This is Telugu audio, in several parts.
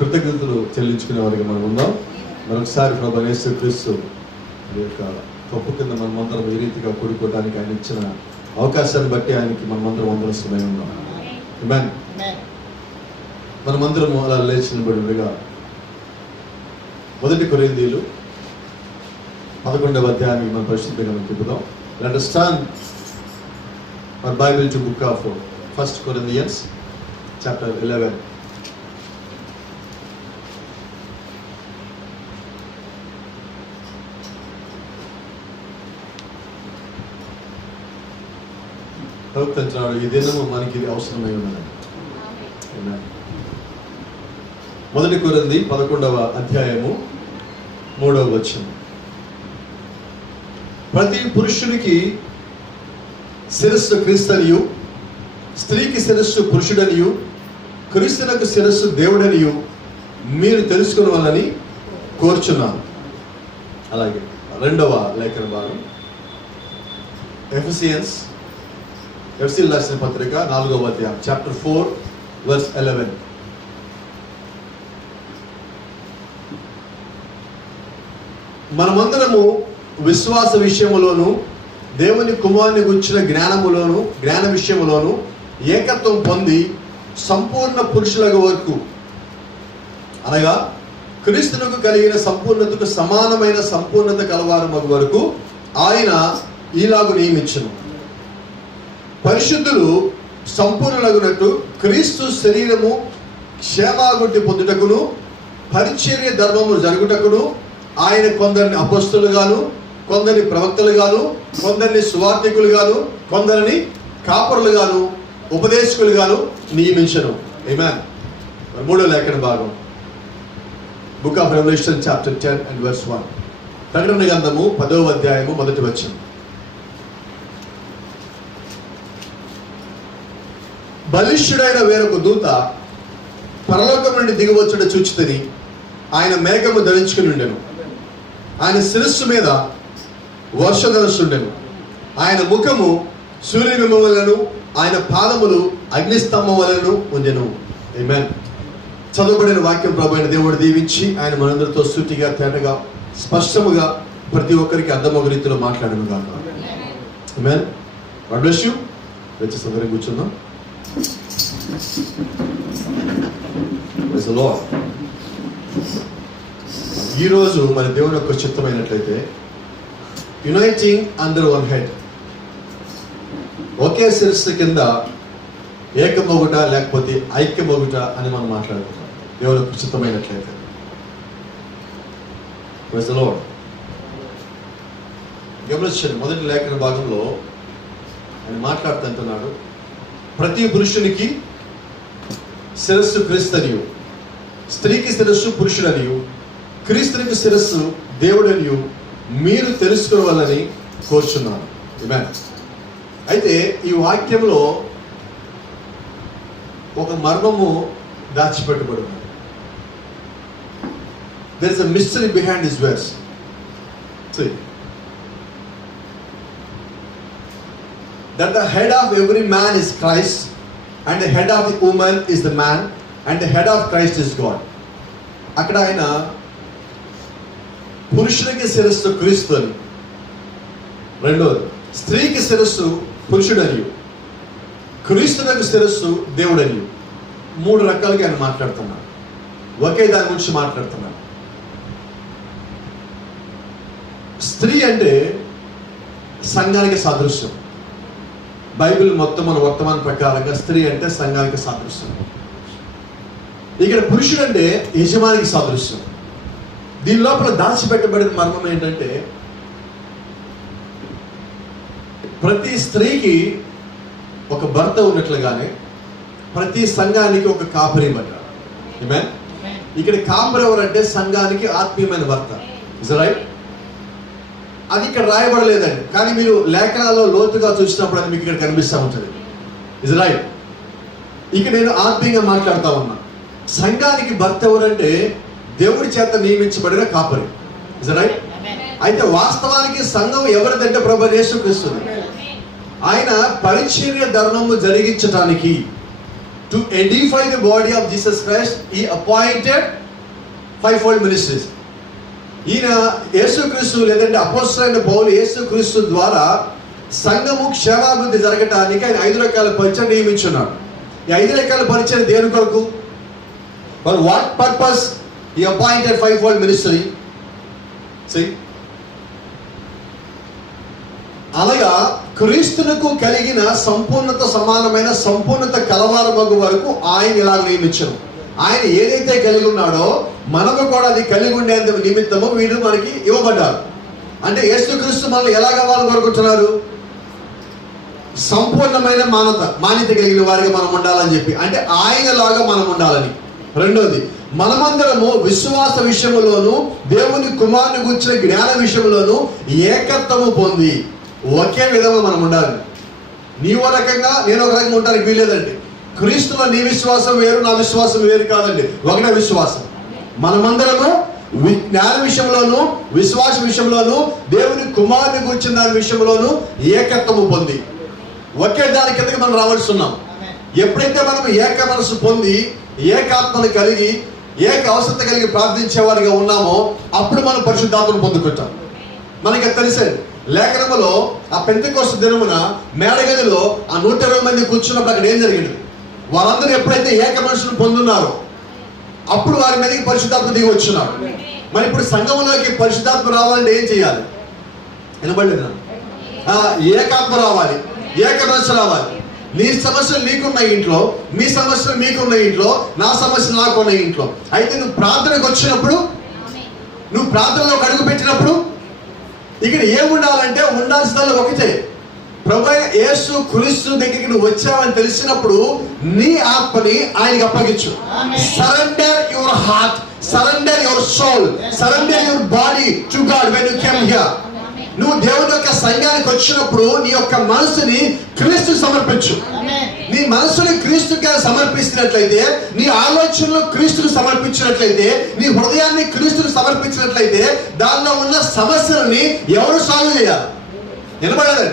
కృతజ్ఞతలు చెల్లించుకునే వారికి మనం ఉందాం. మరొకసారి ప్రభువైన యేసుక్రీస్తు యొక్క కప్పు కింద మనమందరం ఈ రీతిగా కూడుకోవడానికి ఆయన ఇచ్చిన అవకాశాన్ని బట్టి ఆయనకి మనమందరం వందనస్తుమై ఉన్నాం. ఆమేన్. మనమందరం అలా లేచి నిలబడిగా 1 కొరింథీయులు 11వ అధ్యాయానికి మనం పరిశుద్ధంగా తిప్పుదాం. Let us turn our Bible to book of 1 Corinthians chapter 11. ప్రవక్తన్నాడు, ఈ దినము మనకి ఇది అవసరమై ఉన్నది. 1 కొరింథీ 11వ అధ్యాయము 3వ వచనం. ప్రతి పురుషునికి శిరస్సు క్రీస్తనియు, స్త్రీకి శిరస్సు పురుషుడనియు, క్రీస్తునకు శిరస్సు దేవుడనియు మీరు తెలుసుకునవాలని కోరుచున్నాను. అలాగే 2వ లేఖన భాగం ఎఫెసీయులకు రాసిన పత్రిక 4వ అధ్యాయం చాప్టర్ 4 verse 11. మనమందరము విశ్వాస విషయములోను దేవుని కుమారుని గురించిన జ్ఞాన విషయములోను ఏకత్వం పొంది సంపూర్ణ పురుషుల వరకు, అనగా క్రీస్తునకు కలిగిన సంపూర్ణతకు సమానమైన సంపూర్ణత కలవారు మగు వరకు ఆయన ఈలాగు నియమించును. పరిశుద్ధులు సంపూర్ణులగునట్టు క్రీస్తు శరీరము క్షేమాభివృద్ధి పొందుటకును పరిచర్య ధర్మము జరుగుటకును ఆయన కొందరిని అపోస్తలుగాను, కొందరిని ప్రవక్తలుగాను, కొందరిని సువార్తికులుగాను, కొందరిని కాపరులుగాను, ఉపదేశకులుగాను నియమించను. ఆమేన్. 3వ లేఖన భాగం book of Revelation chapter 10 and verse 1. ప్రకటన గ్రంథము 10వ అధ్యాయము 1వ వచనం. బలిష్ఠుడైన వేరొక దూత పరలోకం నుండి దిగివచ్చుట చూచితిని. ఆయన మేఘము ధరించుకుని ఉండెను. ఆయన శిరస్సు మీద వర్షధనస్సు ఉండెను. ఆయన ముఖము సూర్యబింబం వలెను, ఆయన పాదములు అగ్నిస్తంభం వలెను ఉండెను. ఆమేన్. చదువుబడిన వాక్యం ప్రభువైన దేవుడు దీవించి ఆయన మనందరితో సూటిగా, తేటగా, స్పష్టముగా ప్రతి ఒక్కరికి అర్థమొక రీతిలో మాట్లాడను గాక. ఆమేన్. God bless you. దయచేసి అందరం కూర్చుందాం. Praise the Lord. ఈరోజు మన దేవుని యొక్క చిత్తమైనట్లయితే యునైటింగ్ అండర్ వన్ హెడ్, ఒకే శిరస్సు కింద ఏకమొగుట లేకపోతే ఐక్యమొగుట అని మనం మాట్లాడుకుంటాం. దేవుని యొక్క చిత్తమైనట్లయితే. Praise the lord. గమనించండి, 1వ లేఖన భాగంలో ఆయన మాట్లాడుతుంటున్నాడు, ప్రతి పురుషునికి శిరస్సు క్రీస్తనియు, స్త్రీకి శిరస్సు పురుషుడనియు, క్రీస్తునికి శిరస్సు దేవుడనియు మీరు తెలుసుకోవాలని కోరుచున్నాను. ఆమేన్. అయితే ఈ వాక్యంలో ఒక మర్మము దాచిపెట్టబడి ఉంది. There is a mystery behind this verse. See, that the head of every man is Christ, and the head of the woman is the man, and the head of Christ is God. అక్కడ ఆయన పురుషునికి శిరస్సు క్రీస్తు అని, రెండోది స్త్రీకి శిరస్సు పురుషుడని, క్రీస్తునకు శిరస్సు దేవుడని, 3 రకాలుగా ఆయన మాట్లాడుతున్నాడు. ఒకే దాని గురించి మాట్లాడుతున్నాడు. స్త్రీ అంటే సంఘానికి సాదృశ్యం. బైబిల్ మొత్తం మన వర్తమాన ప్రకారంగా స్త్రీ అంటే సంఘానికి సాదృశ్యం. ఇక్కడ పురుషుడు అంటే యజమానికి సాదృశ్యం. దీని లోపల దాచిపెట్టబడిన మర్మం ఏంటంటే, ప్రతి స్త్రీకి ఒక భర్త ఉన్నట్లుగానే ప్రతి సంఘానికి ఒక కాపరి భర్త. ఆమేన్. ఇక్కడ కాపరి ఎవరంటే సంఘానికి ఆత్మీయమైన భర్త. Is right. అది ఇక్కడ రాయబడలేదండి, కానీ మీరు లేఖనాల్లో లోతుగా చూసినప్పుడు అది మీకు ఇక్కడ కనిపిస్తూ ఉంటుంది. Is right. ఇక్కడ నేను ఆత్మీయంగా మాట్లాడుతూ ఉన్నా. సంఘానికి భర్త ఎవరంటే దేవుడి చేత నియమించబడిన కాపరి. Is right. అయితే వాస్తవానికి సంఘం ఎవరిదంటే ప్రభువైన యేసుక్రీస్తు. ఆయన పరిచర్య ధర్మము జరిగించటానికి to edify the body of Jesus Christ ఈ అపాయింటెడ్ 5-fold ministries. ఈయన యేసుక్రీస్తు లేదంటే అపోస్తలుడైన పౌలు యేసుక్రీస్తు ద్వారా సంఘము క్షేమాభివృద్ధి జరగటానికి ఆయన 5 రకాల పరిచయం నియమించున్నాడు. ఈ 5 రకాల పరిచయం దేని కొరకు? ఫర్ వాట్ పర్పస్ ఈ అపాయింటెడ్ 5-fold ministry? అనగా క్రీస్తునకు కలిగిన సంపూర్ణత సమానమైన సంపూర్ణత కలవారమగు వరకు ఆయన ఇలా నియమించను. ఆయన ఏదైతే కలిగి ఉన్నాడో మనము కూడా అది కలిగి ఉండేందుకు నిమిత్తము వీళ్ళు మనకి ఇవ్వబడ్డారు. అంటే యేసుక్రీస్తు మనల్ని ఎలా కావాలని కోరుకుంటున్నారు? సంపూర్ణమైన మాన్యత కలిగిన వారిగా మనం ఉండాలని చెప్పి, అంటే ఆయనలాగా మనం ఉండాలని. రెండోది, మనమందరము విశ్వాస విషయంలోను దేవుని కుమారుని గురించిన జ్ఞాన విషయంలోను ఏకత్వము పొంది ఒకే విధంగా మనం ఉండాలి. నీవు రకంగా నేను ఒక రకంగా ఉండడానికి వీలేదండి. క్రీస్తులో నీ విశ్వాసం వేరు, నా విశ్వాసం వేరు కాదండి, ఒకటే విశ్వాసం. మనమందరము జ్ఞాన విషయంలోను విశ్వాస విషయంలోను దేవుని కుమారుని గురించిన దాని విషయంలోను ఏకత్వము పొంది ఒకే దాని కిందకి మనం రావాల్సిన్నాం. ఎప్పుడైతే మనం ఏక మనసు పొంది ఏకాత్మను కలిగి ఏక అవసరత కలిగి ప్రార్థించే వారిగా ఉన్నామో అప్పుడు మనం పరిశుద్ధాత్మను పొందుకుంటాం. మనకి తెలిసే లేఖనములో ఆ పెంతెకోస్తు దినమున మేడగదిలో ఆ 120 మంది కూర్చున్నప్పుడు అక్కడ ఏం జరిగింది? వారందరూ ఎప్పుడైతే ఏక మనుషులు పొందున్నారో అప్పుడు వారి మీదకి పరిశుద్ధాత్మ దిగి వచ్చున్నారు. మరి ఇప్పుడు సంఘంలోకి పరిశుద్ధాత్మ రావాలంటే ఏం చేయాలి? వినబడలేదా? ఏకాత్మ రావాలి, ఏక మనసు రావాలి. నీ సమస్యలు నీకున్న ఇంట్లో, మీ సమస్యలు మీకున్న ఇంట్లో, నా సమస్యలు నాకున్న ఇంట్లో. అయితే నువ్వు ప్రార్థనకు వచ్చినప్పుడు, నువ్వు ప్రార్థనలో అడుగు పెట్టినప్పుడు ఇక్కడ ఏముండాలంటే ఉండాల్సిన ఒకటే, ప్రభువైన యేసు క్రీస్తు దగ్గరికి నువ్వు వచ్చావని తెలిసినప్పుడు నీ ఆత్మని ఆయనకి అప్పగించు. Surrender your heart, surrender your soul, surrender your body to God when you came here. నువ్వు దేవుని యొక్క సంఘానికి వచ్చినప్పుడు నీ యొక్క మనసుని క్రీస్తు సమర్పించు. నీ మనసుని క్రీస్తుకి సమర్పిస్తున్నట్లయితే, నీ ఆలోచనలు క్రీస్తుకు సమర్పించినట్లయితే, నీ హృదయాన్ని క్రీస్తుకు సమర్పించినట్లయితే దానిలో ఉన్న సమస్యలని ఎవరు సాల్వ్ చేయాలి? నిలబడాలి.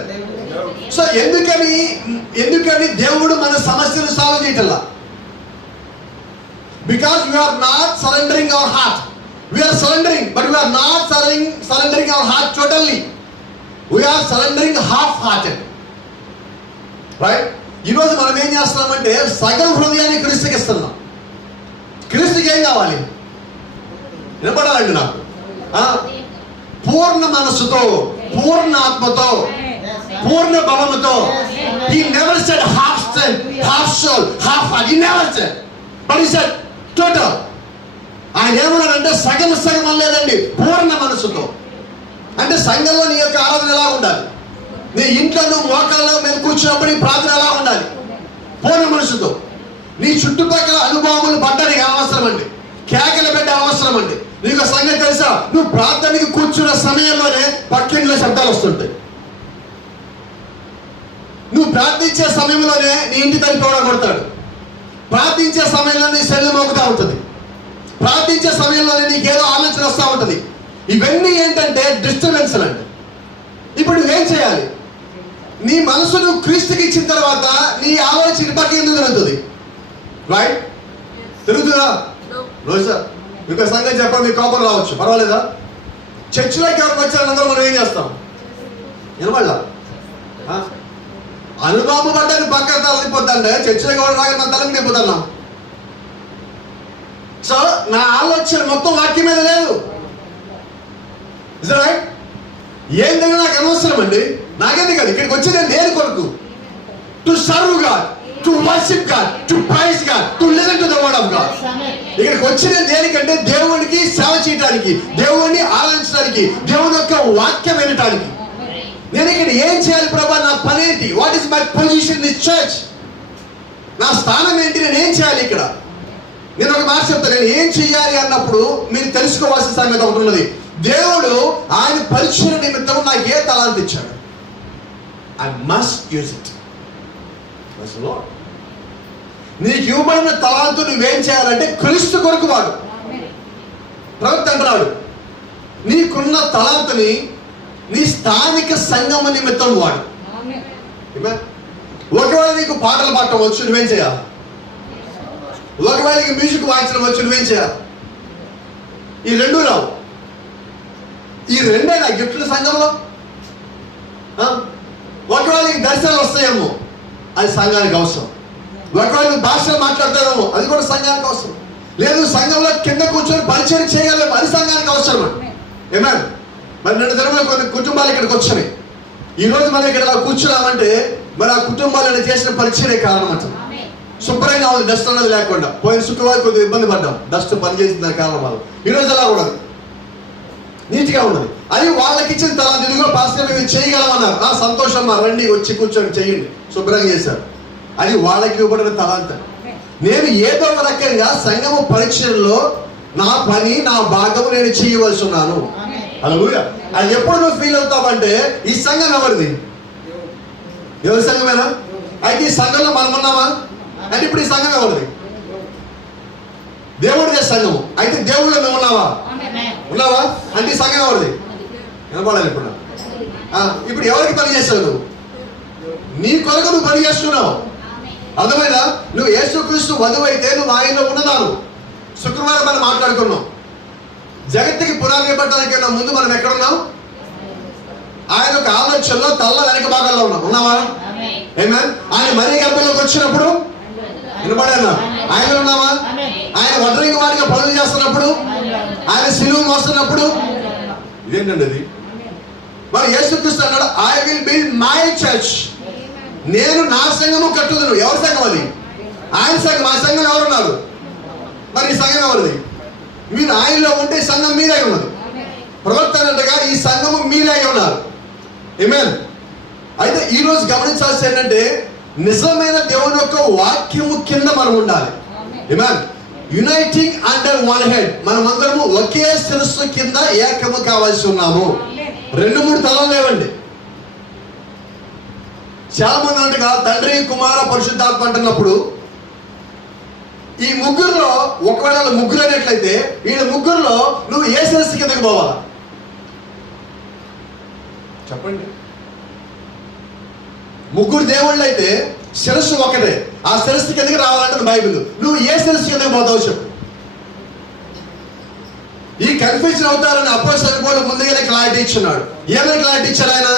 సో ఎందుకని దేవుడు మన సమస్యను సాల్వ్ చేయటల్లా? Because we're not surrendering our heart. We're surrendering, but we're not surrendering our heart totally. We're surrendering half hearted, right? ఈరోజు మనం ఏం చేస్తున్నామంటే సగం హృదయాన్ని క్రీస్తుకి ఇస్తున్నాం. క్రీస్తుకి ఏం కావాలి? వినపడాలండి నాకు. పూర్ణ మనస్సుతో, పూర్ణ ఆత్మతో, పూర్ణ బలముతో. He never said half strength, half soul, half heart. He never said, but he said total. ఆయన ఏమన్నాడంటే సగం అనలేదండి, పూర్ణ మనసుతో. అంటే సంఘంలో నీ యొక్క ఆరాధన ఎలా ఉండాలి? నీ ఇంట్లో నువ్వు మోకాళ్ళలో మేము కూర్చున్నప్పుడు నీ ప్రార్థన ఎలా ఉండాలి? పూర్ణ మనసుతో. నీ చుట్టుపక్కల అనుభవములు పడ్డానికి అవసరం అండి, కేకలు పెట్టే అవసరం అండి. నీకు సంగతి తెలుసా? నువ్వు ప్రార్థనకి కూర్చున్న సమయంలోనే పక్కింట్లో శబ్దాలు వస్తుంటాయి. నువ్వు ప్రార్థించే సమయంలోనే నీ ఇంటి తల్లి కూడా కొడతాడు. ప్రార్థించే సమయంలో నీ శల్యం మోగుతూ ఉంటుంది. ప్రార్థించే సమయంలోనే నీకేదో ఆలోచన వస్తూ ఉంటుంది. ఇవన్నీ ఏంటంటే డిస్టర్బెన్స్ అండి. ఇప్పుడు నువ్వేం చేయాలి? నీ మనసును క్రీస్తుకి ఇచ్చిన తర్వాత నీ ఆలోచన పక్క ఎందుకు తిరుగుతుంది? రైట్? తిరుగుతుందా? రోజు సార్ మీకు సంగతి చెప్పండి, మీకు కోపం రావచ్చు, పర్వాలేదా? చర్చిలోకి ఎవరికి వచ్చారని మనం ఏం చేస్తాం? వినబడలా? అనుభవం పడ్డానికి పక్క తలనిపోతాంటే చర్చిలోకి ఎవరు రాగా నా తలని నింపుతున్నాం. సో నా ఆలోచన మొత్తం వాక్యం మీద లేదు. రైట్? ఏంటంటే నాకు అనవసరం అండి, నాకేంది కాదు. ఇక్కడికి వచ్చేది దేని కొరకు? To serve God, to worship God, to praise God, to listen to the word of God. ఇక్కడికి వచ్చేది దేనికంటే దేవునికి సేవ చేయడానికి, దేవుణ్ణి ఆరాధించడానికి, దేవుని యొక్క వాక్యం వినటానికి. నేను ఇక్కడ ఏం చేయాలి ప్రభా? నా పని ఏంటి? What is my position in this church? నా స్థానం ఏంటి? నేను ఏం చేయాలి ఇక్కడ? నేను ఒక మాట చెప్తాను. నేను ఏం చేయాలి అన్నప్పుడు మీరు తెలుసుకోవాల్సిన సంగతి ఒకటి ఉన్నది. దేవుడు ఆయన పరిచయ నిమిత్తం నాకు ఏ తలాంత ఇచ్చాడు? I must use it. నీకు ఇవ్వబడిన తలాంతు నువ్వేం చేయాలంటే క్రీస్తు కొరకు వాడు. ప్రవక్త అంటున్నాడు, నీకున్న తలాంతుని నీ స్థానిక సంఘము నిమిత్తం వాడు. ఒకవేళ నీకు పాటలు పాడటం వచ్చు, నువ్వేం చేయాలి? ఒకవేళ మ్యూజిక్ వాయించడం వచ్చి నువ్వేం చేయాలి? ఈ రెండు రావు. ఈ రెండే నా గిఫ్ట్లు సంఘంలో. ఒకవేళ దర్శనాలు వస్తాయేమో, అది సంఘానికి అవసరం. ఒకవేళ భాషలు మాట్లాడతారేమో, అది కూడా సంఘానికి అవసరం. లేదు సంఘంలో కింద కూర్చొని పరిచయం చేయగలము, అది సంఘానికి అవసరం. ఏమన్నా మరి 2 దినంలో కొన్ని కుటుంబాలు ఇక్కడికి వచ్చాయి. ఈ రోజు మనం ఇక్కడ కూర్చున్నామంటే మరి ఆ కుటుంబాలను చేసిన పరిచయమే కారణం అంట. శుభ్రంగా ఉంది, డస్ట్ అన్నది లేకుండా. పోయిన శుక్రవారం కొద్దిగా ఇబ్బంది పడ్డాం, డస్ట్ పనిచేసిన దాని కారణం వల్ల. ఈరోజు అలా ఉండదు, నీట్గా ఉండదు. అది వాళ్ళకి ఇచ్చిన తలాంత. ఇదిగో పాస్టర్ మేము చేయగలమన్నారు. నా సంతోషం, మా రండి వచ్చి కూర్చొని చేయండి, శుభ్రంగా చేశారు. అది వాళ్ళకి ఇవ్వబడిన తలాంత. నేను ఏదో ఒక రకంగా సంఘము పరిచయంలో నా పని, నా భాగము నేను చేయవలసి ఉన్నాను. హల్లెలూయా. అది ఎప్పుడు నువ్వు ఫీల్ అవుతావంటే ఈ సంఘం ఎవరిది? ఎవరి సంఘమేనా? అయితే ఈ సంఘంలో మనం ఉన్నామా అంటే ఇప్పుడు ఈ సంఘం ఎవరిది? దేవుడిదే సంఘము. అయితే దేవుడిలో నువ్వు ఉన్నావా? ఉన్నావా అంటే ఈ సంఘం ఎవరిది? వినపడాలి ఇప్పుడు. ఇప్పుడు ఎవరికి పని చేస్తావు నువ్వు? నీ కొరకు నువ్వు పని చేస్తున్నావు. అర్థమైనా? నువ్వు యేసుక్రీస్తు వధువు అయితే నువ్వు ఆయనలో ఉన్నదాను. శుక్రవారం మనం మాట్లాడుకున్నాం. జగత్తుకి పునాది పట్టడానికైనా ముందు మనం ఎక్కడున్నాం? ఆయన ఒక ఆలోచనలో తల్ల వెనక భాగాల్లో ఉన్నాం. ఉన్నావా? ఆమేన్. ఆయన మరీ గర్భంలోకి వచ్చినప్పుడు వినపడేనా? ఆయన ఉన్నావా? ఆయన వడ్రంగి వారిగా పనులు చేస్తున్నప్పుడు, ఆయన సిలువ మోస్తున్నప్పుడు, ఇదేంటండి అది? మరి యేసుక్రీస్తు అన్నాడు, I will build my church. నేను నా సంఘము కట్టుదును. ఎవరి సంఘం అది? ఆయన సంఘం. ఆ సంఘం ఎవరున్నారు? మరి ఈ సంఘం ఎవరిది? మీరు ఆయనలో ఉంటే ఈ సంఘం మీరే ఉన్నది. ప్రవర్తనగా ఈ సంఘము మీరే ఉన్నారు. ఆమేన్. అయితే ఈ రోజు గమనించాల్సి ఏంటంటే నిజమైన దేవుని యొక్క వాక్యము కింద మనం ఉండాలి. Amen. Uniting under one head. మనమందరము ఒకే శిరస్సు కింద ఏకము కావాల్సి ఉన్నాము. 2-3 తలలు లేవండి. చాలా మంది అంటగా తండ్రి, కుమార, పరిశుద్ధాత్మ అంటున్నప్పుడు ఈ ముగ్గురులో ఒకవేళ ముగ్గురు అనేట్లయితే వీళ్ళ ముగ్గురులో నువ్వు ఏ శిరస్సు కిందకి పోవాలా చెప్పండి? ముగ్గురు దేవుళ్ళు అయితే శిరస్సు ఒకటే. ఆ శిరస్సు కిందకి రావాలంటే బైబిల్. నువ్వు ఏ శిరస్సు కిందకి పోతావు చెప్పు. ఈ కన్ఫ్యూజన్ అవుతారని అపోస్తలుడు కూడా ముందుగానే క్లారిటీ ఇచ్చున్నాడు. ఏమైనా క్లారిటీ ఇచ్చాడు ఆయన?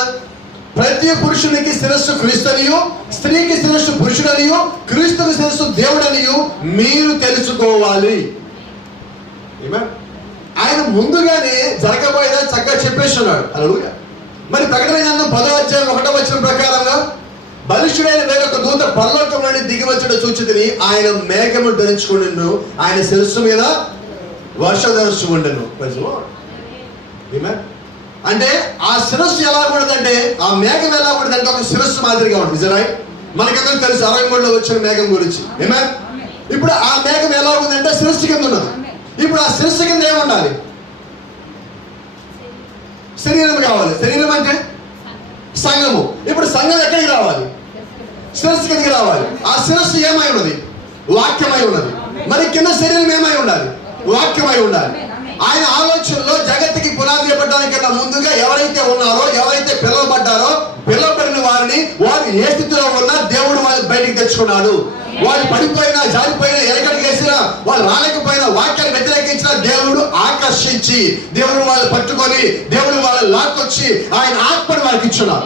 ప్రతి పురుషునికి శిరస్సు క్రీస్తునియు, స్త్రీకి శిరస్సు పురుషుడనియు, క్రీస్తుని శిరస్సు దేవుడనియు మీరు తెలుసుకోవాలి. ఆయన ముందుగానే జరగబోయేదా చక్కగా చెప్పేస్తున్నాడు. హల్లెలూయా. మరి ప్రకటన గ్రంథం 10వ అధ్యాయం 1వ వచనం ప్రకారంగా బలిష్ఠుడైన వేరొక దూత పరలోకం నుండి దిగి వచ్చుట చూచితిని. ఆయన మేఘము ధరించుకొనెను, ఆయన శిరస్సు మీద వర్షధనస్సు ఉండెను. అంటే ఆ శిరస్సు ఎలా ఉండదంటే, ఆ మేఘం ఎలా ఉండదంటే ఒక శిరస్సు మాదిరిగా ఉంటుంది. నిజమే, మనకందరూ తెలుసు 63లో వచ్చిన మేఘం గురించి. ఇప్పుడు ఆ మేఘం ఎలా ఉందంటే శిరస్సు కింద ఉన్నది. ఇప్పుడు ఆ శిరస్సు కింద ఏముండాలి? శరీరం కావాలి. శరీరం అంటే సంఘము. ఇప్పుడు సంఘం ఎక్కడికి రావాలి? శిరస్సు కిందకి రావాలి. ఆ శిరస్సు ఏమై ఉన్నది? వాక్యమై ఉన్నది. మరి కింద శరీరం ఏమై ఉండాలి? వాక్యమై ఉండాలి. ఆయన ఆలోచనలో జగత్తుకి పునాది చెప్పడానికన్నా ముందుగా ఎవరైతే ఉన్నారో, ఎవరైతే పిలువబడ్డారో, పిలువబడిన వారిని వారు ఏ స్థితిలో ఉన్నా దేవుడు వాళ్ళు బయటికి తెచ్చుకున్నాడు. వాళ్ళు పడిపోయినా, జారిపోయినా, ఎనకడికి వేసినా, వాళ్ళు రాలేకపోయినా, వాక్యాన్ని వ్యతిరేకించిన దేవుడు ఆకర్షించి, దేవుడు వాళ్ళు పట్టుకొని, దేవుడు వాళ్ళని లాక్కొచ్చి ఆయన ఆత్మను వాళ్ళకి ఇచ్చున్నారు.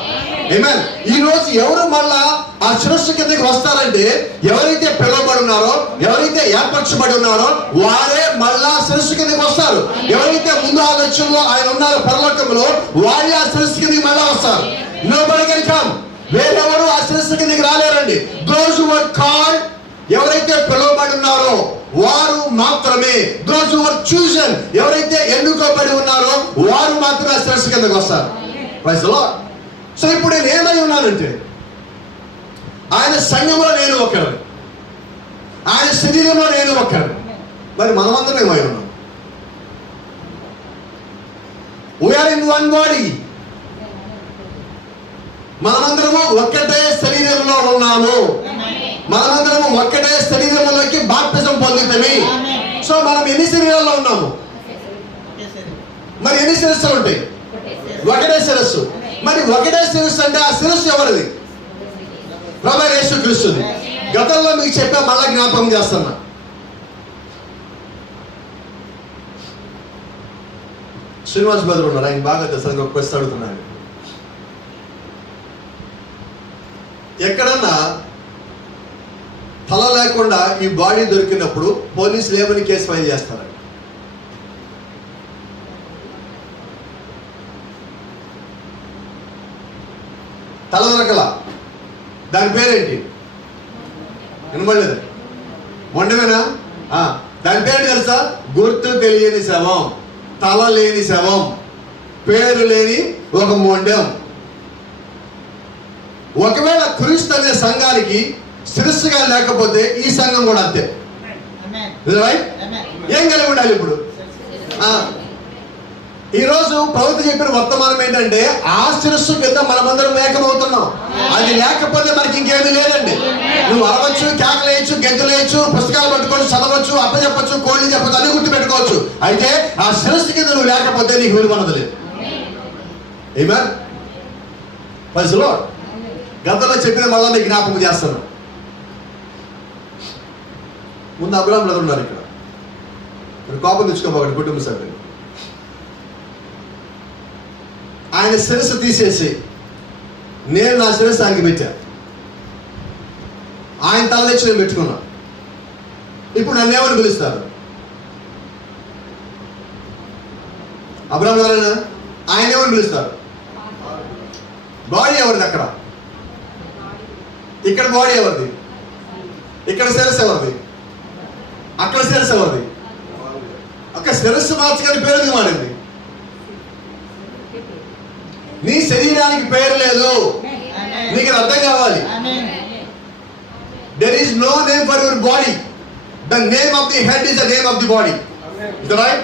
ఆమేన్. ఈ రోజు ఎవరు మళ్ళా ఆ శిరస్సు కిందకి వస్తారంటే ఎవరైతే పిలువబడి ఉన్నారో, ఎవరైతే ఏర్పరచబడి ఉన్నారో వారే మళ్ళా శిరస్సు కిందకి వస్తారు. ఎవరైతే ముందు ఆలోచనలో ఆయన ఉన్నారో పరలోకంలో, వాళ్ళే ఆ శిరస్సు కిందకి మళ్ళా వస్తారు. Nobody can come. వేరెవరు ఆ శిరస్సు కిందకి రాలేరండి. Those who were called, ఎవరైతే పిలువబడి ఉన్నారో వారు మాత్రమే. Those who were chosen, ఎవరైతే ఎన్నుకోబడి ఉన్నారో వారు మాత్రమే ఆ శిరస్సు కిందకి వస్తారు. Praise the Lord. సో ఇప్పుడు నేను ఏమై ఉన్నానంటే ఆయన సంఘంలో నేను ఒకరు, ఆయన శరీరంలో నేను ఒకరు. మరి మనమందరం ఏమై ఉన్నాం? We are in one body. మనమందరము ఒక్కటే శరీరంలో ఉన్నాము. మనమందరము ఒక్కటే శరీరంలోకి బాప్తిజం పొందుతాము. సో మనం ఎన్ని శరీరాల్లో ఉన్నాము? మరి ఎన్ని శిరస్సులు ఉంటాయి? ఒకటే శిరస్సు. మరి ఒకటే శిరస్సు అంటే ఆ శిరస్సు ఎవరిది? ప్రభు యేసుక్రీస్తుది. గతంలో మీకు చెప్పా, మళ్ళా జ్ఞాపకం చేస్తున్నా. శ్రీనివాస్ బ్రదర్ ఉన్నారు, ఆయన బాగా తెలుసు, ఒక క్వశ్చన్ అడుగుతున్నాను. ఎక్కడన్నా తల లేకుండా ఈ బాడీ దొరికినప్పుడు పోలీసులు ఏమని కేసు ఫైల్ చేస్తారు? తల దొరకల, దాని పేరేంటి? వినబడలేదు? మొండమేనా? దాని పేరు తెలుసా? గుర్తు తెలియని శవం, తల లేని శవం, పేరు లేని ఒక మొండెం. ఒకవేళ క్రీస్తు అనే సంఘానికి శిరస్సుగా లేకపోతే ఈ సంఘం కూడా అంతే. ఏం కలిగి ఉండాలి ఇప్పుడు? ఈరోజు ప్రభుత్వం చెప్పిన వర్తమానం ఏంటంటే ఆ శిరస్సు కింద మనమందరం ఏకమవుతున్నాం. అది లేకపోతే మనకి ఇంకేమీ లేదండి. నువ్వు అరవచ్చు, కేకలేయచ్చు, గెంతులేయచ్చు, పుస్తకాలు పట్టుకోవచ్చు, చదవచ్చు, అప్ప చెప్పచ్చు, కోళ్ళు చెప్పచ్చు, అన్ని గుర్తు పెట్టుకోవచ్చు. అయితే ఆ శిరస్సు కింద నువ్వు లేకపోతే నీకు విలువన్నది లేదు. ఆమేన్. Praise the Lord. గతంలో చెప్పిన మళ్ళా నీకు జ్ఞాపకం చేస్తాను. ముందు అబ్రహాం బ్రదర్ ఉన్నారు ఇక్కడ. మీరు కోపం తెచ్చుకోబోకండి కుటుంబ సభ్యులు. ఆయన శిరస్సు తీసేసి నేను నా శిరస్సు ఆయనకి పెట్టా. ఆయన తల తెచ్చి నేను పెట్టుకున్నా. ఇప్పుడు నన్ను ఏమని పిలుస్తారు? అబ్రహాం గారైనా ఆయన ఏమని పిలుస్తారు? బాడీ ఎవరిది? అక్కడ ఇక్కడ బాడీ ఎవరిది? ఇక్కడ శిరస్సు ఎవరిది? అక్కడ శిరస్సు ఎవరిది? అక్కడ శిరస్సు మార్చగానే పేరు ఎందుకు మారింది? నీ శరీరానికి పేరు లేదు. నీకు అర్థం కావాలి. There is no name for your body. The name of the head is the name of the body. Is that right?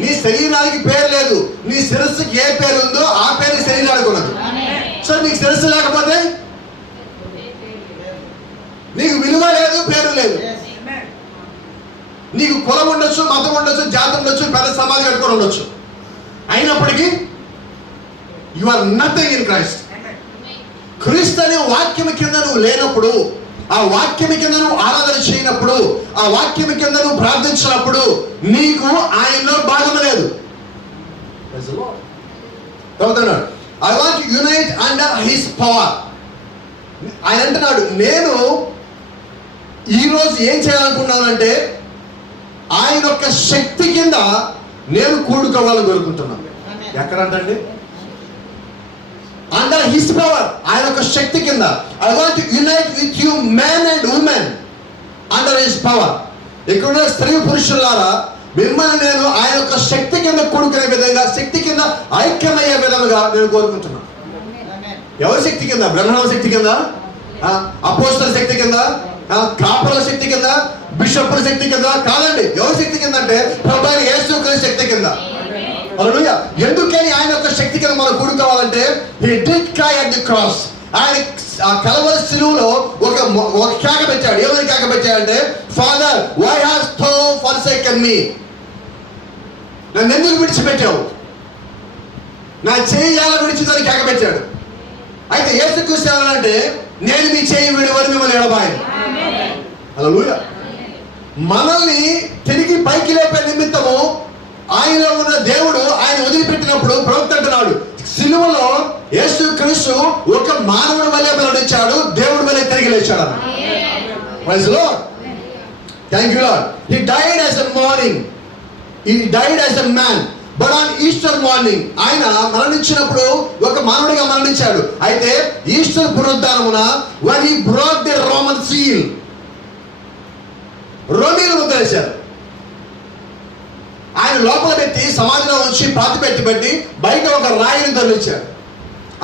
నీ శరీరానికి పేరు లేదు. నీ శిరస్సుకి ఏ పేరు ఉందో ఆ పేరు శరీరానికి ఉన్నది. సో నీకు శిరస్సు లేకపోతే నీకు విలువ లేదు, పేరు లేదు. నీకు కులం ఉండొచ్చు, మతం ఉండొచ్చు, జాతి ఉండొచ్చు, పెద్ద సమాజం కట్టుకొని ఉండొచ్చు. అయినప్పటికీ you are nothing in Christ. క్రీస్తు అనే వాక్యం కింద నువ్వు లేనప్పుడు, ఆ వాక్యం కింద నువ్వు ఆరాధన చేయనప్పుడు, ఆ వాక్యం కింద నువ్వు ప్రార్థించినప్పుడు నీకు ఆయనలో భాగం లేదు. I want unite under his power. ఆయన అంటున్నాడు, నేను ఈరోజు ఏం చేయాలనుకున్నానంటే ఆయన యొక్క శక్తి కింద నేను కూడుకోవాలని కోరుకుంటున్నాను. ఎక్కడంటండి? అండర్ హిస్ పవర్, ఆయన యొక్క శక్తి కింద. I want unite with you men and women under his power. ఇక్కడ స్త్రీ పురుషులారా, మిమ్మల్ని నేను ఆయన యొక్క శక్తి కింద కూడుకునే విధంగా, శక్తి కింద ఐక్యమయ్యే విధంగా నేను కోరుకుంటున్నాను. ఎవరి శక్తి కింద? బ్రహ్మణ శక్తి కింద, అపోస్తల శక్తి కింద, కాపరుల శక్తి కింద, బిషప్పుల శక్తి కింద కాదండి. ఎవరి శక్తి కింద అంటే ప్రభువైన యేసుక్రీస్తు శక్తి కింద. హల్లెలూయా. ఎందుకని ఆయన యొక్క శక్తి కింద మనం కూడుకోవాలంటే he did cry at the cross. ఆయన ఆ కలవరి శిలువలో ఒక కేక పెట్టాడు. ఏమని కేక పెట్టాడంటే, father why hast thou forsaken me? నన్ను ఎందుకు విడిచిపెట్టావు? నా చేయి ఎలా విడిచిందని కేక పెట్టాడు. అయితే యేసుక్రీస్తు ఏమనంటే, నేను మీ చేయి విడువని మిమ్మల్ని ఎడబాయను. హల్లెలూయా. మనల్ని తిరిగి పైకి లేపే నిమిత్తము ఆయనలో ఉన్న దేవుడు ఆయన వదిలిపెట్టినప్పుడు ప్రవక్త అంటున్నాడు, సిలువలో యేసుక్రీస్తు ఒక మానవుడి వలె మరణించాడు, దేవుడి వలె తిరిగి లేచాడు. Praise the Lord. Thank you Lord. He died as a morning, he died as a man, but on Easter morning ఆయన మరణించినప్పుడు ఒక మానవుడిగా మరణించాడు. అయితే ఈస్టర్ పునరుద్ధానమున when he brought the Roman seal, రోమీలు ముద్ర వేశారు. ఆయన లోపల పెట్టి సమాధిలో ఉంచి పాతి పెట్టి బయట ఒక రాయిని తరలించారు.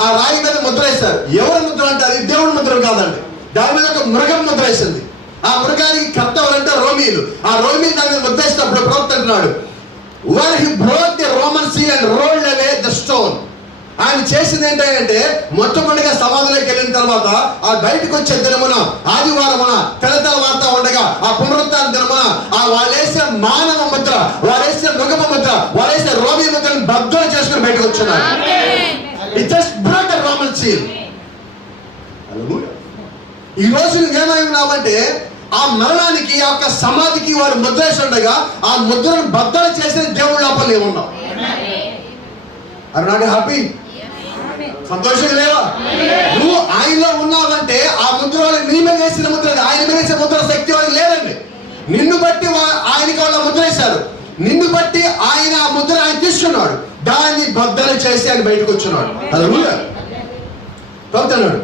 ఆ రాయి మీద ముద్ర వేశారు. ఎవరి ముద్ర అంటే అది దేవుడి ముద్ర కాదండి. దాని మీద ఒక మృగం ముద్ర వేసింది. ఆ మృగానికి కర్త ఎవరంటే రోమీలు. ఆ రోమీలు దాని మీద ముద్ర వేసినప్పుడు ప్రవక్త అంటున్నాడు, when he broke the Roman seal and rolled away the stone. ఆయన చేసింది ఏంటంటే మొట్టమొదటిగా సమాధిలోకి వెళ్ళిన తర్వాత ఆ బయటకు వచ్చే దినమున, ఆదివారమున తెల్లవారుతా ఉండగా ఆ పునరుత్థాన దినమున ఆ వాళ్ళేసే మానవ ముద్ర, వాళ్ళేసే మృగమ ముద్ర, వాళ్ళేసే రోమీ ముద్రను బద్దలు చేసుకుని బయటకు వచ్చున్నారు. It just broke the Roman seal. ఈ రోజు ఏమై ఉన్నామంటే ఆ మరణానికి, ఆ యొక్క సమాధికి వారు ముద్ర వేసి ఉండగా ఆ ముద్రను బద్దలు చేసే దేవుడి లోపల ఏమున్నాం. Are not happy? సంతోషంగా లేవా? నువ్వు ఆయనలో ఉన్నావంటే ఆ ముద్ర నీ మీద వేసిన ముద్ర, ఆయన మీద వేసే ముద్ర శక్తి వాళ్ళకి లేదండి. నిన్ను బట్టి ఆయనకి వాళ్ళ ముద్ర వేశారు. నిన్ను బట్టి ఆయన ఆ ముద్ర ఆయన తీసుకున్నాడు, దాన్ని బద్దలు చేసి ఆయన బయటకు వచ్చున్నాడు. హల్లెలూయా. చెప్తున్నాడు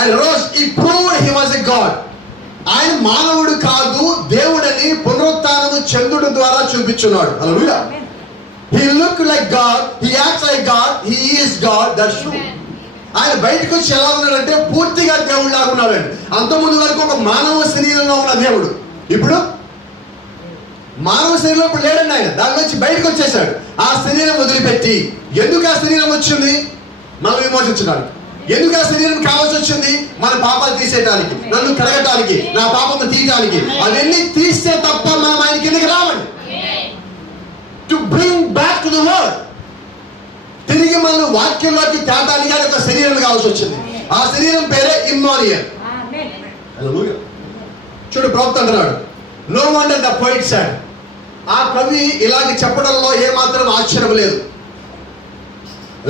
అండ్ రోజ్ ఈ proved he was a God. ఆయన మానవుడు కాదు, దేవుడని పునరుత్థానము చంద్రుడి ద్వారా చూపించున్నాడు. హల్లెలూయా. He look like God, he acts like God, he is God. That's true. ఆయన బయటకు వచ్చి ఎలా ఉన్నాడంటే పూర్తిగా దేవుడు లాగా ఉన్నాడండి. అంతకుముందు వరకు ఒక మానవ శరీరంలో ఉన్న దేవుడు ఇప్పుడు మానవ శరీరంలో ఇప్పుడు లేడండి. ఆయన దాని నుంచి బయటకు వచ్చేసాడు. ఆ శరీరం వదిలిపెట్టి, ఎందుకు ఆ శరీరం వచ్చింది? మనం విమోచించడానికి. ఎందుకు ఆ శరీరం కావాల్సి వచ్చింది? మన పాపాలు తీసేయడానికి, నన్ను కడగటానికి, నా పాపము తీయటానికి. అవన్నీ తీస్తే తప్ప మనం ఆయన కిందకి రావండి. To bring back to the word, తిరిగి మనం వాక్యంలోకి తేటానికి ఒక శరీరం కావాల్సి వచ్చింది. ఆ శరీరం పేరే ఇమ్మానుయేల్. హల్లెలూయా. చూడు ప్రవక్త అంటున్నాడు, no wonder the poet said. ఆ కవి ఇలాగ చెప్పడంలో ఏమాత్రం ఆశ్చర్యం లేదు.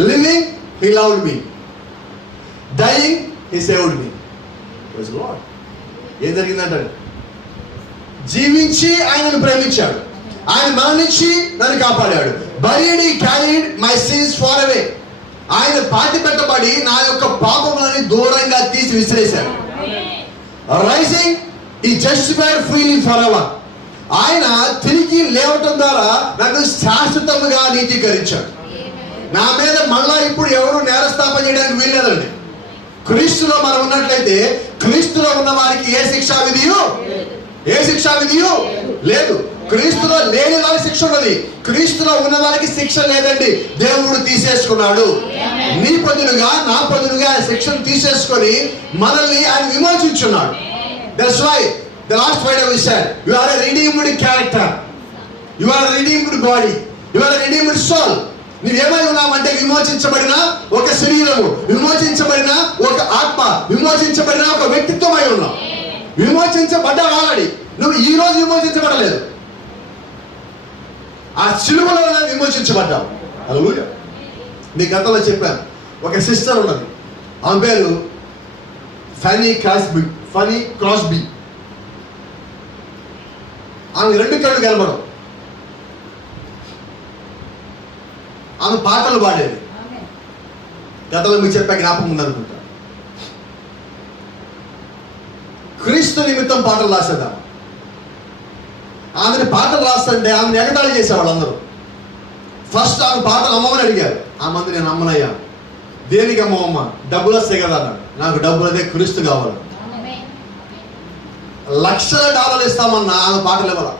Living he loved me, dying he saved me. Praise Lord. ఏం జరిగిందంటాడు? జీవించి ఆయనను ప్రేమించాడు, ఆయన మరణించి నన్ను కాపాడాడు. Buried he carried my sins far away. ఆయన పాతి పెట్టబడి నా యొక్క పాపములని దూరంగా తీసి విసిరేశాడు. Rising he justified freely forever. ఆయన తిరిగి లేవటం ద్వారా నన్ను శాశ్వతముగా నీతీకరించాడు. నా మీద మళ్ళా ఇప్పుడు ఎవరు నేరస్థాపన చేయడానికి వీల్లేదండి. క్రీస్తులో మనం ఉన్నట్లయితే క్రీస్తులో ఉన్న వారికి ఏ శిక్షా విధియు లేదు. క్రీస్తులో లేని వారి శిక్ష ఉన్నది, క్రీస్తులో ఉన్న వారికి శిక్ష లేదండి. దేవుడు తీసేసుకున్నాడు. నీ పదునుగా నా పదునుగా శిక్షను తీసేసుకొని మనల్ని ఆయన విమోచించున్నాడు. That's why the last Friday we said, you are a redeemed character, you are a redeemed body, you are a redeemed soul. నువ్వేమై ఉన్నావంటే విమోచించబడిన ఒక శరీరము, విమోచించబడిన ఒక ఆత్మ, విమోచించబడిన ఒక వ్యక్తిత్వమై ఉన్నావు. విమోచించబడ్డావు ఆల్రెడీ. నువ్వు ఈ రోజు విమోచించబడలేదు, ఆ శిలువలో విమోచించబడ్డావు. హల్లెలూయా. మీ గతంలో చెప్పాను, ఒక సిస్టర్ ఉన్నది, ఆమె పేరు ఫనీ క్రాస్బీ. ఆమె రెండు కళ్ళు కనబడవు. ఆమె పాటలు పాడేది. గతంలో మీకు చెప్పా, జ్ఞాపకం ఉందనుకుంటా. క్రీస్తు నిమిత్తం పాటలు రాసేదా. ఆమెని పాటలు రాస్తుంటే ఆమెను ఎగతాళి చేసేవాళ్ళు అందరూ. ఫస్ట్ ఆమె పాటలు అమ్మమని అడిగారు. ఆ మంది నేను అమ్మనయ్యా. దేనికి అమ్మమ్మ? డబ్బులు వస్తాయి కదా అన్నాడు. నాకు డబ్బులు అదే, క్రీస్తు కావాలి. లక్షల డాలర్లు ఇస్తామన్నా ఆమె పాటలు ఇవ్వాల.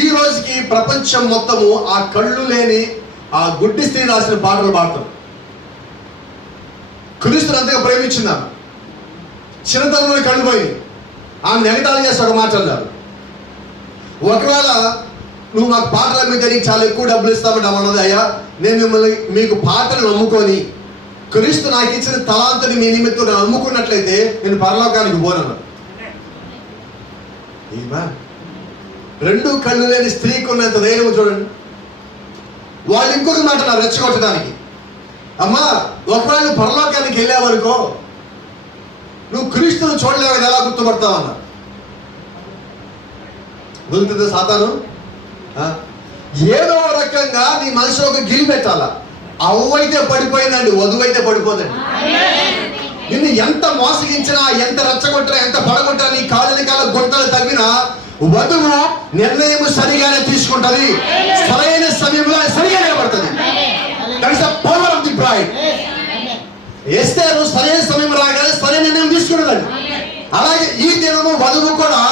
ఈ రోజుకి ప్రపంచం మొత్తము ఆ కళ్ళు లేని ఆ గుడ్డి స్త్రీ రాసిన పాటలు పాడతారు. క్రీస్తుని అంతగా ప్రేమించింది ఆమె. చిన్నతనంలో కళ్ళు పోయి ఆమె ఎగతాళి చేసి ఒక మాట అన్నారు, ఒకవేళ నువ్వు నాకు పాటల మీద నీకు చాలా ఎక్కువ డబ్బులు ఇస్తామంటే అన్నది, అయ్యా నేను మిమ్మల్ని మీకు పాటలు నమ్ముకొని క్రీస్తు నాకు ఇచ్చిన తలాంతుని మీ నిమిత్తం నేను నమ్ముకున్నట్లయితే నేను పరలోకానికి పోనన్నాను. రెండు కళ్ళు లేని స్త్రీకి ఉన్నంత ధైర్యం చూడండి. వాళ్ళు ఇంకొక మాట నా రెచ్చగొట్టడానికి, అమ్మా ఒకవేళ నువ్వు పరలోకానికి వెళ్ళావనుకో, నువ్వు క్రీస్తును చూడలేవు కదా, ఎలా గుర్తుపడతావన్నా. దొరుకుతుంది సాతాను. ఏదో రకంగా నీ మనసులో ఒక గిలి పెట్టాలా. అవ్వైతే పడిపోయిందండి, వధువైతే పడిపోదండి. నిన్ను ఎంత మోసగించినా, ఎంత రెచ్చగొట్టినా, ఎంత పడగొట్టినా, నీ కాళ్ళని కాళ్ళ గుంటలు తవ్వినా వధువు నిర్ణయం సరిగానే తీసుకుంటది. సరైన సమయంలో సరిగా నిలబడుతుంది. That is the power of the bride. ఎస్తేరు సరైన సమయం రాగానే సరైన నిర్ణయం తీసుకున్నదండి. అలాగే ఈ దినము వధువు కూడా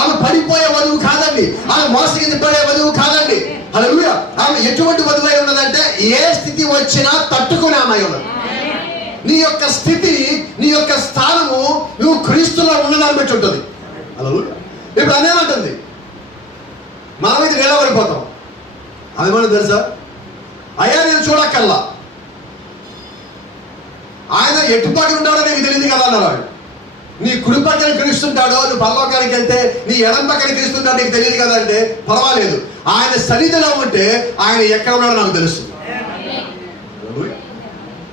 ఆమె పడిపోయే వధువు కాదండి, ఆమె మోసగించి పడే వధువు కాదండి. హల్లెలూయా. ఆమె ఎటువంటి వధువు అయి ఉన్నదంటే ఏ స్థితి వచ్చినా తట్టుకునే ఆమె ఉన్నది. నీ యొక్క స్థితి, నీ యొక్క స్థానము నువ్వు క్రీస్తులో ఉన్నదాన్ని బట్టి ఉంటుంది. హల్లెలూయా. ఇప్పుడు అనేమంటుంది, మనమైతే నిలబడిపోతాం. అదేమన్నా తెలుసా, అయ్యా నేను చూడక్కల్లా, ఆయన ఎటుపాటు ఉంటాడో నీకు తెలియదు కదా అన్నాడు. నీ కుడి పక్కన క్రీస్తుంటాడో, నువ్వు పరలోకానికి వెళ్తే నీ ఎడం పక్కన క్రీస్తుంటాడో నీకు తెలియదు కదా అంటే పర్వాలేదు. ఆయన సన్నిధిలో ఉంటే ఆయన ఎక్కడ ఉన్నాడో నాకు తెలుస్తుంది.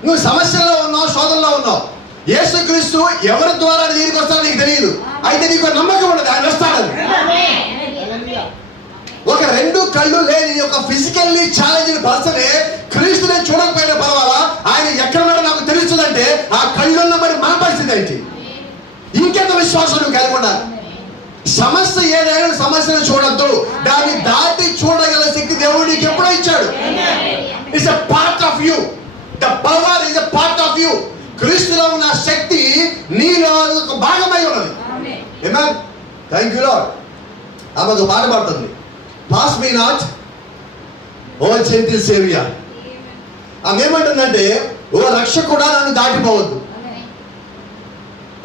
నువ్వు సమస్యల్లో ఉన్నావు, శోధనలో ఉన్నావు. యేసుక్రీస్తు ఎవరి ద్వారా నీకు వస్తాడో నీకు తెలియదు. అయితే నీకు నమ్మకం ఉండదు, ఆయన వస్తాడని. ఒక 2 కళ్ళు లేని ఒక ఫిజికల్లీ ఛాలెంజ్డ్ పర్సనే క్రీస్తునే చూడకపోయినా పర్వాలా, ఆయన ఎక్కడున్నాడో నాకు తెలుస్తుందంటే ఆ కళ్ళున్న మరి మన పరిస్థితి ఏంటి? ఇంకెంత విశ్వాసం నువ్వు కలిగి ఉండాలి. సమస్య ఏదైనా సమస్యను చూడద్దు, దాన్ని దాటి చూడగల శక్తి దేవుడు నీకు ఎప్పుడో ఇచ్చాడు. It's a part of you. The power is a part of you. క్రీస్తులో ఉన్న శక్తి నీలో ఒక భాగమై ఉన్నది. ఆమేన్. Thank you Lord. ఆమె ఒక పాట పాడుతుంది, pass me not O gentle saviour. ఆమె ఏమంటుందంటే, ఓ రక్షకుడా నన్ను దాటిపోవద్దు.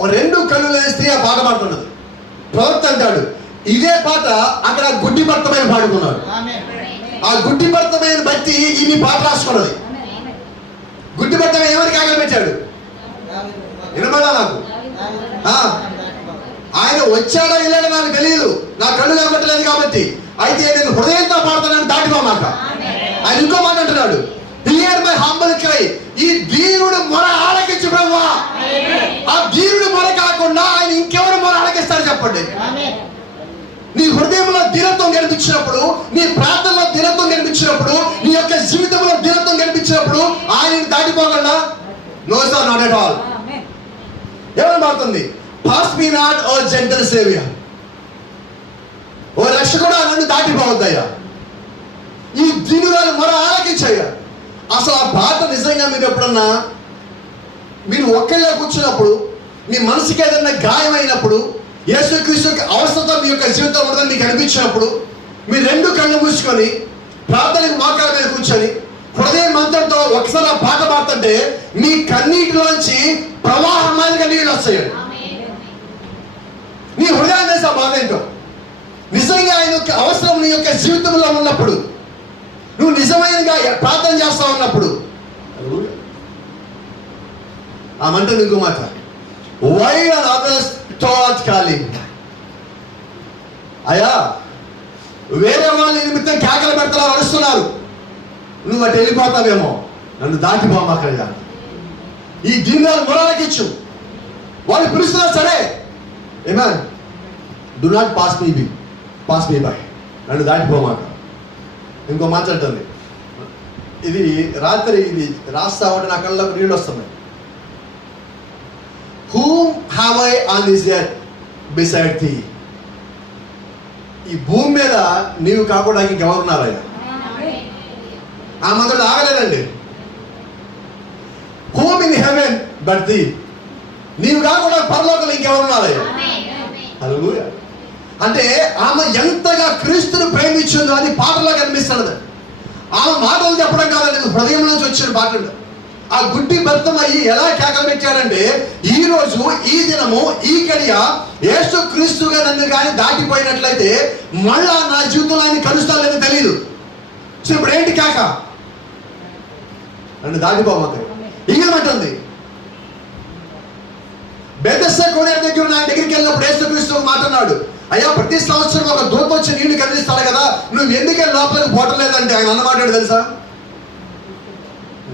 ఓ 2 కళ్ళు లేని స్త్రీ ఆ పాట పాడుతున్నది. ప్రవక్త అంటాడు, ఇదే పాట అక్కడ గుడ్డి భర్తమైన పాడుకున్నాడు. ఆ గుడ్డి భర్తమైన బట్టి ఈ పాట రాసుకున్నది. గుడ్డి భర్తమైన ఎవరికి కాగలు పెట్టాడు? వినబడా నాకు? ఆయన వచ్చాడో వెళ్ళాడో నాకు తెలియదు, నా కళ్ళు కనబట్టలేదు కాబట్టి. అయితే నేను హృదయంతో పాడుతానని దాటిపోమాక. ఆయన ఇంకో మాట అంటున్నాడు, హియర్ మై హంబల్ క్రై. ఈ దీనుడు మొర ఆలకించు ప్రభువా. ఆ దీనుడు మొర కాకుండా ఆయన ఇంకెవరు మొర ఆలకిస్తారు చెప్పండి? నీ హృదయంలో దినత్వం కనిపించినప్పుడు, నీ ప్రార్థనలో దినత్వం కనిపించినప్పుడు, నీ యొక్క జీవితంలో దినత్వం కనిపించినప్పుడు ఆయన దాటిపోగలడా? No sir, not at all. ఎవరు మారుతుంది? Pass me not O gentle saviour. ఓ రక్షకుడా నన్ను దాటిపోవద్దయ్యా, ఈ దీనురాలు మొర ఆలకించయ్యా. అసలు ఆ పాట నిజంగా మీరు ఎప్పుడన్నా మీరు ఒక్కళ్ళే కూర్చున్నప్పుడు, మీ మనసుకి ఏదైనా గాయమైనప్పుడు, యేసుక్రీస్తు అవసరత మీ యొక్క జీవితం ఉందని మీకు అనిపించినప్పుడు, మీరు 2 కళ్ళు మూసుకొని ప్రార్థనకు మోకాళ్ళ మీద కూర్చొని హృదయం మంత్రంతో ఒకసారి ఆ పాట పాడుతుంటే మీ కన్నీటిలోంచి ప్రవాహం మాదిరిగా నీళ్ళు వస్తాయండి. నీ హృదయాన్ని వేసే బాధ ఏంటో. నిజంగా ఆయన యొక్క అవసరం నీ యొక్క జీవితంలో ఉన్నప్పుడు, నువ్వు నిజమైనగా ప్రార్థన చేస్తా ఉన్నప్పుడు, ఆ మంట ఇంకో మాట, why are others thought calling. అయ్యా, వేరే వాళ్ళ నిమిత్తం కేకలు పెడతా అరుస్తున్నారు, నువ్వు అటు వెళ్ళిపోతావేమో, నన్ను దాటిపోమాకయ్యా. ఈ దీనాలు మొరాలకిచ్చు. వాళ్ళు పిలుస్తున్నారు సరే, amen. Do not pass me by. నన్ను దాటిపోమాక. ఇంకో మాట్లాడుతుంది, ఇది రాత్రి ఇది రాస్తా ఉంటే నా కళ్ళకు నీళ్ళు వస్తున్నాయి. Whom have I on this earth beside thee? ఈ భూమి మీద నీవు కాకుండా ఇంకెవరున్నారయ్యా? ఆ మొదలు ఆగలేదండి. Whom in heaven but thee? నీవు కాకుండా పరలోకంలో ఇంకెవరున్నారయ్యా? హల్లెలూయా. అంటే ఆమె ఎంతగా క్రీస్తుని ప్రేమించిందో అది పాటలో కనిపిస్తున్నది. ఆమె మాటలు చెప్పడం కాదండి, హృదయం నుంచి వచ్చిన పాటలు. ఆ గుడ్డి భర్తమయ్యి ఎలా కేకలు పెట్టాడంటే, ఈ రోజు, ఈ దినము, ఈ గడియ యేసు క్రీస్తుగా నన్ను కానీ దాటిపోయినట్లయితే మళ్ళా నా జీవితంలో ఆయన కలుస్తాను లేదో తెలియదు. సో ఇప్పుడు ఏంటి కేక? నన్ను దాటిపోమాక. ఇంకేమంటుంది? బెతెస్దా కోనేరు దగ్గర నా దగ్గరికి వెళ్ళినప్పుడు యేసు క్రీస్తు మాట్లాడు, అయ్యా ప్రతి సంవత్సరం ఒక దూత వచ్చి నీళ్లు కదిలిస్తాడు కదా, నువ్వు ఎందుకని లోపలికి పోవట్లేదంటే ఆయన అన్నమాటాడు తెలుసా?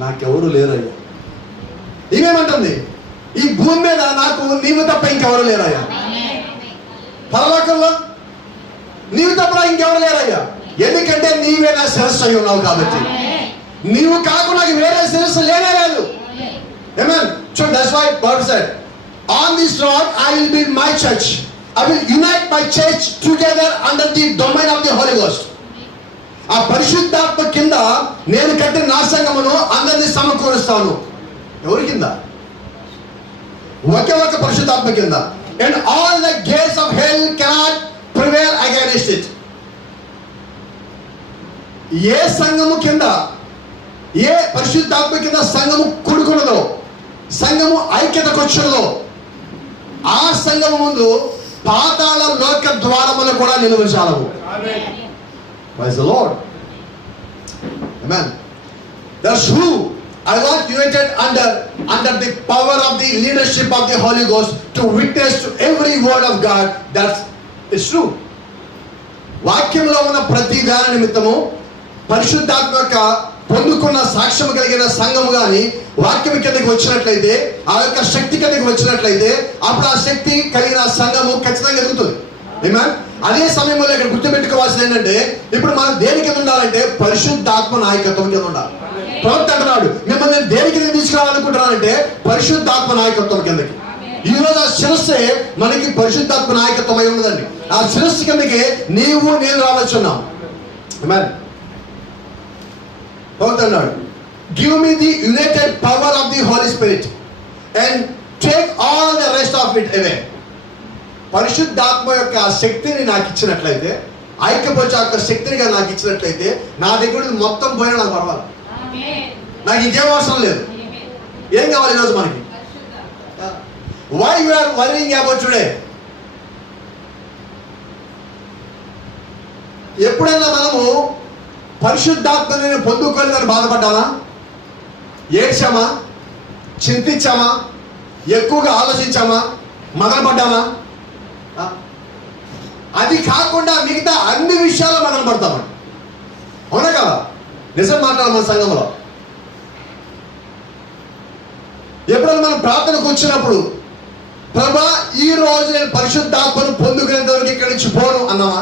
నాకెవరు లేరయ్యా. ఇవేమంటుంది? ఈ భూమి మీద నాకు నీవు తప్ప ఇంకెవరు లేరయ్యా. పరలోకంలో నీవు తప్ప ఇంకెవరు లేరయ్యా. ఎందుకంటే నీవే నా శిరస్సు అయి ఉన్నావు కాబట్టి. నీవు కాకుండా నాకు వేరే శిరస్సు లేనే లేదు. Amen. So that's why God said, on this rock I will build my church. I will unite my church together under the domain of the Holy Ghost. ఆ పరిశుద్ధాత్మ కింద నేను కట్టిన నా సంఘమును అందరినీ సమకూరుస్తాను. ఎవరి కింద? ఒకే ఒక పరిశుద్ధాత్మ కింద. And all the gates of hell cannot prevail against it. ఏ సంఘము కింద, ఏ పరిశుద్ధాత్మ కింద సంఘము కూడుకున్నదో, సంఘము ఐక్యతకు వచ్చినదో, ఆ సంఘము ముందు పాతాళ లోక ద్వారములు కూడా నిలువచాలవు. Praise the Lord. Amen. That's who I was united under the power of the leadership of the Holy Ghost to witness to every word of God. That's it's true. వాక్యంలో ఉన్న ప్రతి దాని నిమిత్తము పరిశుద్ధాత్మక పొందుకున్న సాక్ష్యం కలిగిన సంఘము కానీ, వాక్యం కిందకి వచ్చినట్లయితే, ఆ యొక్క శక్తి కిందకి వచ్చినట్లయితే, అప్పుడు ఆ శక్తి కలిగిన సంఘము ఖచ్చితంగా ఎదుగుతుంది. ఆమేన్. అదే సమయంలో ఇక్కడ గుర్తుపెట్టుకోవాల్సింది ఏంటంటే, ఇప్పుడు మనం దేని కింద ఉండాలంటే పరిశుద్ధాత్మ నాయకత్వం కింద ఉండాలి. ప్రవక్త అంటున్నాడు, మిమ్మల్ని దేని కింద తీసుకురావాలనుకుంటున్నానంటే పరిశుద్ధాత్మ నాయకత్వం కిందకి. ఈ రోజు ఆ శిరస్సే మనకి పరిశుద్ధాత్మ నాయకత్వం అయి ఉన్నదండి. ఆ శిరస్సు కిందకి నీవు నేను రావచ్చున్నాం. ఆమేన్. ప్రవక్త అన్నాడు, give me the united power of the holy spirit and take all the rest of it away. పరిశుద్ధాత్మ యొక్క శక్తిని నాకు ఇచ్చినట్లయితే, ఐక్యపరిచే యొక్క శక్తిని నాకు ఇచ్చినట్లయితే, నా దగ్గర మొత్తం పోయినా నాకు పర్వాలి. నాకు ఇంకేం అవసరం లేదు. ఏం కావాలి ఈరోజు మనకి? Why you are worrying about today? ఎప్పుడైనా మనము పరిశుద్ధాత్మని పొందుకోలేదని బాధపడ్డామా? ఏడ్చామా? చింతించామా? ఎక్కువగా ఆలోచించామా? మదనపడ్డామా? అది కాకుండా మిగతా అన్ని విషయాలు మదన పడతామండి. అవునా కదా? నిజం మాట్లాడాలి మన సంఘంలో. ఎప్పుడైనా మనం ప్రార్థనకు వచ్చినప్పుడు, ప్రభా ఈ రోజు నేను పరిశుద్ధాత్మను పొందుకునేంత వరకు ఇక్కడి నుంచి పోను అన్నామా?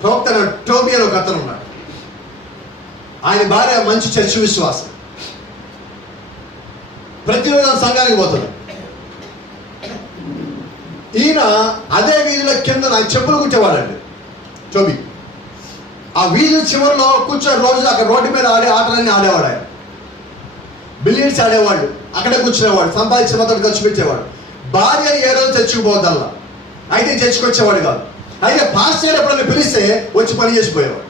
ప్రవక్త టోబీ అని ఒక అతను ఉన్నాడు. ఆయన భార్య మంచి చర్చి విశ్వాసం. ప్రతిరోజు సంఘానికి పోతాడు. ఈయన అదే వీధిలో కింద నాకు చెప్పులు కుట్టేవాడండి టోబీ. ఆ వీధి చివరిలో కూర్చొని రోజు అక్కడ రోడ్డు మీద ఆడే ఆటలన్నీ ఆడేవాడు. ఆయన బిలియర్డ్స్ ఆడేవాడు, అక్కడే కూర్చునేవాడు, సంపాదించిన మొత్తం ఖర్చు పెట్టేవాడు. భార్య ఏ రోజు చర్చిపోద్దల్లా, అయితే చర్చికొచ్చేవాడు కాదు. అయితే పాస్టర్ ఎప్పుడైనా పిలిస్తే వచ్చి పని చేసిపోయేవాడు.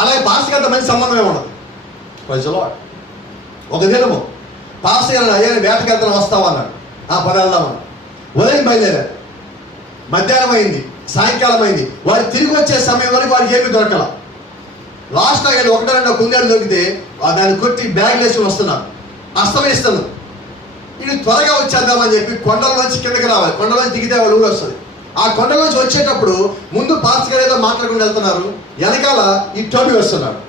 అలాగే పాస్టర్ అంత మంచి సంబంధమే ఉండదు. కొంచెం ఒక దినము పాస్టర్ గారు అయ్యా వేటకి వెళ్తాను వస్తావా అన్నాడు. పని వెళ్దామని ఉదయం బయలుదేరారు. మధ్యాహ్నం అయింది, సాయంకాలం అయింది. వారు తిరిగి వచ్చే సమయం వరకు వారికి ఏమీ దొరకల. లాస్ట్ అయ్యాడు ఒకటో రెండో కుందేలు దొరికితే దాన్ని కొట్టి బ్యాగ్ వేసి వస్తున్నాను, అస్తమిస్తాను. ఇది త్వరగా వచ్చేద్దామని చెప్పి కొండలోంచి కిందకి రావాలి. కొండలోంచి దిగితే వాళ్ళ ఊరు వస్తుంది. ఆ కొండలోంచి వచ్చేటప్పుడు ముందు పాస్టర్ గారు ఏదో మాట్లాడుకుని వెళ్తున్నారు, వెనకాల ఈ టోబీ వస్తున్నాడు.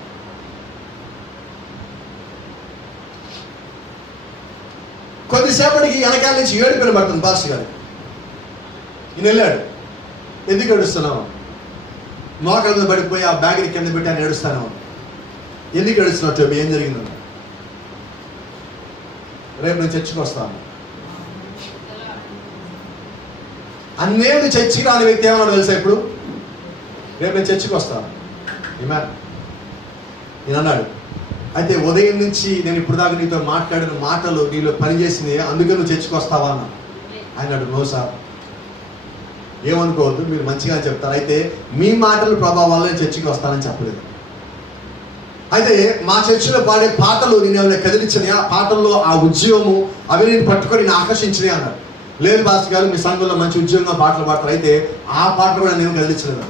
కొద్దిసేపటికి వెనకాల నుంచి ఏడుపు వినబడుతుంది పాస్టర్ గారు. ఈయన వెళ్ళాడు. ఎందుకు ఏడుస్తున్నావు? మోకాళ్ళ మీద పడిపోయి ఆ బ్యాగ్ని కింద పెట్టి ఆయన ఏడుస్తాను. ఎందుకు ఏడుస్తున్నావు టోబీ? ఏం జరిగిందన్న? రేపు నేను చర్చికి వస్తాను. అన్నేళ్ళు చర్చికి రాని వ్యక్తి ఏమన్నాడు తెలుసా? ఇప్పుడు రేపు నేను చర్చికి వస్తాను. నేను అన్నాడు, అయితే ఉదయం నుంచి నేను ఇప్పుడు దాకా నీతో మాట్లాడిన మాటలు నీలో పనిచేసింది, అందుకే నువ్వు చర్చికి వస్తావా అన్న. ఆయన నో సార్, ఏమనుకోవద్దు, మీరు మంచిగా చెప్తారు. అయితే మీ మాటల ప్రభావం వల్ల నేను చర్చికి వస్తానని చెప్పలేదు. అయితే మా చర్చిలో పాడే పాటలు నేను ఏమైనా కదిలించినాయి, ఆ పాటల్లో ఆ ఉద్యోగము అవి నేను పట్టుకొని నేను ఆకర్షించినాయి అన్నాడు. లేదు పాస్టర్ గారు, మీ సంఘంలో మంచి ఉద్యోగంగా పాటలు పాడతారు, అయితే ఆ పాటలు కూడా నేను కదిలించలేదు.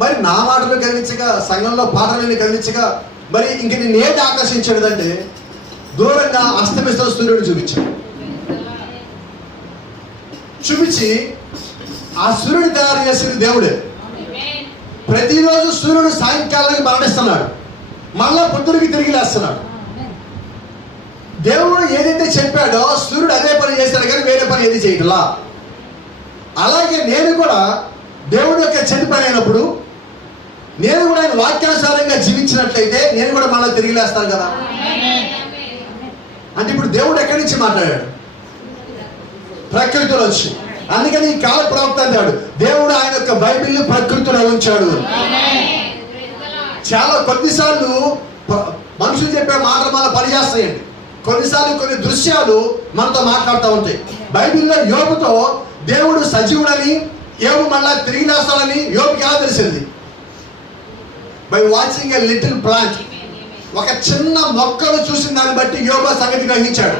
మరి నా మాటలు కదిలించగా, సంఘంలో పాటలు కదిలించగా, మరి ఇంక నేను ఏది ఆకర్షించాడంటే దూరంగా అస్తమిస్తున్న సూర్యుడు చూపించి ఆ సూర్యుడు తయారు చేసిన దేవుడే. ప్రతిరోజు సూర్యుడు సాయంకాలానికి మరణిస్తున్నాడు, మళ్ళా పొద్దుడికి తిరిగి లేస్తున్నాడు. దేవుడు ఏదైతే చెప్పాడో సూర్యుడు అదే పని చేస్తాడు, కానీ వేరే పని ఏది చేయట్లా. అలాగే నేను కూడా దేవుడి యొక్క చెడు పని అయినప్పుడు నేను కూడా ఆయన వాక్యానుసారంగా జీవించినట్లయితే నేను కూడా మళ్ళీ తిరిగి లేస్తాను కదా. అంటే ఇప్పుడు దేవుడు ఎక్కడి నుంచి మాట్లాడాడు? ప్రకృతిలో వచ్చి. అందుకని ఈ కాల ప్రవక్త అన్నాడు, దేవుడు ఆయన యొక్క బైబిల్ని ప్రకృతిలో ఉంచాడు. చాలా కొద్దిసార్లు మనుషులు చెప్పే మాటలు మన పనిచేస్తాయండి. కొన్నిసార్లు కొన్ని దృశ్యాలు మనతో మాట్లాడుతూ ఉంటాయి. బైబిల్లో యోబుతో దేవుడు సజీవుడని, యోబు మళ్ళా తిరిగి లేస్తాడని యోబుకి ఎలా తెలిసింది? By watching a little plant. ఒక చిన్న మొక్కను చూసిన దాన్ని బట్టి యోబు సంగతి గ్రహించాడు.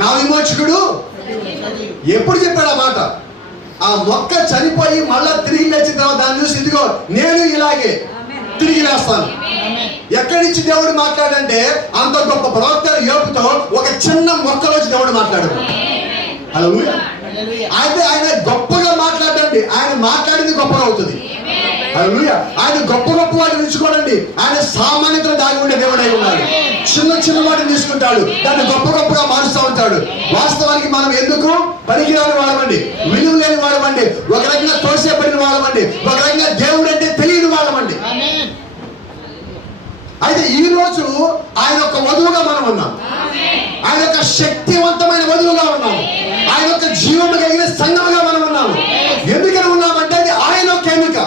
నా విమోచకుడు ఎప్పుడు చెప్పాడు ఆ మాట? ఆ మొక్క చనిపోయి మళ్ళా తిరిగి లేచిన తర్వాత దాన్ని చూసి, ఇదిగో నేను ఇలాగే తిరిగి లేస్తాను. ఎక్కడి నుంచి దేవుడు మాట్లాడంటే అంత గొప్ప ప్రవక్త యోబుతో ఒక చిన్న మొక్కలోంచి దేవుడు మాట్లాడాడు. హల్లెలూయా. అయితే ఆయన గొప్పగా మాట్లాడండి, ఆయన మాట్లాడింది గొప్పగా అవుతుంది. హల్లెలూయా. ఆయన గొప్ప గొప్ప వాటిని ఎంచుకోడండి. ఆయన సామాన్యతలు దాగి ఉండే దేవుడై ఉన్నాడు. చిన్న చిన్న వాటిని తీసుకుంటాడు, దాన్ని గొప్ప గొప్పగా మారుస్తూ ఉంటాడు. వాస్తవానికి మనం ఎందుకు పనికిరాని వాళ్ళమండి, విలువ లేని వాళ్ళమండి, ఒక రకంగా తోసేపడిన వాళ్ళమండి, ఒక రకంగా దేవుడు అంటే తెలియని వాళ్ళమండి. అయితే ఈ రోజు ఆయన యొక్క వధువుగా మనం ఉన్నాం. ఆయన యొక్క శక్తివంతమైన వధువుగా ఉన్నాము. ఆయన యొక్క జీవము కలిగిన సంఘముగా మనం ఉన్నాము. ఎందుకని ఉన్నామంటే అది ఆయన యొక్క ఎన్నిక.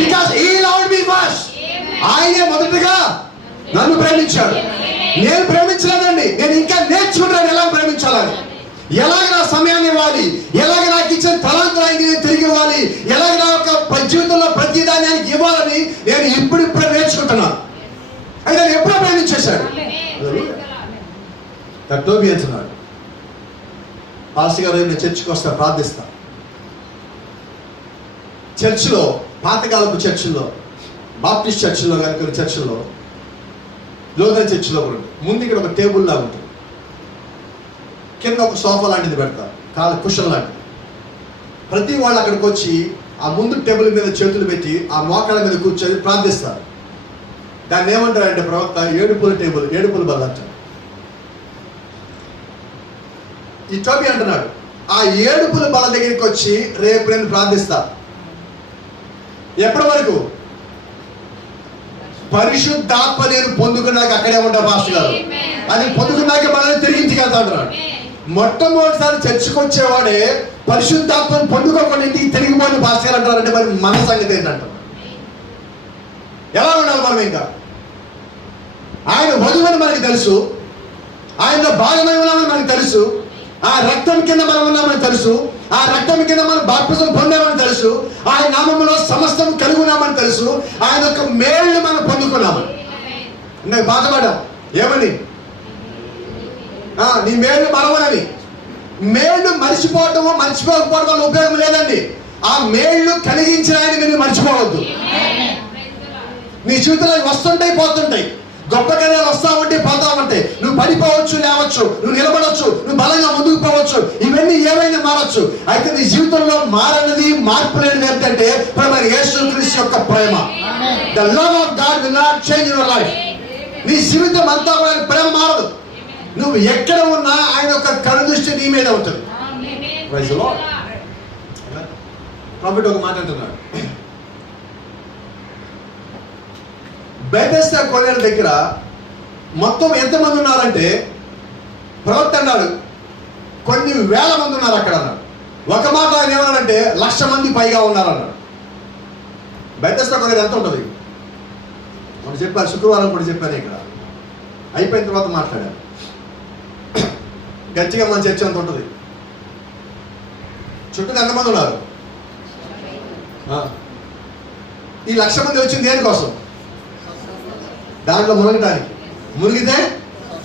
Because he loved me first. ఆయనే మొదటగా నన్ను ప్రేమించాడు. నేను ప్రేమించలేదండి, నేను ఇంకా నేర్చుకుంటాను ఎలా ప్రేమించాలని, ఎలాగ నా సమయాన్ని ఇవ్వాలి, ఎలాగ నాకు ఇచ్చిన తలాంతరానికి నేను తిరిగి ఇవ్వాలి, ఎలాగ నా యొక్క జీవితంలో ప్రతి దాన్ని ఆయనకి ఇవ్వాలని నేను ఇప్పుడిప్పుడే నేర్చుకుంటున్నాను. అయితే ఆయన ఎప్పుడో ప్రేమించేశాడు. టోబీ అంటున్నాడు, పాస్టర్ గారు నేను చర్చికి వస్తా, ప్రార్థిస్తా. చర్చిలో, పాతకాలపు చర్చిలో, బాప్టిస్ట్ చర్చిలో కానీ కొన్ని చర్చిల్లో, లోకల్ చర్చిలో కూడా ముందు ఇక్కడ ఒక టేబుల్ లాగా ఉంటుంది, కింద ఒక సోఫా లాంటిది పెడతారు, కాళ్ళ కుషన్ లాంటిది. ప్రతి వాళ్ళు అక్కడికి వచ్చి ఆ ముందు టేబుల్ మీద చేతులు పెట్టి ఆ మోకాళ్ళ మీద కూర్చొని ప్రార్థిస్తారు. దాన్ని ఏమంటారంటే ప్రవక్త ఏడుపుల టేబుల్, ఏడుపుల బల్ల అంటారు. ఈ టోబీ అంటున్నాడు, ఆ ఏడుపుల బల్ల దగ్గరికి వచ్చి రేపు నేను ప్రార్థిస్తా. ఎప్పటి వరకు? పరిశుద్ధాత్మ నేను పొందుకున్నాక అక్కడే ఉంటా పాస్టర్ గారు. అది పొందుకున్నాక మనల్ని తిరిగి ఇంటికి వెళ్తా అంటున్నాడు. మొట్టమొదటిసారి చర్చకు వచ్చేవాడే పరిశుద్ధాత్మను పొందుకోకుండా ఇంటికి తిరిగిపోయిన పాస్టర్ గారు అంటారంటే మరి మన సంగతి ఏంటంటారు? ఎలా ఉండాలి మనం? ఇంకా ఆయన వధువని మనకి తెలుసు, ఆయనలో భాగమై ఉన్నామని మనకు తెలుసు, ఆ రక్తం కింద మనం ఉన్నామని తెలుసు, ఆ రక్తం కింద మనం బాప్తిజం పొందామని తెలుసు, ఆయన నామములో సమస్తం కలిగి ఉన్నామని తెలుసు, ఆయన యొక్క మేళ్ళు మనం పొందుకున్నామని. నాకు పాట పాడాం ఏమని? నీ మేళ్ళు మరవనని. మేళ్ళు మర్చిపోవటము మర్చిపోకపోవడం వల్ల ఉపయోగం లేదండి. ఆ మేళ్ళు కలిగించిన ఆయన మీరు మర్చిపోవద్దు. నీ జీవితంలో వస్తుంటాయి, పోతుంటాయి, గొప్ప కార్యాలు వస్తా ఉంటాయి, పోతా ఉంటాయి. నువ్వు పడిపోవచ్చు, లేవచ్చు, నువ్వు నిలబడవచ్చు, నువ్వు బలంగా ముందుకు పోవచ్చు, ఇవన్నీ ఏమైనా మారచ్చు. అయితే నీ జీవితంలో మారనిది, మార్పు లేనిది ఏంటంటే ప్రభువైన యేసుక్రీస్తు యొక్క ప్రేమ. The love of God will not change your life. నీ జీవితం అంతా ఆయన ప్రేమ మారదు. నువ్వు ఎక్కడ ఉన్నా ఆయన యొక్క కనుదృష్టి నీ మీద ఉంటుంది. Praise the Lord. ప్రాఫెట్ ఒక మాట అంటున్నాడు, బెతెస్దా కొనేల దగ్గర మొత్తం ఎంతమంది ఉన్నారంటే ప్రవక్త అన్నాడు కొన్ని వేల మంది ఉన్నారు అక్కడ అన్నాడు. ఒక మాట ఆయన ఏమన్నాడంటే 1,00,000 మంది పైగా ఉన్నారు అన్నాడు. బెతెస్దా కొనేది ఎంత ఉంటుంది? మనం చెప్పారు, శుక్రవారం కూడా చెప్పాను, ఇక్కడ అయిపోయిన తర్వాత మాట్లాడాను. గట్టిగా మన చర్చ అంత ఉంటుంది. చుట్టూ ఎంతమంది ఉన్నారు? ఈ 1,00,000 మంది వచ్చింది దేనికోసం? దాంట్లో మునగటానికి. మునిగితే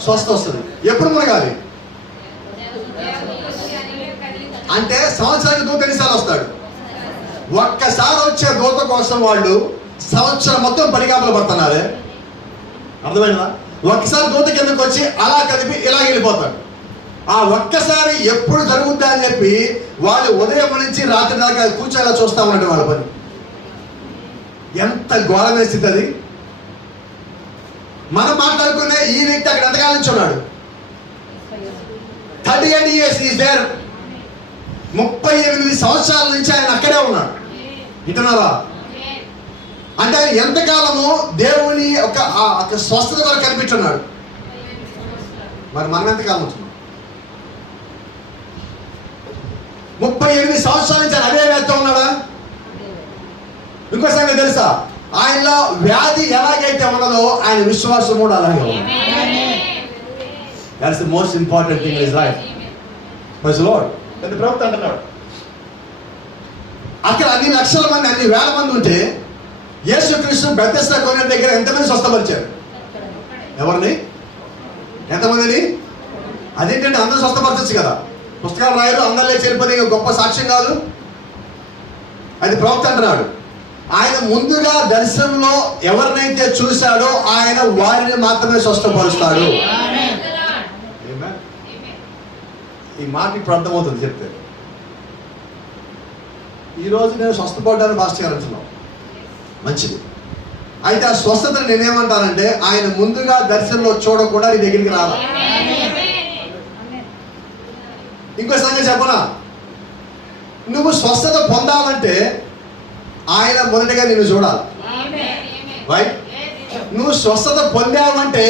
స్వస్థ వస్తుంది. ఎప్పుడు మునగాలి అంటే సంవత్సరానికి దూత ఎన్నిసార్లు వస్తాడు? ఒక్కసారి వచ్చే దూత కోసం వాళ్ళు సంవత్సరం మొత్తం పడిగాపులు పడుతున్నారే. అర్థమైందా? ఒక్కసారి దూత కిందకు వచ్చి అలా కలిపి ఇలా వెళ్ళిపోతాడు. ఆ ఒక్కసారి ఎప్పుడు జరుగుద్దా అని చెప్పి వాళ్ళు ఉదయం నుంచి రాత్రి దాకా కూర్చోలా చూస్తా ఉన్నట్టు వాళ్ళ పని. ఎంత ఘోరమైన స్థితి అది. మనం మాట్లాడుకునే ఈ వ్యక్తి అక్కడ ఎంతకాలం నుంచి ఉన్నాడు? 38 years ఈజ్ దేర్. 38 సంవత్సరాల నుంచి ఆయన అక్కడే ఉన్నాడు. వింటున్నారా? అంటే ఆయన ఎంతకాలము దేవుని ఒక స్వస్థత కూడా కనిపించున్నాడు. మరి మనం ఎంతకాలం ఉంటున్నాం? 38 సంవత్సరాల నుంచి అదే వేస్తా ఉన్నాడా? ఇంకో సంగతి తెలుసా? ఆయనలో వ్యాధి ఎలాగైతే ఉన్నదో ఆయన విశ్వాసం కూడా అలాగే ఉంది. That's the most important thing in his life. Praise the Lord. అంటే ప్రవక్త అంటున్నాడు అక్కడ అన్ని లక్షల మంది, అన్ని వేల మంది ఉంటే యేసుక్రీస్తు బెతెస్దా కొనే దగ్గర ఎంతమంది స్వస్థపరిచారు? ఎవరిని? ఎంతమందిని? అదేంటంటే అందరూ స్వస్థపరచచ్చు కదా. పుస్తకాలు రాయరు, అందరిలో చేరిపోతే గొప్ప సాక్ష్యం కాదు. అది ప్రవక్త అంటున్నాడు. ఆయన ముందుగా దర్శనంలో ఎవరినైతే చూశాడో ఆయన వారిని మాత్రమే స్వస్థపరుస్తాడు. ఈ మాట ఇప్పుడు అర్థమవుతుంది చెప్తే. ఈరోజు నేను స్వస్థపడ్డాను పాస్టర్ గారు అంటున్నాం. మంచిది. అయితే ఆ స్వస్థతను నేనేమంటానంటే, ఆయన ముందుగా దర్శనంలో చూడకుండా నీ దగ్గరికి రావాలి. ఇంకో సంగతి చెప్పనా, నువ్వు స్వస్థత పొందాలంటే ఆయన మొదటిగా నిన్ను చూడాలి. రైట్? నువ్వు స్వస్థత పొందావంటే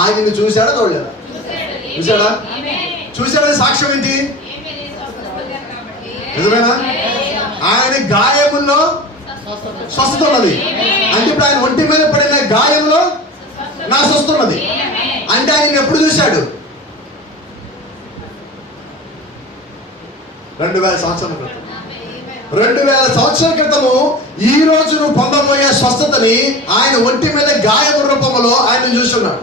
ఆయన నిన్ను చూశాడా చూడలేదా? చూశాడా? చూశాడని సాక్ష్యం ఏంటి? నిజమేనా? ఆయన గాయముల్లో స్వస్థత ఉన్నది అంటే, ఇప్పుడు ఆయన ఒంటి మీద పడిన గాయంలో నా స్వస్థ ఉన్నది అంటే ఆయన ఎప్పుడు చూశాడు? 2000 సంవత్సరాల క్రితం. 2000 సంవత్సరాల క్రితము ఈ రోజు నువ్వు పొందబోయే స్వస్థతని ఆయన ఒంటి మీద గాయము రూపంలో ఆయన చూస్తున్నాడు.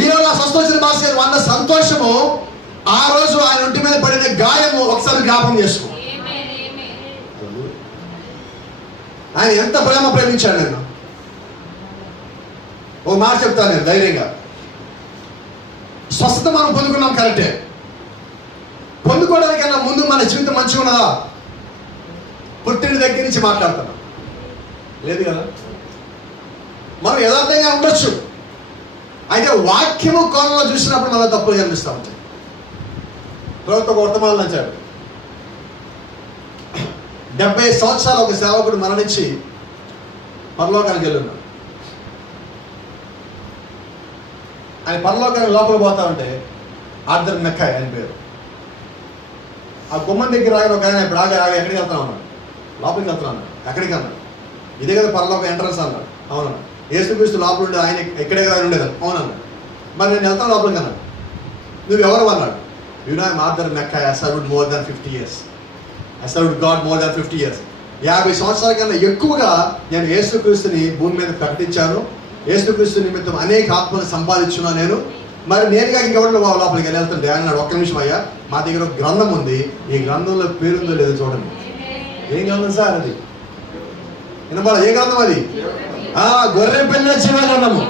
ఈరోజు ఆ స్వస్థ వచ్చిన భాష అన్న సంతోషము ఆ రోజు ఆయన ఒంటి మీద పడిన గాయము ఒకసారి జ్ఞాపకం చేసుకో. ఆయన ఎంత ప్రేమించాడు. నేను ఓ మాట చెప్తాను నేను ధైర్యంగా. స్వస్థత మనం పొందుకున్నాం కరెక్టే. పొందుకోవడానికన్నా ముందు మన జీవితం మంచిగా ఉన్నదా? పుట్టిన దగ్గర నుంచి మాట్లాడుతున్నాం లేదు కదా. మనం యథార్థంగా ఉండొచ్చు. అయితే వాక్యము కోణంలో చూసినప్పుడు మనం తప్పులు కనిపిస్తూ ఉంటాయి. ప్రభుత్వ వర్తమానం అంచాడు, 70 సంవత్సరాలు ఒక సేవకుడు మరణించి పరలోకానికి వెళ్ళున్నాడు. ఆయన పరలోకానికి లోపల పోతా ఉంటే ఆర్థర్ మెక్కాయ్ ఆయన పేరు. ఆ గుమ్మం దగ్గర రాగిన ఒక ఆయన ఇప్పుడు ఆగా ఎక్కడికి వెళ్తా ఉన్నాడు? లోపలికి వెళ్తున్నాను. ఎక్కడికి అన్నాడు? ఇదే కదా పరలోక ఎంట్రన్స్ అన్నాడు. అవునన్నాడు. యేసుక్రీస్తు లోపల ఉండే ఆయన ఎక్కడే ఆయన ఉండేది. అవునన్నాడు. మరి నేను వెళ్తాను లోపలికి అన్నాడు. నువ్వు ఎవరు అన్నాడు? You know I am Arthur McCoy. I served more than 50 years. I served God more than 50 years. 50 సంవత్సరాల కన్నా ఎక్కువగా నేను యేసుక్రీస్తుని భూమి మీద ప్రకటించాను. యేసుక్రీస్తు నిమిత్తం అనేక ఆత్మలు సంపాదించున్నా నేను. మరి నేరుగా ఇంకెవరిలో లోపలికి వెళ్తుంటే అన్నాడు, ఒక్క నిమిషం అయ్యా, మా దగ్గర ఒక గ్రంథం ఉంది, ఈ గ్రంథంలో పేరుందో లేదో చూడండి. ఏం గ్రంథం సార్ అది? వినపడదు. ఏ గ్రంథం అది? గొర్రె పిల్ల జీవ గ్రంథము.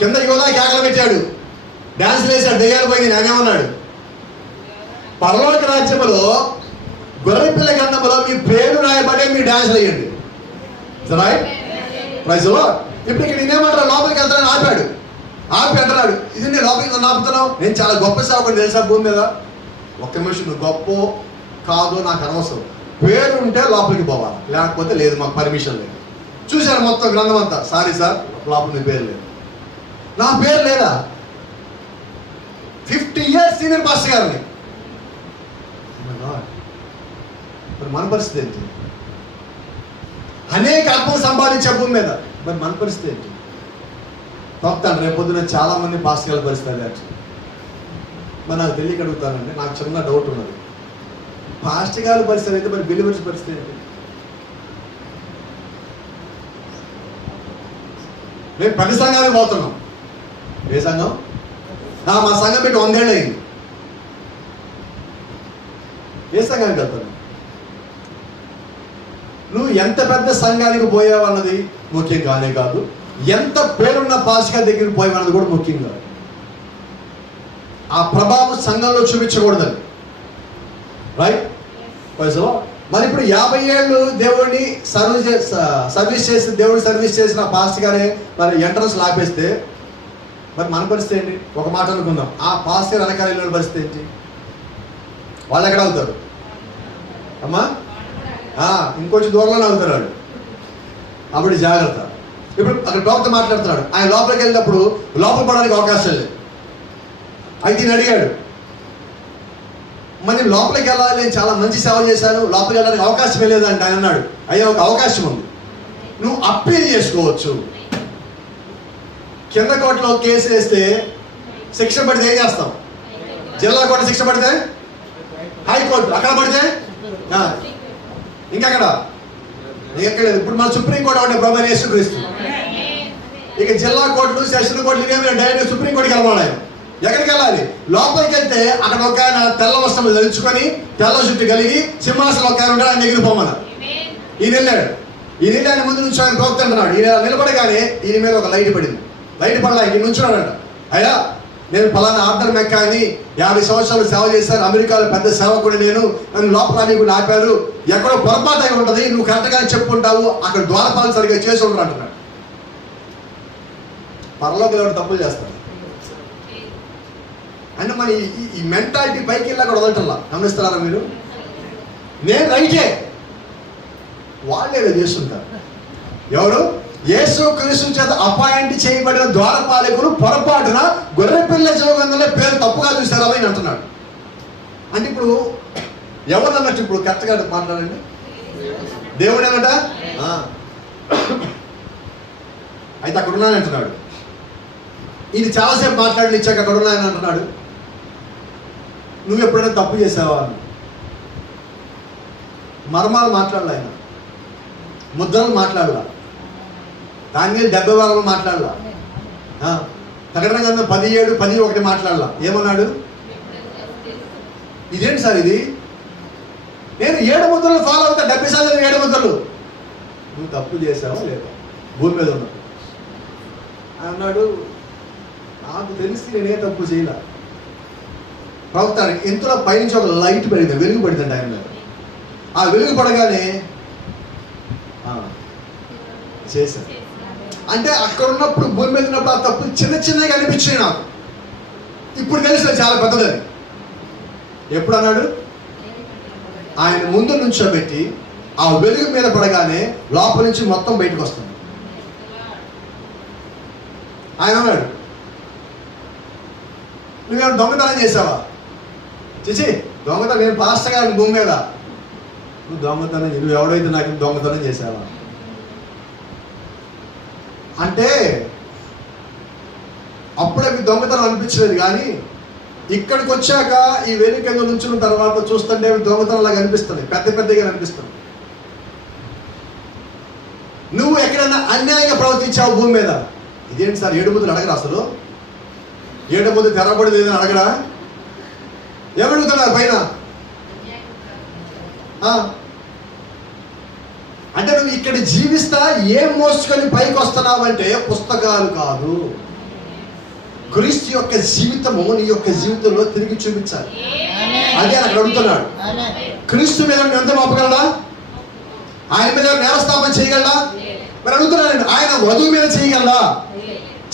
కింద యోధా కేకలు పెట్టాడు, డాన్స్ వేశాడు, దెయ్యాలు పోయి నేనేమన్నాడు? పరలోక రాజ్యములో గొర్రె పిల్ల గ్రంథంలో మీ పేరు రాయబడే మీ డాన్స్ వేయండి. రైట్? Praise the Lord. ఇప్పుడు ఇక్కడ నేనేమంటారు? లోపలికి వెళ్తానని ఆపి అంటున్నాడు, ఇది నేను లోపలికి ఆపుతున్నావు, నేను చాలా గొప్ప సేవకుడు తెలుసా భూమి మీద. ఒక్క నిమిషం, నువ్వు గొప్ప కాదు నాకు అనవసరం, పేరు ఉంటే లోపలికి పోవాలి, లేకపోతే లేదు, మాకు పర్మిషన్ లేదు. చూశాను మొత్తం గ్రంథం అంతా. సారీ సార్, లోపల నీ పేరు లేదు. నా పేరు లేదా? 50 years సీనియర్ పాస్టర్ గారిని. మరి మన పరిస్థితి ఏంటి? అనేక ఆత్మలు సంపాదించే భూమి మీద, మరి మన పరిస్థితి ఏంటి? తప్పుతాను. రేపొద్దున చాలా మంది పాస్టర్ గారి పరిస్థితి అది. యాక్చువల్లీ మరి నాకు తెలియక అడుగుతానండి, నాకు చిన్న డౌట్ ఉన్నది. పాస్టర్ గారి పరిస్థితి అయితే మరి బిలీవర్స్ పరిస్థితి ఏంటి? మేము 10 సంఘానికి పోతున్నాం. ఏ సంఘం? మా సంఘం పెట్టి 100 ఏళ్ళు అయింది. ఏ సంఘానికి వెళ్తాను? నువ్వు ఎంత పెద్ద సంఘానికి పోయావు అన్నది ముఖ్యం కానే కాదు, ఎంత పేరున్న పాస్టర్ దగ్గరికి పోయావన్నది కూడా ముఖ్యం కాదు. ఆ ప్రభావం సంఘంలో చూపించకూడదని. రైట్? మరి ఇప్పుడు 50 ఏళ్ళు దేవుడిని సర్వీస్ చేసి దేవుడిని సర్వీస్ చేసిన పాస్టర్ గారే మరి ఎంట్రన్స్ ఆపేస్తే మరి మన పరిస్థితి ఏంటి? ఒక మాట అనుకుందాం, ఆ పాస్టర్ వెనకాల వెళ్ళిన పరిస్థితి ఏంటి? వాళ్ళు ఎక్కడ అవుతారు అమ్మా? ఇంకొంచెం దూరంలోనే అవుతారు వాళ్ళు. అప్పుడు జాగ్రత్త. ఇప్పుడు అక్కడ ప్రవక్త మాట్లాడుతున్నాడు, ఆయన లోపలికి వెళ్ళినప్పుడు లోపల పడడానికి అవకాశం లేదు. అయితే నేను అడిగాడు, మరి లోపలికి వెళ్ళాలి, నేను చాలా మంచి సేవ చేశాను, లోపలికి వెళ్ళడానికి అవకాశం లేదంటే ఆయన అన్నాడు, అయ్యా ఒక అవకాశం ఉంది, నువ్వు అప్పీల్ చేసుకోవచ్చు. కింద కోర్టులో కేసు వేస్తే శిక్ష పడితే ఏం చేస్తాం? జిల్లా కోర్టు శిక్ష పడితే హైకోర్టు, అక్కడ పడితే ఇంకెక్కడ ఎక్కలేదు. ఇప్పుడు మన సుప్రీంకోర్టు ఒకటి ప్రభువైన యేసుక్రీస్తు. ఇక జిల్లా కోర్టులు, సెషన్ కోర్టులు ఇవేమి డైరెక్ట్ సుప్రీంకోర్టుకి వెళ్ళాలి. ఎక్కడికి వెళ్ళాలి? లోపలికి వెళ్తే అక్కడ ఒక ఆయన తెల్ల వస్త్రములు ధరించుకొని తెల్ల చుట్టు కలిగి సింహాసనం ఒక ఆయన ఉంటాడు, ఆయన దగ్గర పోమన్నారు. ఈయన వెళ్ళాడు. ఈయన వెళ్ళి ఆయన ముందు నుంచి ఆయన ప్రవక్త అంటున్నాడు. ఈయన నిలబడగానే ఈయన మీద ఒక లైట్ పడింది. లైట్ పడలా, ఈయన నుంచున్నాడంట. అయ్యా నేను పలానా ఆర్డర్ మెక్కాని 50 సంవత్సరాలు సేవ చేశాను, అమెరికాలో పెద్ద సేవకుడు నేను, నన్ను లోపల కూడా ఆపారు, ఎక్కడో పొరపాటు అయి ఉంటుంది, నువ్వు కరెక్ట్గానే చెప్పుకుంటావు, అక్కడ ద్వారపాలు సరిగ్గా చేసి ఉండరు అంటున్నాడు. పరలోకి ఎవరు తప్పులు చేస్తారు అంటే మన ఈ మెంటాలిటీ పైకి వెళ్ళా కూడా వదలటల్లా. గమనిస్తున్నారా మీరు? నేను రైటే, వాళ్ళు ఏదో చేస్తుంటారు. ఎవరు? యేసు క్రీస్తు చేత అపాయింట్ చేయబడిన ద్వారపాలకులు పొరపాటున గొర్రెపిల్ల జీవగ్రంథంలో పేరు తప్పుగా చూస్తారా అని అంటున్నాడు. అంటే ఇప్పుడు ఎవరు అన్నట్టు? ఇప్పుడు కరెక్ట్గా మాట్లాడండి. దేవుడు ఏమట? అయితే అక్కడ ఉన్నాను అంటున్నాడు. ఇది చాలాసేపు మాట్లాడి ఇచ్చాక అక్కడ ఉన్నాయని అంటున్నాడు. నువ్వు ఎప్పుడైనా తప్పు చేసావా? మర్మాలు మాట్లాడలే ఆయన, ముద్రలు మాట్లాడలా, దాన్ని 70 వారాలు మాట్లాడలా, ప్రకటన గ్రంథం 17:10-1 మాట్లాడలా. ఏమన్నాడు? ఇదేంటి సార్ ఇది? నేను 7 ముద్రలు ఫాలో అవుతా, 70 సార్లు 7 ముద్రలు. నువ్వు తప్పు చేసావా లేదా భూమి మీద ఉన్నావు అన్నాడు. నాకు తెలిసి నేనే తప్పు చేయలే. ప్రవక్త ఎంతలో పైనుంచి ఒక లైట్ పడింది, వెలుగు పడిందండి ఆయన మీద. ఆ వెలుగు పడగానే చేశాను. అంటే అక్కడ ఉన్నప్పుడు, భూమి మీద ఉన్నప్పుడు ఆ తప్పు చిన్న చిన్నగా అనిపించాయి నాకు. ఇప్పుడు తెలిసిన చాలా పెద్దదని. ఎప్పుడు అన్నాడు? ఆయన ముందు నుంచోబెట్టి ఆ వెలుగు మీద పడగానే లోపల నుంచి మొత్తం బయటకు వస్తుంది. ఆయన అన్నాడు, నువ్వేమైనా దొంగతనం చేసావా? చేసి దొంగతనం, నేను పాస్టర్ గారిని భూమి మీద. నువ్వు దొంగతనం, నువ్వు ఎవడైతే నాకు దొంగతనం చేసావా అంటే అప్పుడే దొంగతనం అనిపించలేదు. కానీ ఇక్కడికి వచ్చాక ఈ వెలుగు కింద నుంచిన తర్వాత చూస్తుంటే దొంగతనంలాగా అనిపిస్తుంది, పెద్ద పెద్దగా అనిపిస్తుంది. నువ్వు ఎక్కడైనా అన్యాయంగా ప్రవర్తించావు భూమి మీద. ఇదేంటి సార్ 7 ముద్రలు అడగరా? అసలు 7 ముద్ర తెరబడి లేదని అడగడా? ఏమడుగుతున్నారు పైన? అంటే నువ్వు ఇక్కడ జీవిస్తా ఏం మోసుకొని పైకి వస్తున్నావు అంటే పుస్తకాలు కాదు, క్రీస్తు యొక్క జీవితము నీ యొక్క జీవితంలో తిరిగి చూపించాలి. అదే అక్కడ అడుగుతున్నాడు. క్రీస్తు మీద ఎంత మోపగలడా? ఆయన మీద నేరస్థాపన చేయగలడా? మరి అడుగుతున్నాడు, ఆయన వధువు మీద చేయగలడా?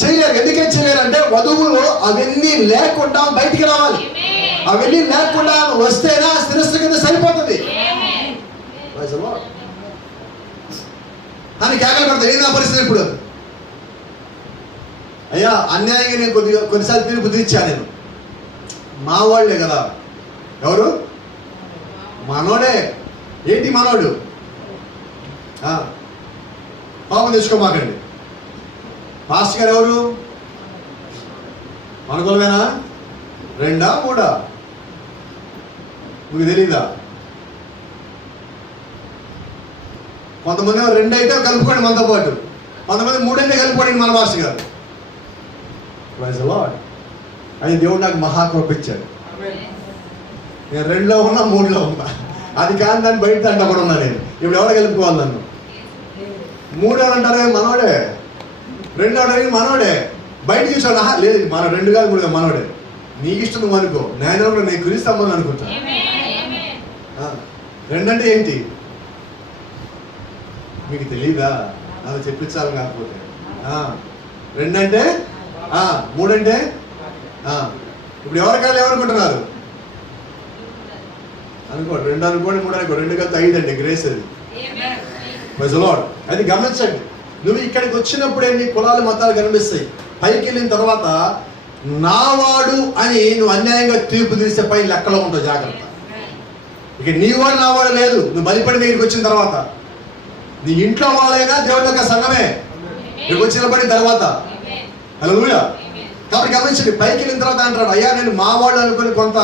చేయలేరు. ఎందుకని చేయలేరు అంటే వధువులో అవన్నీ లేకుండా బయటికి రావాలి. అవన్నీ లేకుండా వస్తేనే ఆ శిరస్సు కింద సరిపోతుంది. అని కేకలు పెడతాడు. ఏంది నా పరిస్థితి ఇప్పుడు? అయ్యా అన్యాయంగా నేను కొన్నిసార్లు తీర్పు తీర్చా. నేను మా వాళ్ళే కదా. ఎవరు? మనోడే. ఏంటి మనోడు? పాపం తెచ్చుకోమాకండి. పాస్టర్ గారు ఎవరు? మనకులమేనా? 2, 3? మీకు తెలీదా? కొంతమంది 2 అయితే కలుపుకోండి మనతో పాటు, కొంతమంది 3 అయితే కలుపుకోండి మన పాస్టర్ గారు. అది దేవుడు నాకు మహాకృప ఇచ్చాడు. నేను 2లో ఉన్నా, 3లో ఉన్నా. అది కాని దాన్ని బయట అంట కూడా ఉన్నా. నేను ఇప్పుడు ఎవరు కలుపుకోవాలి నన్ను? 3 అంటారే మనోడే, 2 అంటారు మనోడే. బయట చూసాడు లేదు మన 2 కాదు 3 మనోడే. నీకు ఇష్టం నువ్వు అనుకో, నేను క్రీస్తమ్మని అనుకుంటా. 2 అంటే ఏంటి మీకు తెలీదా? అది చెప్పించాలి. కాకపోతే 2 అంటే 3 అంటే ఇప్పుడు ఎవరికాళ్ళు ఏమనుకుంటున్నారు? అనుకోండి 2 అనుకోండి, 3 అనుకోండి, 2 కలిసి 5 అండి గ్రేస్. అది అది గమనించండి. నువ్వు ఇక్కడికి వచ్చినప్పుడే నీ కులాలు మతాలు కనిపిస్తాయి. పైకి వెళ్ళిన తర్వాత నావాడు అని నువ్వు అన్యాయంగా తీర్పు తీస్తే పై లెక్కలో ఉంటావు. జాగ్రత్త. ఇక నీవాడు నావాడు లేదు. నువ్వు బలిపడి దగ్గరికి వచ్చిన తర్వాత నీ ఇంట్లో వాళ్ళైనా దేవుడి యొక్క సంఘమే ఇక్కడికి వచ్చిన పడిన తర్వాత. హల్లెలూయా. కాబట్టి గమనించండి, పైకి వెళ్ళిన తర్వాత అంటాడు, అయ్యా నేను మా వాళ్ళు అనుకుని కొంత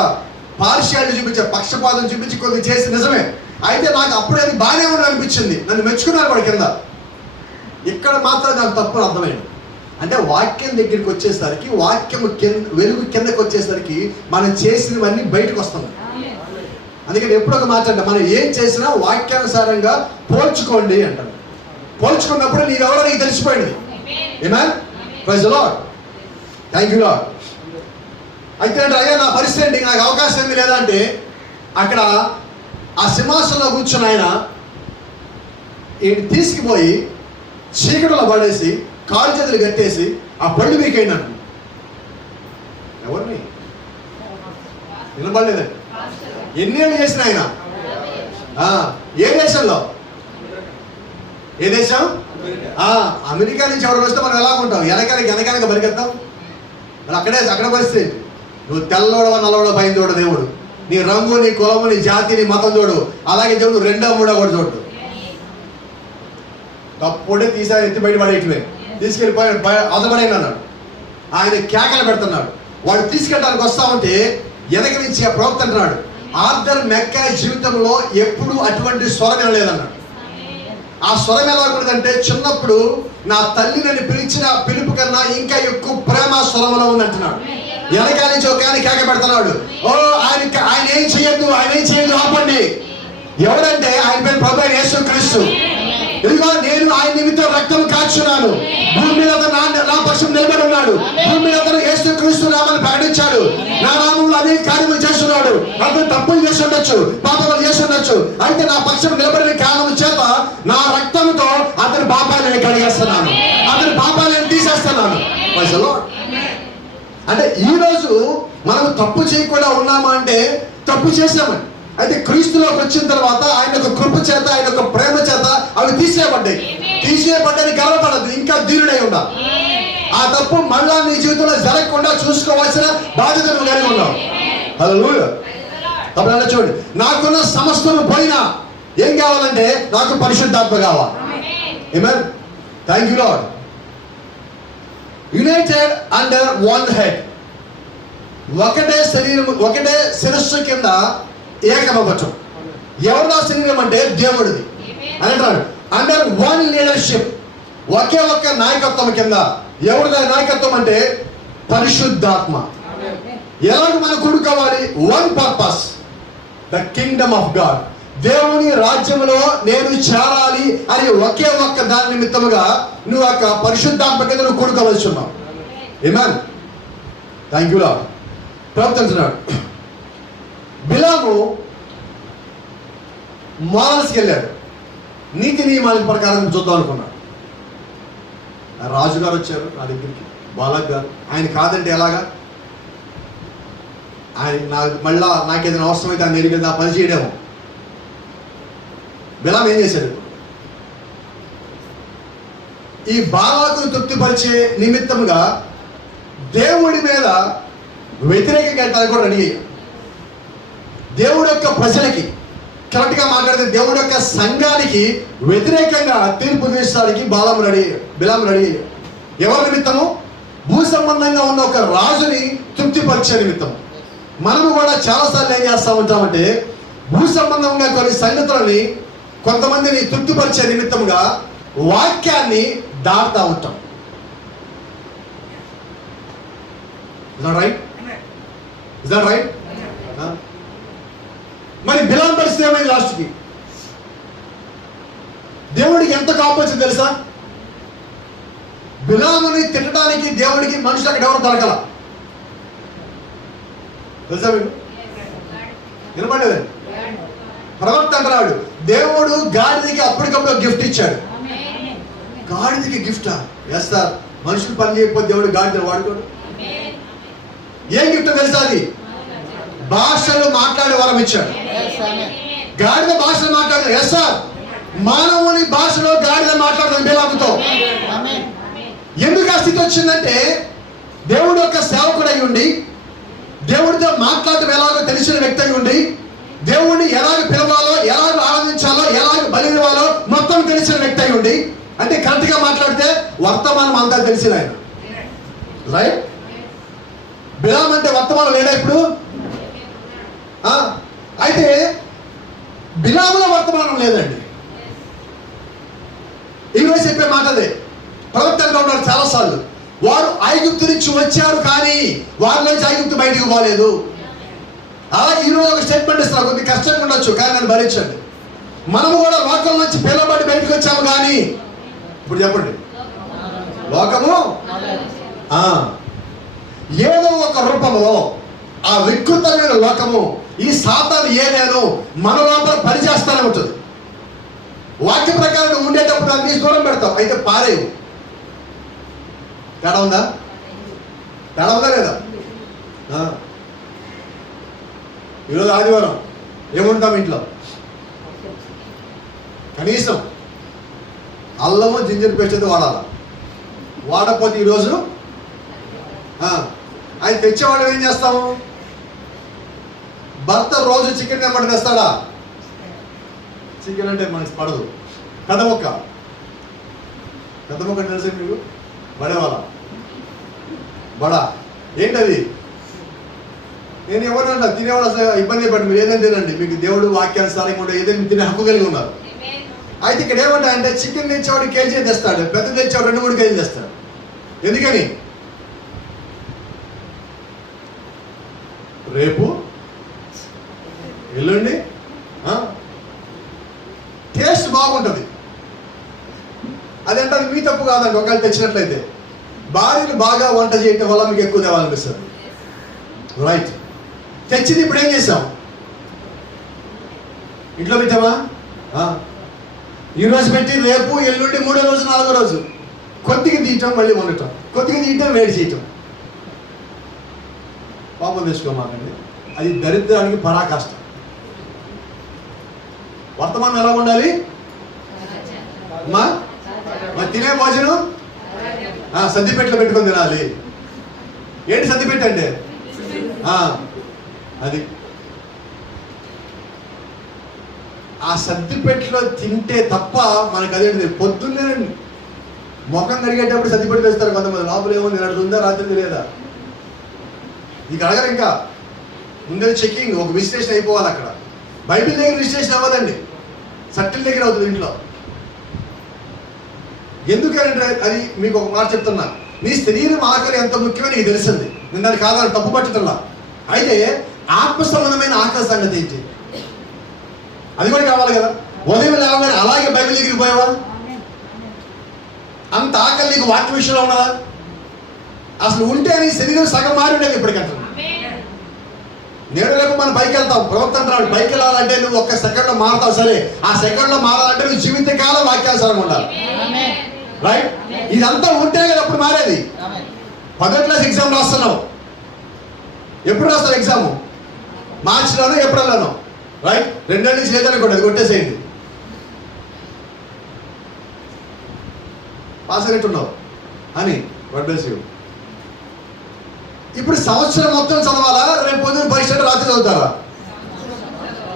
పార్షియాలిటీ చూపించా, పక్షపాతం చూపించి కొంత చేసి నిజమే. అయితే నాకు అప్పుడే అది బాగానే ఉండి అనిపించింది, నన్ను మెచ్చుకున్నారు వాడి కింద. ఇక్కడ మాత్రం నాకు తప్పు అర్థమైంది. అంటే వాక్యం దగ్గరికి వచ్చేసరికి, వాక్యము వెలుగు కిందకి వచ్చేసరికి మనం చేసినవన్నీ బయటకు వస్తుంది. అందుకని ఎప్పుడు ఒక మాట అంటే మనం ఏం చేసినా వాక్యానుసారంగా పోల్చుకోండి అంటారు. పోల్చుకున్నప్పుడు నీవెవరో నీకు తెలిసిపోయింది. Amen. Praise the Lord. Thank you Lord. అయితే అంటే అయ్యా నా పరిస్థితి ఏంటి, నాకు అవకాశం ఏమీ లేదా అంటే, అక్కడ ఆ సింహాసనంలో కూర్చుని ఆయన తీసుకుపోయి చీకటిలో పడేసి కాలు చేతులు కట్టేసి ఆ పళ్ళు మీకైనాడు. ఎవరిని నిలబడలేదండి. ఎన్నేళ్ళు చేసిన ఆయన? ఏ దేశంలో? ఏ దేశం? అమెరికా నుంచి ఎవరు వస్తే మనం ఎలా ఉంటాం? వెనకానికి పరిగెత్తాం. మరి అక్కడ పరిస్థితి, నువ్వు తెల్లవడవ నల్లవడవ పైన చూడు దేవుడు, నీ రంగు, నీ కులము, నీ జాతి, నీ మతం చూడు. అలాగే దేవుడు 2, 3 కూడా చూడు. తప్పుడే తీసారి ఎత్తి బయట పడేయటమే, తీసుకెళ్ళిపోయి అదపడేయండి అన్నాడు. ఆయన కేకలు పెడుతున్నాడు. వాడు తీసుకెళ్ళడానికి వస్తా ఉంటే వెనక నుంచి ఆ ప్రవక్త అంటున్నాడు, ఆర్థర్ మెక్కాయ్ జీవితంలో ఎప్పుడు అటువంటి స్వరం వినలేదన్నాడు. ఆ స్వరం ఎలా ఉందంటే, చిన్నప్పుడు నా తల్లి నన్ను పిలిచిన పిలుపు కన్నా ఇంకా ఎక్కువ ప్రేమ స్వరంలో ఉందంటున్నాడు. వెనకాల నుంచి ఒక ఆయన కేక పెడుతున్నాడు, ఓ ఆయన ఏం చేయొద్దు ఆపండి. ఎవరంటే ఆయన పేరు ప్రభు యేసుక్రీస్తు. ఇదిగో నేను ఆయన నిమిత్తం రక్తం కాచున్నాను. భూమి మీద నా పక్షం నిలబడి ఉన్నాడు. భూమి మీద అతను యేసుక్రీస్తు నామాన్ని ప్రకటించాడు. నా నామంలో అనేక కార్యములు చేస్తున్నాడు. అతను తప్పులు చేసి ఉండొచ్చు, పాపాలు చేసి ఉండొచ్చు. అయితే నా పక్షం నిలబడిన కారణం చేత నా రక్తంతో అతని పాపాలను కడిగేస్తున్నాను, అతని పాపాలను తీసేస్తున్నాను. అంటే ఈరోజు మనం తప్పు చేయకుండా ఉన్నామా అంటే తప్పు చేసామని. అయితే క్రీస్తులోకి వచ్చిన తర్వాత ఆయన యొక్క కృప చేత, ఆయన యొక్క ప్రేమ చేత అవి తీసేయబడ్డాయి. గర్వపడద్దు, ఇంకా దీనుడై ఉండాలి. ఆ తప్పు మళ్ళా నీ జీవితంలో జరగకుండా చూసుకోవాల్సిన బాధ్యత నువ్వు కలిగి ఉన్నావు. హల్లెలూయా. అప్పుడు చూడండి, నాకున్న సమస్తము పోయినా ఏం కావాలంటే నాకు పరిశుద్ధాత్మ కావాలి. Amen. Thank you Lord. United under one head, ఒకటే శరీరం, ఒకటే శిరస్సు కింద ఏకమవ్వచ్చు. ఎవరిదా శరీరం అంటే దేవుడిది అని అంటారు. అండర్ వన్ లీడర్షిప్, ఒకే ఒక్క నాయకత్వం కింద. ఎవరిదా నాయకత్వం అంటే పరిశుద్ధాత్మ. ఎలాగ మన కూడుకోవాలి? One purpose, the kingdom of God. దేవుని రాజ్యంలో నేను చేరాలి అని ఒకే ఒక్క దాని నిమిత్తముగా నువ్వు ఒక పరిశుద్ధాత్మ కింద నువ్వు కూడుకోవలసి ఉన్నావు. ఆమేన్. Thank you Lord. ప్రవర్తించున్నాడు. బిలాము మోరల్స్కి వెళ్ళాడు. నీతి నియమాల ప్రకారం చూద్దాం అనుకున్నాడు. రాజుగారు వచ్చారు నా దగ్గరికి, బాలక్ గారు. ఆయన కాదంటే ఎలాగా? ఆయన మళ్ళా నాకేదైనా అవసరమైతే ఆయన దగ్గరికి ఆ పని చేయడేమో. బిలాం ఏం చేశాడు? ఈ బాలాకును తృప్తిపరిచే నిమిత్తముగా దేవుడి మీద వ్యతిరేకంగా కూడా రెడీ అయ్యాడు. దేవుడి యొక్క ప్రజలకి, కరెక్ట్గా మాట్లాడితే దేవుడి యొక్క సంఘానికి వ్యతిరేకంగా తీర్పు తీర్చడానికి బిలాం రెడీ అయ్యాడు. ఎవరి నిమిత్తము? భూ సంబంధంగా ఉన్న ఒక రాజుని తృప్తిపరిచే నిమిత్తం. మనము కూడా చాలాసార్లు ఏం చేస్తూ ఉంటామంటే, భూ సంబంధంగా కొన్ని సంగతులని, కొంతమందిని తృప్తిపరిచే నిమిత్తముగా వాక్యాన్ని దాటుతూ ఉంటాం. Is that right? మరి బిలాం పరిస్థితి ఏమైంది? లాస్ట్కి దేవుడికి ఎంత కాపొచ్చింది తెలుసా? బిలాముని తిట్టడానికి దేవుడికి మనుషులు అక్కడ ఎవరు దొరకల. తెలుసా మీకు? వినపడలేదండి. ప్రవక్త అంటున్నాడు, దేవుడు గాడిదకి అప్పటికప్పుడు గిఫ్ట్ ఇచ్చాడు. గాడిదకి గిఫ్టా? Yes sir. మనుషులు పని చేయకపోతే దేవుడు గాడిదని వాడుకోడు. ఏం గిఫ్ట్ తెలుసా? అది భాషలు మాట్లాడే వరం ఇచ్చాడు. గాడిద భాషలు మాట్లాడదు. Yes sir. మానవుని భాషలో గాడిద మాట్లాడుతుంది బిలాముతో. ఎందుకు ఆ స్థితి వచ్చిందంటే, దేవుడు యొక్క సేవకుడు అయి ఉండి, దేవుడితో మాట్లాడటం ఎలాగో తెలిసిన వ్యక్తి అయి ఉండి, దేవుడిని ఎలాగ పిలవాలో, ఎలాగ ఆరాధించాలో, ఎలాగ బలి ఇవ్వాలో మొత్తం తెలిసిన వ్యక్తి అయి ఉండి, అంటే కరెక్ట్గా మాట్లాడితే వర్తమానం అంతా తెలిసిన ఆయన. రైట్? బిలాం అంటే వర్తమానం లేడా ఇప్పుడు? అయితే బిలాములో వర్తమానం లేదండి. ఈరోజు చెప్పే మాట అదే. ప్రవక్తగా ఉన్నారు చాలాసార్లు, వారు ఐగుప్తు నుంచి వచ్చారు కానీ వారి నుంచి ఐగుప్తు బయటికి పోలేదు. అలాగే ఈరోజు ఒక స్టేట్మెంట్ ఇస్తున్నారు, కొద్దిగా కష్టంగా ఉండొచ్చు కానీ నన్ను భరించండి. మనము కూడా లోకం నుంచి పిల్లబడి బయటకు వచ్చాము కానీ, ఇప్పుడు చెప్పండి, లోకము ఏదో ఒక రూపంలో ఆ వికృతమైన లోకము, ఈ సాతాను ఏదేను మన లోపల పనిచేస్తానే ఉంటుంది. వాక్య ప్రకారం ఉండేటప్పుడు అన్ని దూరం పెడతావు, అయితే పారేవు. తేడా ఉందా? తేడా ఉందా లేదా? ఈరోజు ఆదివారం ఏముంటాం ఇంట్లో? కనీసం అల్లము జింజర్ పేస్ట్ అయితే వాడాలి. వాడకపోతే ఈరోజు ఆయన తెచ్చేవాడు ఏం చేస్తాము? భర్త రోజు చికెన్ ఏమంటే తెస్తాడా? చికెన్ అంటే మనకి పడదు. పెద్ద మొక్క తెలుసా మీకు? బడేవాళ్ళ బడా ఏంటది? నేను ఎవరన్నా తినేవాళ్ళు అసలు ఇబ్బంది పడి మీరు ఏదైనా తినండి, మీకు దేవుడు వాక్యానుసారంగా ఉండే ఏదైనా తినే హక్కు కలిగి ఉన్నారు. అయితే ఇక్కడ ఏమంటా అంటే చికెన్ తెచ్చేవాడు కేజీ తెస్తాడు, పెద్ద తెచ్చేవాడు 2-3 కేజీలు తెస్తాడు. ఎందుకని? రేపు ఎల్లుండి టేస్ట్ బాగుంటుంది. అదంటే అది మీ తప్పు కాదండి. ఒకవేళ తెచ్చినట్లయితే భార్యలు బాగా వంట చేయటం వల్ల మీకు ఎక్కువ తేవాలనిపిస్తుంది. రైట్. తెచ్చింది ఇప్పుడు ఏం చేసాం? ఇంట్లో పెట్టామా? ఈరోజు పెట్టి రేపు ఎల్లుండి 3వ రోజు 4వ రోజు కొద్దిగా తీయటం, మళ్ళీ వండటం, కొద్దిగా తీయటం, వేడి చేయటం. పాపం తెచ్చుకోమాకండి, అది దరిద్రానికి పరాకాష్ట. వర్తమానం ఎలా ఉండాలి? మరి తినే భోజనం సద్దిపెట్లో పెట్టుకొని తినాలి. ఏంటి సద్దిపెట్టు అంటే? అది ఆ సద్దిపెట్లో తింటే తప్ప మనకు అదేంటి, పొద్దున్నే ముఖం కడిగేటప్పుడు సద్దిపెట్టు తెస్తారు కొంతమంది. లోపల ఏమో తినడుతుందా, రాత్రి లేదా? నీకు అడగరు. ఇంకా ముందే చెకింగ్, ఒక విశ్లేషణ అయిపోవాలి అక్కడ. బైబిల్ దగ్గర విశ్లేషణ అవ్వదండి, సట్టిల దగ్గర అవుతుంది ఇంట్లో. ఎందుకంటే అది మీకు ఒక మాట చెప్తున్నా, నీ శరీరం ఆకలి ఎంత ముఖ్యమో నీకు తెలిసింది. నేను దాన్ని కాదని తప్పు పట్టుతున్నా. అయితే ఆత్మ సంబంధమైన ఆకలి సంగతి ఏంటి? అది కూడా కావాలి కదా. ఉదయం లేవగానే అలాగే బైబిల్ దగ్గరికి పోయావా? అంత ఆకలి నీకు వాక్య విషయంలో ఉన్నదా? అసలు ఉంటే నీ శరీరం సగం మారి ఉండేది ఇప్పటికంటే. నేడు రేపు మనం పైకి వెళ్తాం. ప్రవక్త అంటాడు పైకి వెళ్ళాలంటే నువ్వు 1 సెకండ్లో మారుతావు. సరే, ఆ సెకండ్లో మారాలంటే నువ్వు జీవితకాలం వాక్యానుసారంగా ఉండాలి. రైట్. ఇదంతా ఉంటే కదా అప్పుడు మారేది. 10వ క్లాస్ ఎగ్జామ్ రాస్తున్నావు, ఎప్పుడు రాస్తావు ఎగ్జాము? మార్చిలోనో ఏప్రిల్లోనో. రైట్. 2 ఏళ్ళ నుంచి లేదనుకోండి, అది కొట్టేసేయండి. పాస్ అయినట్టున్నావు అని వడ్డేసి. ఇప్పుడు సంవత్సరం మొత్తం చదవాలా? రేపు పొద్దున్న పరీక్ష రాత్రి చదువుతారా?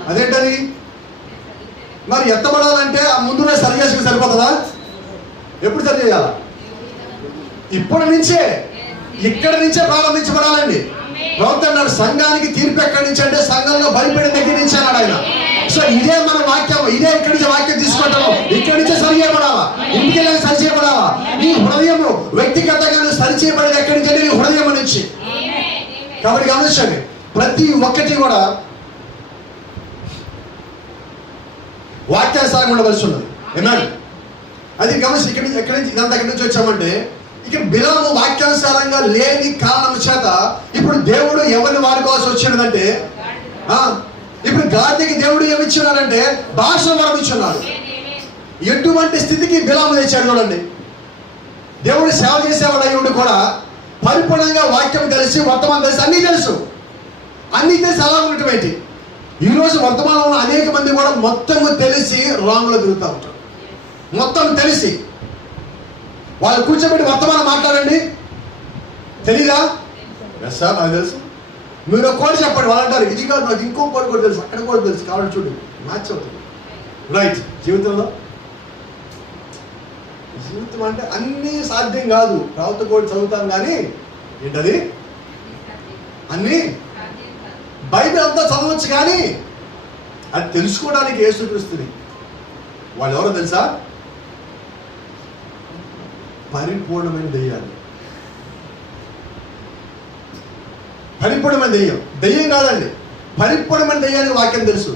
అదేంటది? మరి ఎత్తబడాలంటే ఆ ముందునే సరి చేసుకుని సరిపోతుందా? ఎప్పుడు సరి చేయాలా? ఇప్పటి నుంచే, ఇక్కడ నుంచే ప్రారంభించబడాలండి. ప్రవక్త అన్నాడు సంఘానికి తీర్పు ఎక్కడి నుంచి అంటే సంఘంలో భయపడిన దగ్గర నుంచి అన్నాడు ఆయన. సో ఇదే మన వాక్యం, ఇదే ఇక్కడి నుంచి వాక్యం తీసుకుంటాము. ఇక్కడి నుంచే సరి చేయబడాలా, ఇంటికి వెళ్ళి సరి చేయబడాలా. నీ హృదయము వ్యక్తిగతంగా సరి చేయబడేది ఎక్కడి నుంచి అంటే నీ హృదయం నుంచి. కాబట్టి గమనించండి, ప్రతి ఒక్కటి కూడా వాక్యానుసారంగా ఉండవలసి ఉన్నది. ఏమన్నా అది గమనించి ఎక్కడి నుంచి ఇదంతా ఎక్కడి నుంచి వచ్చామంటే, ఇక్కడ బిలాము వాక్యానుసారంగా లేని కారణం చేత ఇప్పుడు దేవుడు ఎవరిని వాడుకోవాల్సి వచ్చిందంటే, ఇప్పుడు గాడిదకి దేవుడు ఏమిచ్చున్నాడంటే భాష వరం ఇచ్చున్నాడు. ఎటువంటి స్థితికి బిలాము తెచ్చాడు చూడండి. దేవుడు సేవ చేసేవాడు అయ్యుండి కూడా పరిపూర్ణంగా వాక్యం తెలిసి, వర్తమానం తెలిసి, అన్నీ తెలుసు అలా ఉన్నటువంటి ఈరోజు వర్తమానంలో అనేక మంది కూడా మొత్తం తెలిసి రాంగ్లో తిరుగుతూ ఉంటారు. మొత్తం తెలిసి వాళ్ళు కూర్చోబెట్టి వర్తమానం మాట్లాడండి, తెలీదా? ఎస్ సార్ నాకు తెలుసు. మీరు ఒక కోడి చెప్పండి, వాళ్ళు అంటారు ఇది కాదు నాకు ఇంకో కోడి కూడా తెలుసు, అక్కడ కూడా తెలుసు, కావాలని చూడు మ్యాచ్ అవుతుంది. రైట్. జీవితం అంటే అన్నీ సాధ్యం కాదు. ప్రవక్త కోడి చదువుతాం కానీ ఏంటది అన్నీ బైబిల్ అంతా చదవచ్చు కానీ అది తెలుసుకోవడానికి యేసుక్రీస్తుని వాళ్ళు ఎవరో తెలుసా? పరిపూర్ణమైన దెయ్యాలు. పరిపూర్ణమైన దెయ్యం కాదండి, పరిపూర్ణమైన దెయ్యానికి వాక్యం తెలుసు.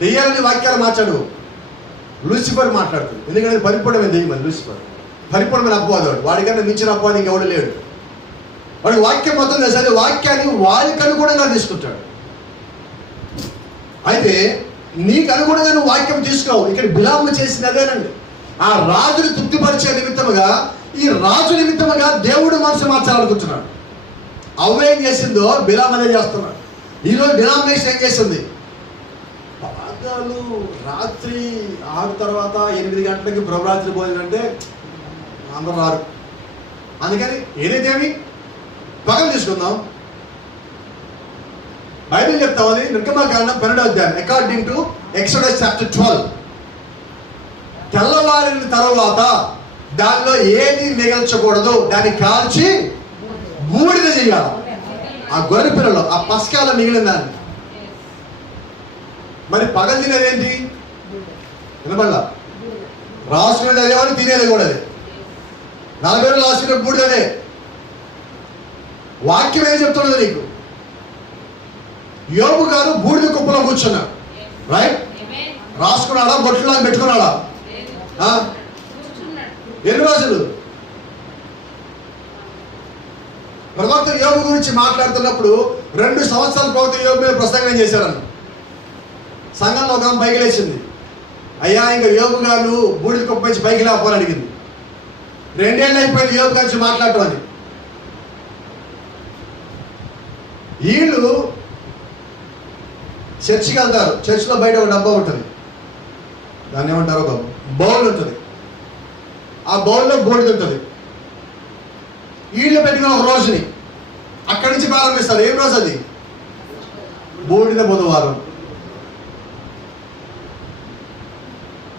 దెయ్యాలని వాక్యాలు మార్చాడు లూసిఫర్ మాట్లాడుతుంది. ఎందుకంటే పరిపూర్ణమైన దెయ్యం అది లూసిఫర్. పరిపూర్ణమైన అపవాదం, వాడికన్నా మించిన అపవాదం ఇంకెవడు లేడు. వాడికి వాక్యం మొత్తం తెలుసు, అదే వాక్యాన్ని వారికి అనుగుణంగా తీసుకుంటాడు. అయితే నీకు అనుగుణంగా నువ్వు వాక్యం తీసుకోవు. ఇక్కడ బిలాము చేసింది అదేనండి. ఆ రాజుని తృప్తిపరిచే నిమిత్తముగా, ఈ రాజు నిమిత్తముగా దేవుడు మనసు మార్చాలనుకుంటున్నాడు. అవ్వేం చేసిందో బిలాము అదే చేస్తున్నాడు. ఈరోజు డినామినేషన్ ఏం చేస్తుంది, పదాలు రాత్రి 6 తర్వాత 8 గంటలకి ప్రభరాత్రి భోజనం అంటే అందరూ రారు. అందుకని ఏదైతేమి పగలు తీసుకుందాం. బైబిల్ చెప్తాం, అది నిర్గమకాండం 12వ అధ్యాయం, అకార్డింగ్ టు ఎక్సోడస్ చాప్టర్ 12. తెల్లవారిన తర్వాత దానిలో ఏది మిగల్చకూడదు, దాన్ని కాల్చి బూడిద చేయాలి. ఆ గొర్రె పిల్లలు, ఆ పసకాల మిగిలిన దాన్ని. మరి పగలు తినేది ఏంటి? వినబడలా? రాసుకునేది అదేవారు, తినేది కూడా అదే. 40 రోజులు రాసుకునే బూడిదనే. వాక్యం ఏం చెప్తున్నది నీకు? యోబు గారు బూడిద కుప్పలో కూర్చున్నాడు, రైట్? రాసుకున్నాడా, బొట్టులా పెట్టుకున్నాడా? ఎన్ని రోజులు? ప్రవక్త యోబు గురించి మాట్లాడుతున్నప్పుడు 2 సంవత్సరాల ప్రవక్త యోబు మీద ప్రసంగం చేశారన్న. సంఘంలో ఒక పైకి లేచింది, అయ్యా ఇంకా యోబు గారు బూడిద కుప్ప నుంచి పైకి లేకపోని అడిగింది. 2 ఏళ్ళు అయిపోయింది యోబు గురించి మాట్లాడటం అని. వీళ్ళు చర్చికి వెళ్తారు. చర్చిలో బయట ఒక డబ్బా ఉంటుంది, దాన్ని ఏమంటారు, ఒక బౌల్ ఉంటుంది. ఆ బౌల్లో బూడిద ఉంటుంది. వీళ్ళు పెట్టిన ఒక రోజుని అక్కడి నుంచి ప్రారంభిస్తారు. ఏం రోజు అది? బూడిద బుధవారం.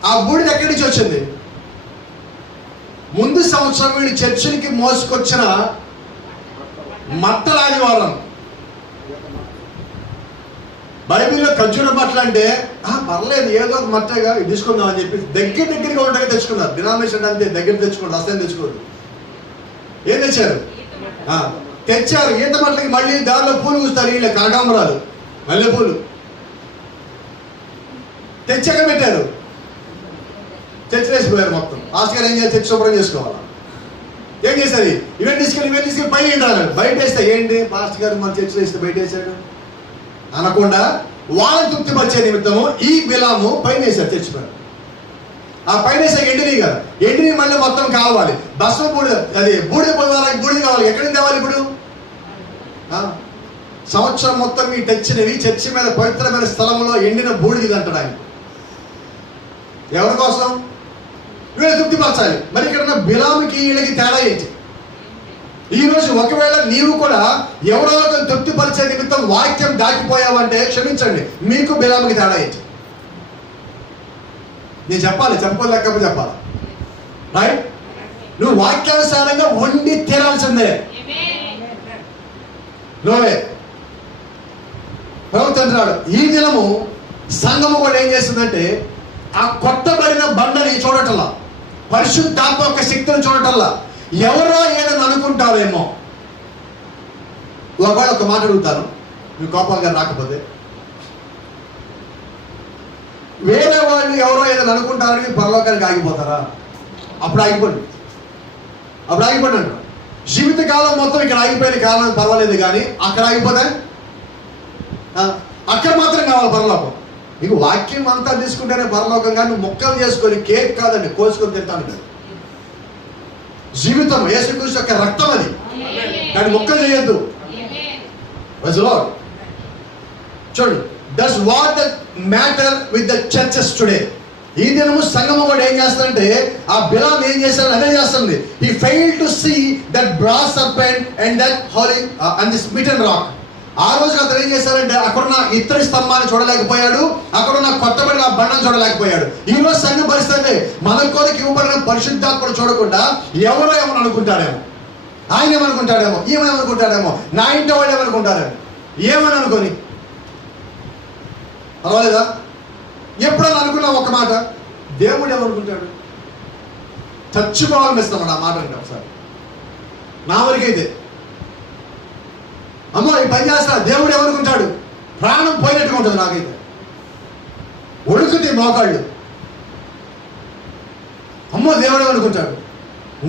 ఆ బూడిద ఎక్కడి నుంచి వచ్చింది? ముందు సంవత్సరం వీళ్ళు చర్చికి మోసుకొచ్చిన మట్టల ఆదివారం. బైబిల్లో ఖర్జూర మట్టలు అంటే పర్లేదు, ఏదో ఒక మట్టగా తీసుకుందాం అని చెప్పి దగ్గరగా ఉండగా తెచ్చుకున్నారు. డినామినేషన్ అంతే, దగ్గర తెచ్చుకోండి, అసలు తెచ్చుకోండి. ఏం తెచ్చారు? తెచ్చారు. ఈత మట్లకి మళ్ళీ దారిలో పూలు కూస్తారు. వీళ్ళ కనకాంబరాలు, మల్లెపూలు తెచ్చాక పెట్టారు. తెచ్చివేసిపోయారు మొత్తం. లాస్ట్ గారు ఏం చేయాలి? తెచ్చి శుభ్రం చేసుకోవాలి. ఏం చేశారు? ఇవన్నీ తీసుకెళ్ళి పైన ఏంటారు? బయట వేస్తే ఏంటి, పాస్టర్ గారు మన చర్చిలో వేస్తే బయట వేసాడు అనకుండా వాళ్ళని తృప్తిపరిచే నిమిత్తము ఈ బిలాము పైన వేశారు, తెచ్చిపోయారు. ఆ పైన వేసే ఎండిని కదా, ఎండిని మళ్ళీ మొత్తం కావాలి. భస్మ బూడిద, అది బూడిద పొందాలని బూడిద కావాలి. ఎక్కడి నుంచి తేవాలి ఇప్పుడు? సంవత్సరం మొత్తం ఈ తెచ్చినవి చర్చి మీద పవిత్రమైన స్థలంలో ఎండిన బూడిది అంటాడు ఆయన. ఎవరి కోసం? వీళ్ళు తృప్తిపరచాలి. మరి ఇక్కడ ఉన్న బిలాముకి వీళ్ళకి తేడా ఏంటి? ఈరోజు ఒకవేళ నీవు కూడా ఎవరో తృప్తిపరిచే నిమిత్తం వాక్యం దాటిపోయావంటే క్షమించండి, మీకు బిలాముకి తేడా ఏంటి? నేను చెప్పాలి, చెప్పుకోలేకపోతే చెప్పాలి, రైట్? నువ్వు వాక్యానుసారంగా వండి తీరాల్సిందే. లోవే ప్రవక్తంటున్నాడు. ఈ దినము సంఘము కూడా ఏం చేస్తుందంటే, ఆ కొట్టబడిన బండని చూడటంలా, పరిశుద్ధాత్మ యొక్క శక్తిని చూడటంలా, ఎవరో ఏదని అనుకుంటారేమో. ఒకవేళ ఒక మాట అడుగుతాను, మీ కోపాలుగా రాకపోతే, వేరే వాళ్ళు ఎవరో ఏదని అనుకుంటారని పరలోకానికి ఆగిపోతారా? అప్పుడు ఆగిపోండి, అప్పుడు ఆగిపోండి అంటారు. జీవితకాలం మొత్తం ఇక్కడ ఆగిపోయిన కారణం పర్వాలేదు, కానీ అక్కడ ఆగిపోతే అక్కడ మాత్రం కావాలి పరలోకం. నీకు వాక్యం అంతా తీసుకుంటేనే పరలోకం, కానీ నువ్వు ముక్కలు చేసుకొని కేక్ కాదండి కోసుకొని తింటాను కదా. జీవితం యేసుక్రీస్తు యొక్క రక్తం అది, దాన్ని ముక్కలు చేయొద్దు. చూడు, does what the matter with the churches today. ఈ దినము సంఘము కూడా ఏం చేస్తాడంటే, ఆ బిలాం ఏం చేస్తాడు అదే చేస్తుంది. He failed to see that brass serpent and that holy and the smitten rock. ఆ రోజు అతను ఏం చేశారంటే, అక్కడున్న ఇత్తడి స్తంభాన్ని చూడలేకపోయాడు, అక్కడున్న కొత్తబడిన బండను చూడలేకపోయాడు. ఈ రోజు సంఘ పరిస్థితి, మన కొరకు ఇవ్వబడిన పరిశుద్ధాత్మను చూడకుండా ఎవరో ఏమని అనుకుంటాడేమో, ఆయన ఏమనుకుంటాడేమో, ఏమనుకుంటాడేమో, నా ఇంటి వాళ్ళు ఏమనుకుంటారేమో, ఏమని అనుకొని పర్వాలేదా? ఎప్పుడన్నా అనుకున్నా ఒక మాట, దేవుడు ఏమనుకుంటాడు? చచ్చిపోవాలని ఇస్తామడు ఆ మాట అంటే. ఒకసారి నా వరకైతే అమ్మో ఈ పని చేస్తా, దేవుడు ఏమనుకుంటాడు? ప్రాణం పోయినట్టుగా ఉంటుంది నాకైతే, ఉడుకుతాయి మోకాళ్ళు. అమ్మో దేవుడు ఏమనుకుంటాడు?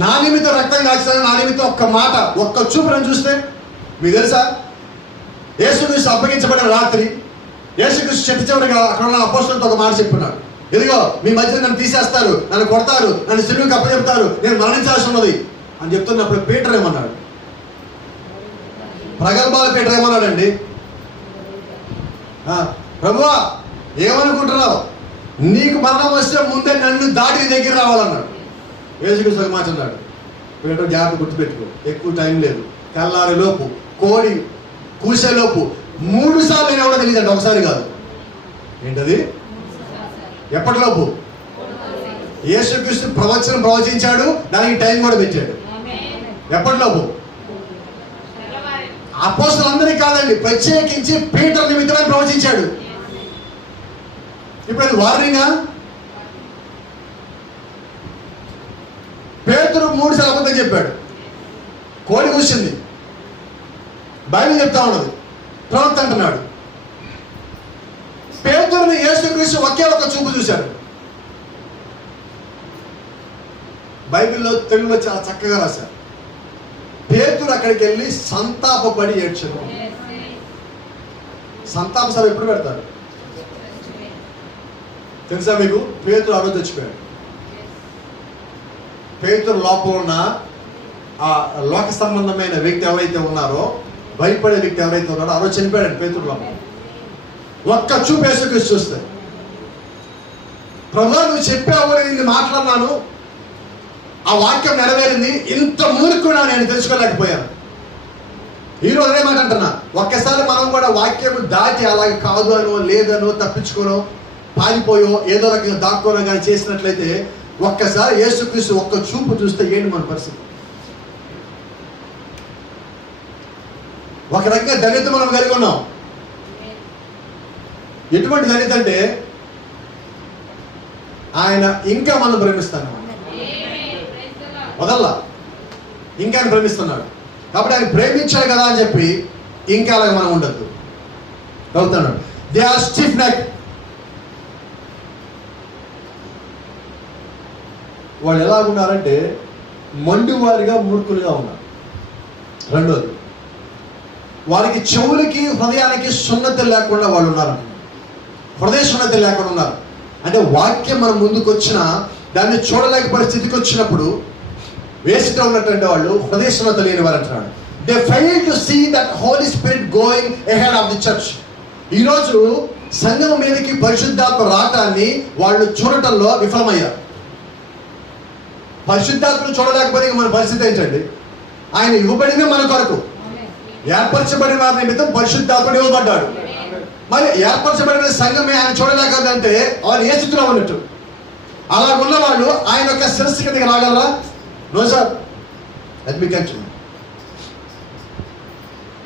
నా నిమిత్తం రక్తం కాల్చిన, నా నిమిత్తం ఒక్క మాట, ఒక్క చూపు నన్ను చూస్తే, మీకు తెలుసా యేసుక్రీస్తు అప్పగించబడిన రాత్రి యేసుక్రీస్తు చెట్టు చివరిగా అక్కడ ఉన్న అపోస్తలులతో ఒక మాట చెప్పున్నాడు, ఇదిగో మీ మధ్య నన్ను తీసేస్తారు, నన్ను కొడతారు, నన్ను సిలువకి అప్పచెప్తారు, నేను మరణించాల్సి ఉన్నది అని చెప్తున్నప్పుడు పీటర్ ఏమన్నాడు? ప్రగల్భాల పీటర్ ఏమన్నాడండి? ప్రభువా ఏమనుకుంటున్నావు, నీకు మరణం వస్తే ముందే నన్ను దాటి దగ్గర రావాలన్నాడు. యేసుక్రీస్తు ఒక మాట అన్నాడు, పీటర్ జాగ్రత్త గుర్తుపెట్టుకో, ఎక్కువ టైం లేదు, తెల్లారి లోపు, కోడి కూసేలోపు 3 సార్లు నేను ఎవడో తెలియదండి, ఒకసారి కాదు. ఏంటది? ఎప్పటిలోపు? యేసుక్రీస్తు ప్రవచించాడు, దానికి టైం కూడా పెట్టాడు. ఎప్పటిలోపు? అపోస్తలులందరికీ కాదండి, ప్రత్యేకించి పీటర్ నిమిత్తమని ప్రవచించాడు. ఇప్పుడు అది వార్నింగా? పేతురు 3 సార్లు అబద్ధం చెప్పాడు, కోడి కూర్చుంది, బైబిల్ చెప్తా ఉన్నది, ప్రవక్త అంటున్నాడు. పేతురుని యేసుక్రీస్తు ఒకే ఒక చూపు చూశాడు. బైబిల్లో తెలుగులో చాలా చక్కగా రాశారు. పేతురు అక్కడికి వెళ్ళి సంతాపపడి ఏడ్చాడు. సంతాప సభ ఎప్పుడు పెడతారు తెలుసా మీకు? పేతురు ఆ రోజు చచ్చిపోయాడు. పేతురు లోపల ఉన్న ఆ లోక సంబంధమైన వ్యక్తి ఎవరైతే ఉన్నారో, భయపడే వ్యక్తి ఎవరైతే ఉన్నారో ఆ రోజు చనిపోయాడు పేతురు లోపల. ఒక్క చూపు యేసుక్రీస్తు చూస్తే, ప్రభువా నువ్వు చెప్పావు, నేను మాట్లాడినాను, ఆ వాక్యం నెరవేరింది, ఇంత మూర్ఖుడా నేను తెలుసుకోలేకపోయాను. ఈరోజు అదే మాట అంటున్నా, ఒక్కసారి మనం కూడా వాక్యం దాటి అలాగే కాదు అనో లేదనో తప్పించుకోనో పారిపోయో ఏదో రకంగా దాక్కోనో కానీ చేసినట్లయితే, ఒక్కసారి యేసుక్రీస్తు ఒక్క చూపు చూస్తే ఏంటి మన పరిస్థితి? ఒక రకంగా ధన్యత మనం కలిగి ఉన్నాం. ఎటువంటి ధన్యత అంటే, ఆయన ఇంకా మనం ప్రేమిస్తాను, వదల్లా, ఇంకా ఆయన ప్రేమిస్తున్నాడు. కాబట్టి ఆయన ప్రేమించాడు కదా అని చెప్పి ఇంకా అలాగే మనం ఉండద్దు. అవుతాడు. They are stiff neck. వాళ్ళు ఎలా ఉన్నారంటే మండువారిగా మూర్ఖులుగా ఉన్నారు. రెండోది, వారికి చెవులకి హృదయానికి సున్నతి లేకుండా వాళ్ళు ఉన్నారు. హృదయ సున్నతి లేకుండా ఉన్నారు అంటే వాక్యం మనం ముందుకు వచ్చినా దాన్ని చూడలేకపోయే స్థితికి వచ్చినప్పుడు వేసిగా ఉన్నటువంటి వాళ్ళు హృదయ సున్నత లేని వారు అంటున్నాడు. They fail to see that holy spirit going ahead of the church. ఈరోజు సంఘం మీదకి పరిశుద్ధాత్మ రావటాన్ని వాళ్ళు చూడటంలో విఫలమయ్యారు. పరిశుద్ధాత్మను చూడలేకపోతే మన పరిస్థితి ఏంటండి? ఆయన ఇవ్వబడిన మన కొరకు, ఏర్పరచబడిన వారి నిమిత్తం పరిశుద్ధాత్ముడు ఇవ్వబడ్డాడు. మరి ఏర్పరచబడిన సంఘమే ఆయన చూడలేకపోతే వారు ఏ స్థితిలో ఉన్నట్టు? అలా ఉన్నవాళ్ళు ఆయన యొక్క శిరస్సు కిందకి రాగలరా? No sir. Let me continue.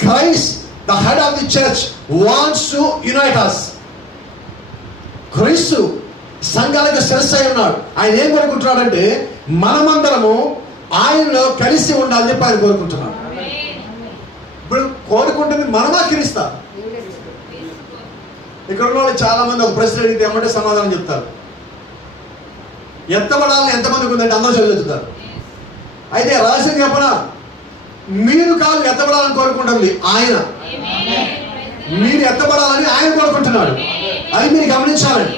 Christ the head of the church wants to unite us. క్రీస్తు సంఘాలకు శిరస్సు అయి ఉన్నాడు. ఆయన ఏం కోరుకుంటున్నాడంటే మనమందరము ఆయనలో కలిసి ఉండాలని చెప్పి ఆయన కోరుకుంటున్నాడు. ఇప్పుడు కోరుకుంటుంది మనమా క్రీస్తా? ఇక్కడ ఉన్న వాళ్ళు చాలా మంది ఒక ప్రశ్న అడిగితే ఏమంటే సమాధానం చెప్తారు. ఎత్తబడాలని ఎంతమందికి ఉందంటే అందరూ చదువుతారు. అయితే రహస్యం చెప్పనా, మీరు కాదు ఎత్తబడాలని కోరుకుంటుంది ఆయన. మీరు ఎత్తబడాలని ఆయన కోరుకుంటున్నాడు. అది మీరు గమనించాలండి.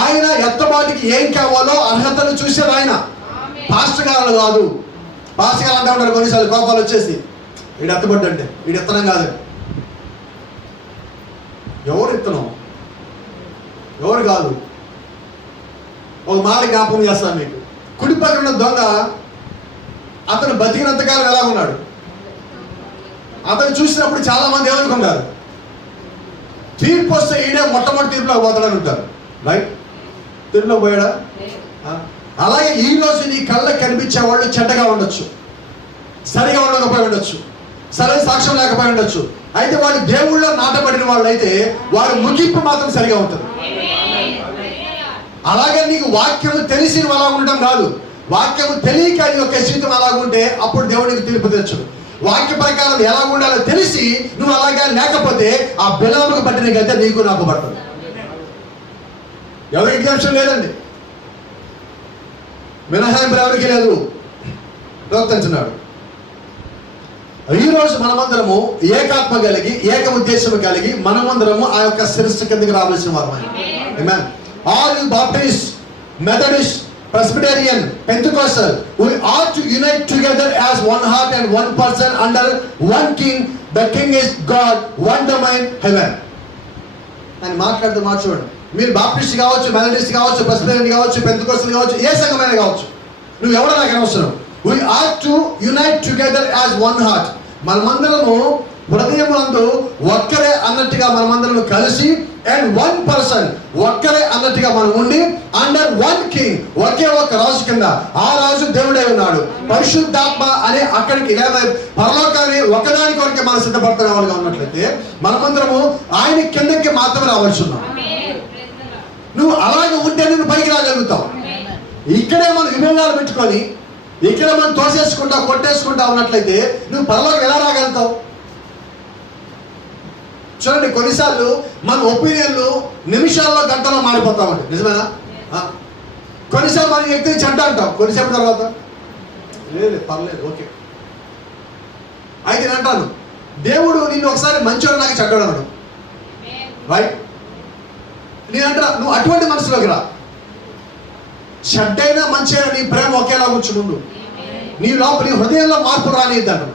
ఆయన ఎత్తబాటికి ఏం కావాలో అర్హతలు చూసేది ఆయన, పాస్టర్ గారు కాదు. పాస్టర్ గారు అంటూ ఉంటారు కొన్నిసార్లు కోపాలు వచ్చేసి, వీడు ఎత్తబడ్డంటే వీడు ఎత్తనం కాదండి. ఎవరు ఎత్తనం? ఎవరు కాదు. ఒక మాట జ్ఞాపకం చేస్తాను మీకు. కుడి పక్కన ఉన్న దొంగ అతను బతికినంతకాలం ఎలా ఉన్నాడు? అతను చూసినప్పుడు చాలా మంది ఏమనుకున్నారు? తీర్పు వస్తే ఈడే మొట్టమొదటి తీర్పులోకి పోతాడని ఉంటారు. రైట్? తీర్పులో పోయాడా? అలాగే ఈ రోజు నీ కళ్ళకి కనిపించే వాళ్ళు చెడ్డగా ఉండొచ్చు, సరిగా ఉండకపోయి ఉండొచ్చు, సరైన సాక్ష్యం లేకపోయి ఉండొచ్చు. అయితే వాళ్ళు దేవుళ్ళో నాటబడిన వాళ్ళు అయితే వారి ముగింపు మాత్రం సరిగా ఉంటుంది. అలాగే నీకు వాక్యము తెలిసి నువ్వు అలా ఉండడం కాదు. వాక్యము తెలియక నీ యొక్క జీవితం అలాగుంటే అప్పుడు దేవుడికి తీర్పు తెచ్చు. వాక్య ప్రకారం ఎలా ఉండాలో తెలిసి నువ్వు అలాగా లేకపోతే ఆ బిలాముకు పట్టిన గంట నీకు నాకు పడుతుంది. ఎవరికి ఎగ్జామ్షన్ లేదండి, మినహాయింపు ఎవరికి లేదు. ప్రవర్తించినాడు. ఈరోజు మనమందరము ఏకాత్మ కలిగి ఏక ఉద్దేశం కలిగి మనమందరము ఆ యొక్క శిరస్సు కిందకి రావాల్సిన వారమే. Amen. All you Baptist, Methodist, Presbyterian, Pentecostal, we ought to unite together as one heart and one person under one king. The king is God, one domain, heaven. అని మాట్లాడుతూ చూడండి. మీరు బాప్టిస్ట్ కావచ్చు, మెథడిస్ట్ కావచ్చు, ప్రెస్బిటేరియన్ కావచ్చు, పెంతెకోస్టల్ కావచ్చు, ఏ సంఘమైనా కావచ్చు, నువ్వు ఎవరో నాకు అనవసరం. We ought to unite together as one heart. మనమందరము హృదయమునందు ఒక్కరే అన్నట్టుగా మనమందరం కలిసి అండ్ వన్ పర్సన్ ఒక్కరే అన్నట్టుగా మనం ఉండి అండర్ వన్ కింగ్ ఒకే ఒక రాజు కింద, ఆ రాజు దేవుడే ఉన్నాడు. పరిశుద్ధాత్మ అనే అక్కడికి పరలోకాన్ని ఒకదాని కొరకే మనం సిద్ధపడుతున్న వాళ్ళుగా ఉన్నట్లయితే మనమందరము ఆయన కిందకి మాత్రమే రావాల్సి ఉన్నాం. నువ్వు అలాగే ఉంటే నువ్వు పైకి రాగలుగుతావు. ఇక్కడే మనం విభేదాలు పెట్టుకొని ఇక్కడ మనం తోసేసుకుంటా కొట్టేసుకుంటా ఉన్నట్లయితే నువ్వు పరలోకి ఎలా రాగలుగుతావు? చూడండి, కొన్నిసార్లు మన ఒపీనియన్లు నిమిషాల్లో గంటలో మారిపోతామండి. నిజమేనా? కొన్నిసార్లు మనం వ్యక్తిని చెడ్డ అంటాం, కొన్నిసేపు తర్వాత లేదు పర్లేదు ఓకే. అయితే నేను అంటాను, దేవుడు నిన్ను ఒకసారి మంచోడు నాకు చెడ్డాడు అన్నాడు, రైట్? నేను అంటా నువ్వు అటువంటి మనసులోకి రా. చెడ్డైనా మంచైనా నీ ప్రేమ ఒకేలా ఉంచుకుండు. నీ లోపల నీ హృదయంలో మార్పు రానిద్దాను,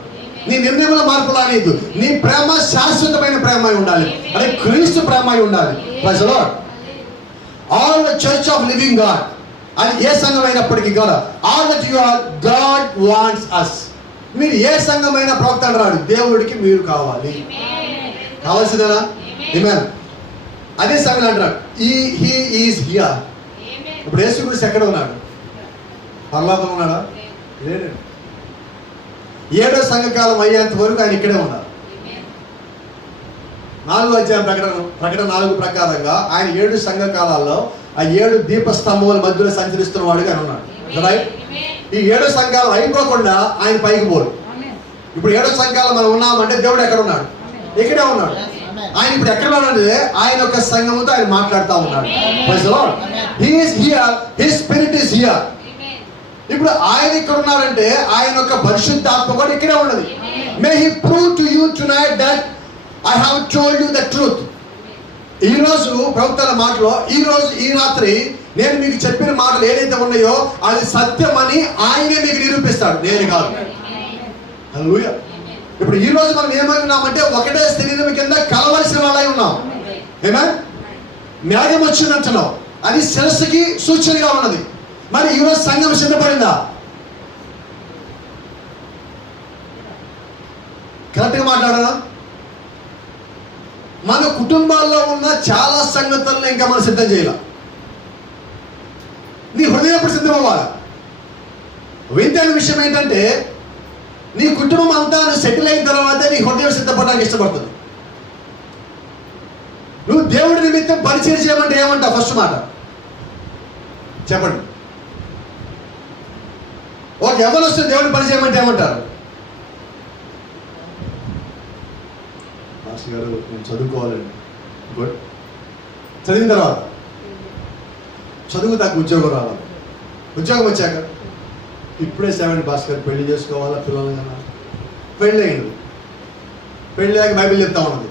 నీ నిర్ణయంలో మార్పు రానిద్దు. నీ ప్రేమ శాశ్వతమైన ప్రేమ అయి ఉండాలి, అదే క్రీస్తు ప్రేమ అయి ఉండాలి. Praise the Lord. All the church of living God, అది ఏ సంఘం అయినప్పటికీ కూడా, all that you are God wants us. మీరు ఏ సంఘమైన ప్రవక్త రాడు, దేవుడికి మీరు కావాలి, కావాల్సిందేనా? ఆమేన్. అదే సంఘం అంటారు హీ ఈజ్ హియర్. ఇప్పుడు యేసుక్రీస్తు ఎక్కడ ఉన్నాడు? పరలోకంలో ఉన్నాడా? లేదండి. 7వ సంఘకాలం అయ్యేంత వరకు ఆయన ఇక్కడే ఉన్నారు. 4వ అధ్యాయం ప్రకటన 4 ప్రకారంగా ఆయన 7 సంఘకాలాల్లో ఆ 7 దీపస్తంభముల మధ్యలో సంచరిస్తున్న వాడుగా ఆయన ఉన్నాడు. రైట్? ఈ 7 సంఘాలు అయిపోకుండా ఆయన పైకి పోరు. ఇప్పుడు 7వ సంఘాలు మనం ఉన్నామంటే దేవుడు ఎక్కడ ఉన్నాడు? ఇక్కడే ఉన్నాడు. ఆయన ఇప్పుడు ఎక్కడ ఉన్నాడంటే ఆయన యొక్క సంఘముతో ఆయన మాట్లాడుతూ ఉన్నాడు. Praise the Lord. He is here, his spirit is here. ఇప్పుడు ఆయన ఇక్కడ ఉన్నారంటే ఆయన యొక్క పరిశుద్ధాత్మ కూడా ఇక్కడే ఉన్నది. May he prove to you tonight that I have told you the truth. ఈ రోజు ప్రవక్తల మాటలో, ఈ రోజు ఈ రాత్రి నేను మీకు చెప్పిన మాటలు ఏదైతే ఉన్నాయో అది సత్యమని ఆయనే మీకు నిరూపిస్తాడు, నేను కాదు. హల్లెలూయా. ఇప్పుడు ఈ రోజు మనం ఏమై ఉన్నామంటే ఒకటే శరీరం కింద కలవలసిన వాళ్ళై ఉన్నాం. ఆమేన్. న్యాయం వచ్చిందంటున్నాం, అది శిరస్సుకి సూచనగా ఉన్నది. మరి ఈరోజు సంఘం సిద్ధపడిందా? కరెక్ట్గా మాట్లాడనా? మన కుటుంబాల్లో ఉన్న చాలా సంగతులను ఇంకా మనం సిద్ధం చేయాలి. నీ హృదయం ఎప్పుడు సిద్ధం అవ్వాలి? వింతైన విషయం ఏంటంటే నీ కుటుంబం అంతా నువ్వు సెటిల్ అయిన తర్వాత నీ హృదయం సిద్ధపడడానికి ఇష్టపడుతుంది. నువ్వు దేవుడి నిమిత్తం పరిచయం చేయమంటే ఏమంటావు? ఫస్ట్ మాట చెప్పండి. ఒక ఎవరు వస్తే దేవుడిని పరిచయం ఏమంటారు? మాస్టర్ గారు నేను చదువుకోవాలండి. గుడ్. చదివిన తర్వాత చదువు దాకా ఉద్యోగం రావాలి. ఉద్యోగం వచ్చాక ఇప్పుడే 7 భాస్కర్ పెళ్లి చేసుకోవాలా, పిల్లలు కదా. పెళ్ళి అయ్యింది, పెళ్ళాక బైబిల్ చెప్తా ఉన్నది.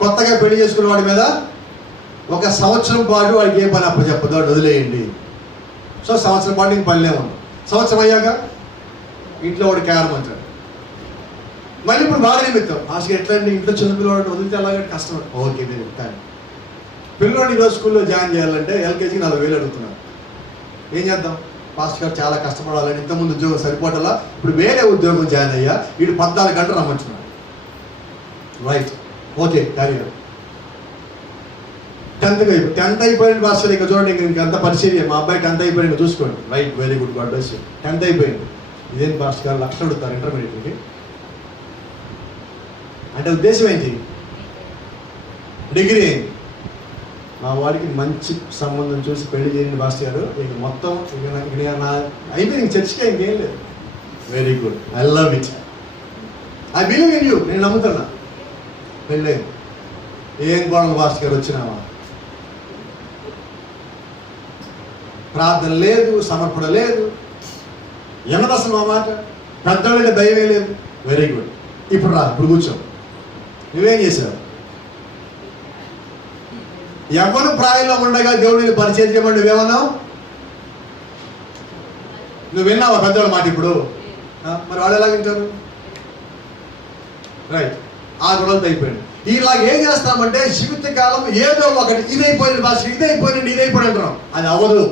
కొత్తగా పెళ్లి చేసుకున్న వాడి మీద 1 సంవత్సరం పాటు వాడికి ఏ పని అప్పచెప్పదు, వాడు వదిలేయండి. సో సంవత్సరం పాటు ఇంక పనిలే ఉంది. సంవత్సరం అయ్యాక ఇంట్లో వాడు కేరం అంటాడు. మళ్ళీ ఇప్పుడు బాగా నిమిత్తం అసలు ఎట్లా అండి ఇంట్లో చిన్న పిల్లవాడు వదిలితే అలాగే కష్టం. ఓకే కానీ పిల్లవాడు ఈరోజు స్కూల్లో జాయిన్ చేయాలంటే ఎల్కేజీకి 40,000 అడుగుతున్నారు. ఏం చేద్దాం? పాస్టర్ గారు చాలా కష్టపడాలని, ఇంతకుముందు ఉద్యోగం సరిపోటలా, ఇప్పుడు వేరే ఉద్యోగం జాయిన్ అయ్యా, వీడు 14 గంటలు రమ్మంటున్నాడు. Right, okay carry. 10th అయిపోయింది పాస్టర్, ఇంకా చూడండి ఇంక అంత పరిచర్య. మా అబ్బాయి 10th అయిపోయింది, చూసుకోండి. Right, very good, God bless you. 10th అయిపోయింది. ఇదేం పాస్టర్ గారు 1,00,000 అడుగుతారు ఇంటర్మీడియట్కి అంటే ఉద్దేశం ఏంటి? డిగ్రీ అయింది. మా వాడికి మంచి సంబంధం చూసి పెళ్లి చేయండి పాస్టర్ గారు, ఇక మొత్తం అయిపోయింది, ఇంక చర్చికే ఇంకేం లేదు. Very good, I love it, I believe in you. నేను నమ్ముతున్నా. పెళ్ళేది ఏం గొడవ పాస్టర్ గారు వచ్చినావా? ప్రార్థన లేదు, సమర్పణ లేదు, ఏమన్నా అసలు మా మాట? పెద్దవాళ్ళంటే భయమే లేదు. Very good. ఇప్పుడు రా, ఇప్పుడు కూర్చో. నువ్వేం చేశావు? ఎవరు ప్రాయంలో ఉండగా దేవుడిని పరిచయం చేయమని నువ్వేమన్నావు? నువ్వు విన్నావా పెద్దవాళ్ళ మాట? ఇప్పుడు మరి వాళ్ళు ఎలా వింటారు? రైట్. ఆ గొడవలతో అయిపోయింది. ఇలాగ ఏం చేస్తామంటే జీవితకాలం ఏదో ఒకటి ఇదైపోయింది భాష, ఇదైపోయింది అంటున్నాం. అది అవ్వదు.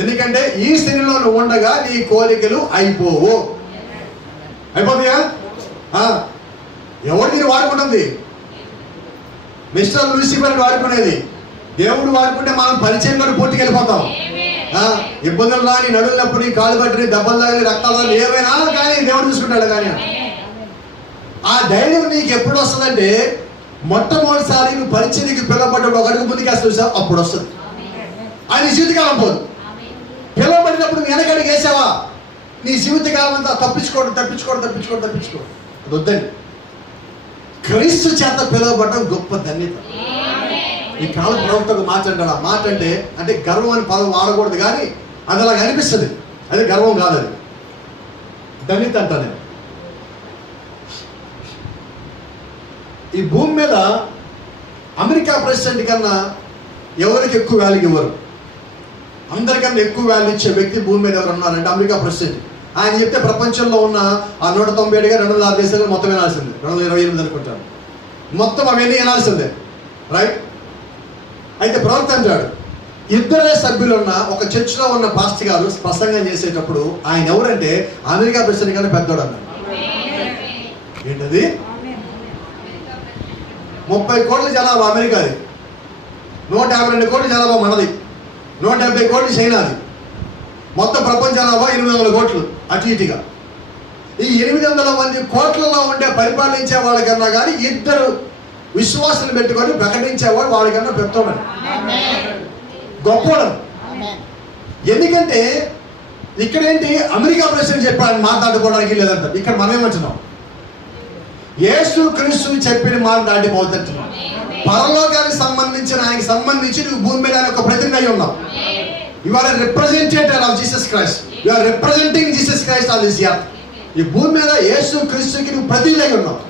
ఎందుకంటే ఈ స్థితిలో నువ్వు ఉండగా నీ కోరికలు అయిపోవు. అయిపోతాయా? ఎవరు దీన్ని వాడుకుంటుంది? Mister Lucifer వాడుకునేది. దేవుడు వాడుకుంటే మనం పరిచయంలో పూర్తికి వెళ్ళిపోతాం. ఇబ్బందులు రాని, నడులు నొప్పి, కాలు పట్టి, దెబ్బలు తాగి, రక్తాలు ఏవైనా కానీ దేవుడు చూసుకుంటాడు. కానీ ఆ ధైర్యం నీకు ఎప్పుడు వస్తుందంటే మొట్టమొదటిసారి నువ్వు పరిచయకి పిల్లబడ్డప్పుడు ఒక అడుగు ముందుకు వేస్తావు, అప్పుడు వస్తుంది. అది జీవితకాలం పోదు. పిల్లబడినప్పుడు నువ్వు వెనకడికి వేసావా, నీ జీవితకాలం అంతా తప్పించుకోవడం. అది వద్దండి. క్రీస్తు చేత పిలువబడడం గొప్ప ధన్యత. ఈ కాలం ప్రవక్తకు మాట అంటాడు. ఆ మాట అంటే గర్వం అని పదం వాడకూడదు, కానీ అది అలాగ అనిపిస్తుంది. అది గర్వం కాదు, అది ధన్యత అంటా నేను. ఈ భూమి మీద అమెరికా ప్రెసిడెంట్ కన్నా ఎవరికి ఎక్కువ వాల్యూ ఇవ్వరు. అందరికన్నా ఎక్కువ వాల్యూ ఇచ్చే వ్యక్తి భూమి మీద ఎవరు ఉన్నారంటే అమెరికా ప్రెసిడెంట్. ఆయన చెప్తే ప్రపంచంలో ఉన్న ఆ 197గా 206 దేశాలు మొత్తం వినాల్సిందే. 228 అనుకుంటాను. మొత్తం అవన్నీ వినాల్సిందే. రైట్. అయితే ప్రవక్త అంటాడు, ఇద్దరే సభ్యులు ఉన్న ఒక చర్చిలో ఉన్న పాస్టర్ గారు ప్రసంగం చేసేటప్పుడు ఆయన ఎవరంటే అమెరికా ప్రెసిడెంట్ కన్నా పెద్దోడు అన్నాడు. ఏంటది? 30 కోట్ల జనాభా అమెరికాది, 152 కోట్ల జనాభా మనది, 170 కోట్లు చైనాది. మొత్తం ప్రపంచ జనాభా 800 కోట్లు అటు ఇటుగా. ఈ 800 మంది కోట్లలో ఉండే పరిపాలించే వాళ్ళకన్నా కానీ ఇద్దరు విశ్వాసాలు పెట్టుకొని ప్రకటించేవాడు వాడికన్నా పెద్దోడు, గొప్పోడు. ఎందుకంటే ఇక్కడేంటి, అమెరికా ప్రెసిడెంట్ చెప్పాడని మాట్లాడుకోవడానికి లేదంట. ఇక్కడ మనం ఏమంటున్నాం? యేసు క్రీస్తు చెప్పిన మాట దాటిపోతుంటున్నాం. పరలోకానికి సంబంధించిన ఆయనకి సంబంధించి నువ్వు భూమి మీద ఆయన ఒక ప్రతినిధి అయి ఉన్నావు. You are a representative of Jesus Christ. You are representing Jesus Christ on this earth. ఈ భూమి మీద యేసు క్రీస్తుకి నువ్వు ప్రతినిధి అయి ఉన్నావు.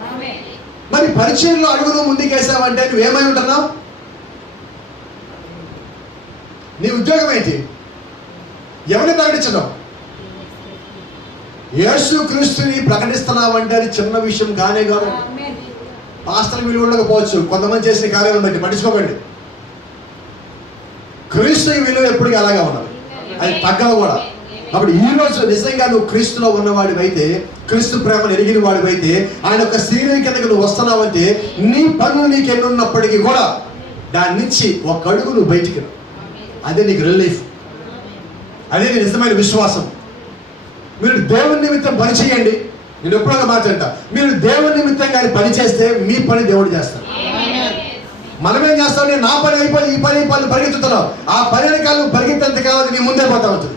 మరి పరిచయంలో అడుగును ముందుకేసావంటే నువ్వేమై ఉంటున్నావు? నీ ఉద్యోగం ఏంటి? ఎవరిని ప్రకటించడం? యేసు క్రీస్తుని ప్రకటిస్తున్నావంటే అది చిన్న విషయం కానే కాదు. పాస్టర్కి విలువ ఉండకపోవచ్చు, కొంతమంది చేసిన కార్యాలను బట్టి పట్టించుకోకండి. క్రీస్తుకి విలువ ఎప్పటికీ అలాగే ఉన్నది, అది తగ్గదు కూడా. అప్పుడు ఈ రోజు నిజంగా నువ్వు క్రీస్తులో ఉన్నవాడివైతే, క్రీస్తు ప్రేమను ఎరిగిన వాడివైతే, ఆయన యొక్క శరీరం కిందకి నువ్వు వస్తున్నావంటే నీ పనులు నీకు ఎన్ని ఉన్నప్పటికీ కూడా దాని నుంచి ఒక అడుగు నువ్వు బయటికి రా. అదే నీకు రిలీఫ్, అదే నీ నిజమైన విశ్వాసం. మీరు దేవుని నిమిత్తం పని చేయండి. నేను ఎప్పుడో మాట్లాడతా, మీరు దేవుని నిమిత్తం కానీ పని చేస్తే మీ పని దేవుడు చేస్తాడు. మనమేం చేస్తాం? నేను నా పని అయిపోయి ఈ పని పరిగెత్తుతున్నావు. ఆ పని కాలం పరిగెత్తంత కావాలి, నీ ముందే పోతా ఉంటుంది.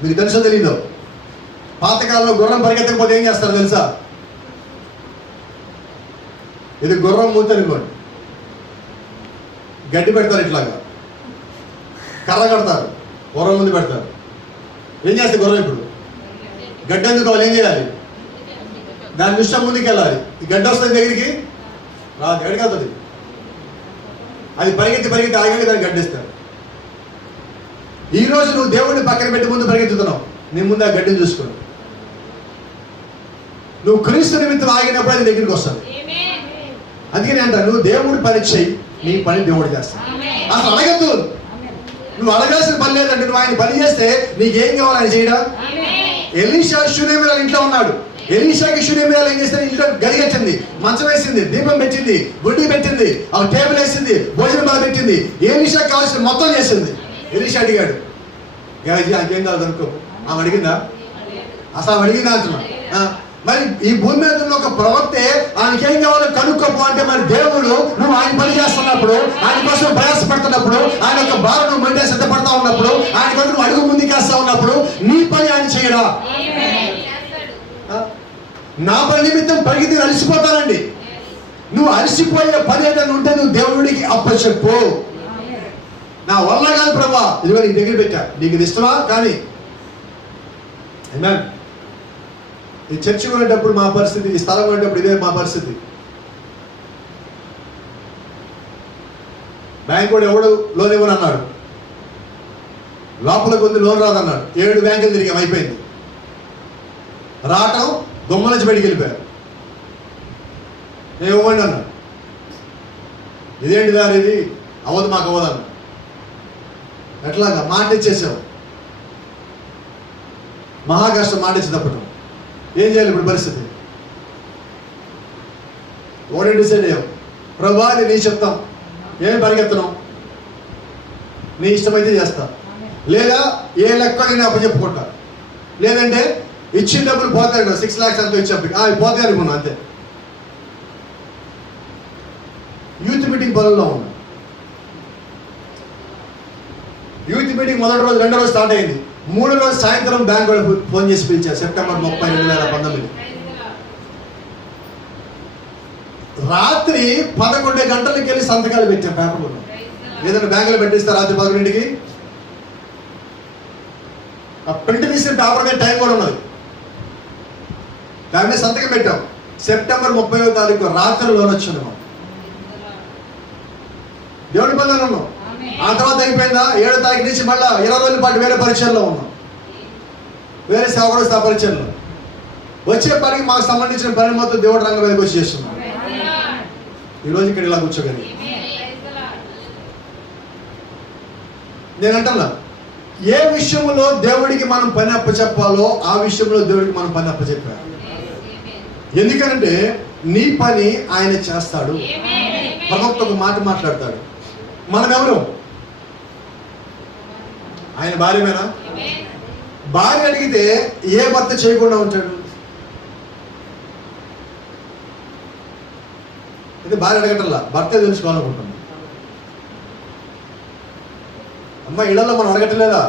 మీకు తెలుసో తెలీదు, పాతకాలంలో గుర్రం పరిగెత్తకపోతే ఏం చేస్తారు తెలుసా? ఇది గుర్రం మూత అనుకోండి, గడ్డి పెడతారు, ఇట్లాగా కర్ర కడతారు, గుర్రం ముందు పెడతారు. ఏం చేస్తే గుర్రం ఇప్పుడు గడ్డి ఎందుకు వాళ్ళు ఏం చేయాలి? దాని విషయం ముందుకు వెళ్ళాలి. ఈ గడ్డ వస్తుంది దగ్గరికి రాదు, ఎక్కడికి వెళ్తుంది? అది పరిగెత్తి ఆగాక దాన్ని గడ్డిస్తారు. ఈరోజు నువ్వు దేవుడిని పక్కన పెట్టి ముందు పరిగెత్తుతున్నావు, నీ ముందు ఆ గడ్డిని చూసుకున్నావు. నువ్వు క్రీస్తు నిమిత్తం ఆగినప్పుడు అది దగ్గరికి వస్తుంది. అందుకని అంట, నువ్వు దేవుడి పని చేయి, నీ పని దేవుడు చేస్తాడు. అసలు అడగద్దు, నువ్వు అడగాల్సిన పని లేదంటే నువ్వు ఆయన పని చేస్తే నీకేం కావాలి ఆయన చేయడా? ఎలీషా షూనేమిరాలు ఇంట్లో ఉన్నాడు. ఎలీషాకి షూనేమిరాలు ఏం చేస్తే ఇంట్లో గడిగట్టింది, మంచం వేసింది, దీపం పెట్టింది, గుడ్డి పెట్టింది, ఆ టేబుల్ వేసింది, భోజనం బాగా పెట్టింది, ఎలీషాకి కావాల్సిన మొత్తం చేసింది. ఎలీషా అడిగాడు, నాకేం కావాలి అనుకో. ఆమె అడిగిందా? అసలు అడిగిందా అంటున్నా. మరి ఈ భూమి మీద ఉన్న ఒక ప్రవక్తే ఆయనకేం కావాలో కనుక్కోపో అంటే, మరి దేవుడు నువ్వు ఆయన పని చేస్తున్నప్పుడు, ఆయన కోసం ప్రయాసపడుతున్నప్పుడు, ఆయన యొక్క భారం నువ్వు మంటే సిద్ధపడతా ఉన్నప్పుడు, ఆయన కోసం నువ్వు అడుగు ముందుకేస్తా ఉన్నప్పుడు నీ పని ఆయన చేయడా? నా పని నిమిత్తం పరిగెత్తి అలసిపోతానండి. నువ్వు అలసిపోయే పని ఏదైనా ఉంటే నువ్వు దేవుడికి అప్పచెప్పు. నా వల్ల కాదు ప్రభా, ఇదిగో నీ దగ్గర పెట్టా, నీకు ఇది ఇష్టమా కానీ. ఈ చర్చి కొనేటప్పుడు మా పరిస్థితి, ఈ స్థలం కొనేటప్పుడు ఇదే మా పరిస్థితి. బ్యాంక్ కూడా ఎవడు లోన్ ఇవ్వను అన్నాడు, లోపల కొంది లోన్ రాదన్నాడు. 7 బ్యాంకులు తిరిగాం, అయిపోయింది. రావటం దొమ్మ నుంచి బయటికి వెళ్ళిపోయారు. నేను ఇవ్వండి అన్నాడు. ఇదేంటి దారి, ఇది అవ్వదు, మాకు అవ్వదు అన్న. ఎట్లాగా మాట ఇచ్చేసావు, మహా కష్టం మాట ఇచ్చి తప్పటం. ఏం చేయాలి ఇప్పుడు పరిస్థితి? ఓడే డిసైడ్ అయ్యావు, ప్రభా అది నీ చెప్తాం, ఏం పరిగెత్తనం, నీ ఇష్టమైతే చేస్తా, లేదా ఏ లెక్క నేను అప్పచెప్పుకుంటా, లేదంటే ఇచ్చిన డబ్బులు పోతాయి కదా, 6 lakhs అంతా ఇచ్చేప్పటికి అవి పోతాయి అనుకున్నా అంతే. యూత్ మీటింగ్ పనుల్లో ఉన్నా. యూత్ మీటింగ్ మొదటి రోజు, రెండో రోజు స్టార్ట్ అయింది. 3వ రోజు సాయంత్రం బ్యాంక్ వాళ్ళు ఫోన్ చేసి పిలిచారు. సెప్టెంబర్ 30, 2019 రాత్రి 11 గంటలకి వెళ్ళి సంతకాలు పెట్టాం పేపర్లో. ఏదైనా బ్యాంకులో పెట్టిస్తారు రాత్రి 11ంటికి. ఆ ప్రింట్ తీసిన పేపర్ మీద టైం కూడా ఉన్నది, దాని మీద సంతకం పెట్టాం. సెప్టెంబర్ 30వ తారీఖు రాత్రి లోన్ వచ్చింది. మనం దేవుడి పనులు ఉన్నాం. ఆ తర్వాత అయిపోయిందా, 7వ తారీఖు నుంచి మళ్ళీ 20 రోజుల పాటు వేరే పరిచయంలో ఉన్నాం, వేరే సేవకుడు పరిచయంలో. వచ్చే పనికి మాకు సంబంధించిన పని మొత్తం దేవుడు రంగం మీదకి వచ్చి చేస్తున్నాం. ఈరోజు ఇక్కడ ఇలా కూర్చోగలి. నేను అంటున్నా, ఏ విషయంలో దేవుడికి మనం పని అప్పచెప్పాలో ఆ విషయంలో దేవుడికి మనం పని అప్పచెప్పాలి. ఎందుకంటే నీ పని ఆయన చేస్తాడు. ప్రవక్త ఒక మాట మాట్లాడతాడు, మనం ఎవరు? ఆయన భార్యమేనా? భార్య అడిగితే ఏ భర్త చేయకుండా ఉంటాడు? అయితే భార్య అడగటల్లా, భర్తే తెలుసుకోవాలనుకుంటున్నాం. అమ్మ ఇళ్లలో మనం అడగట్లేదా?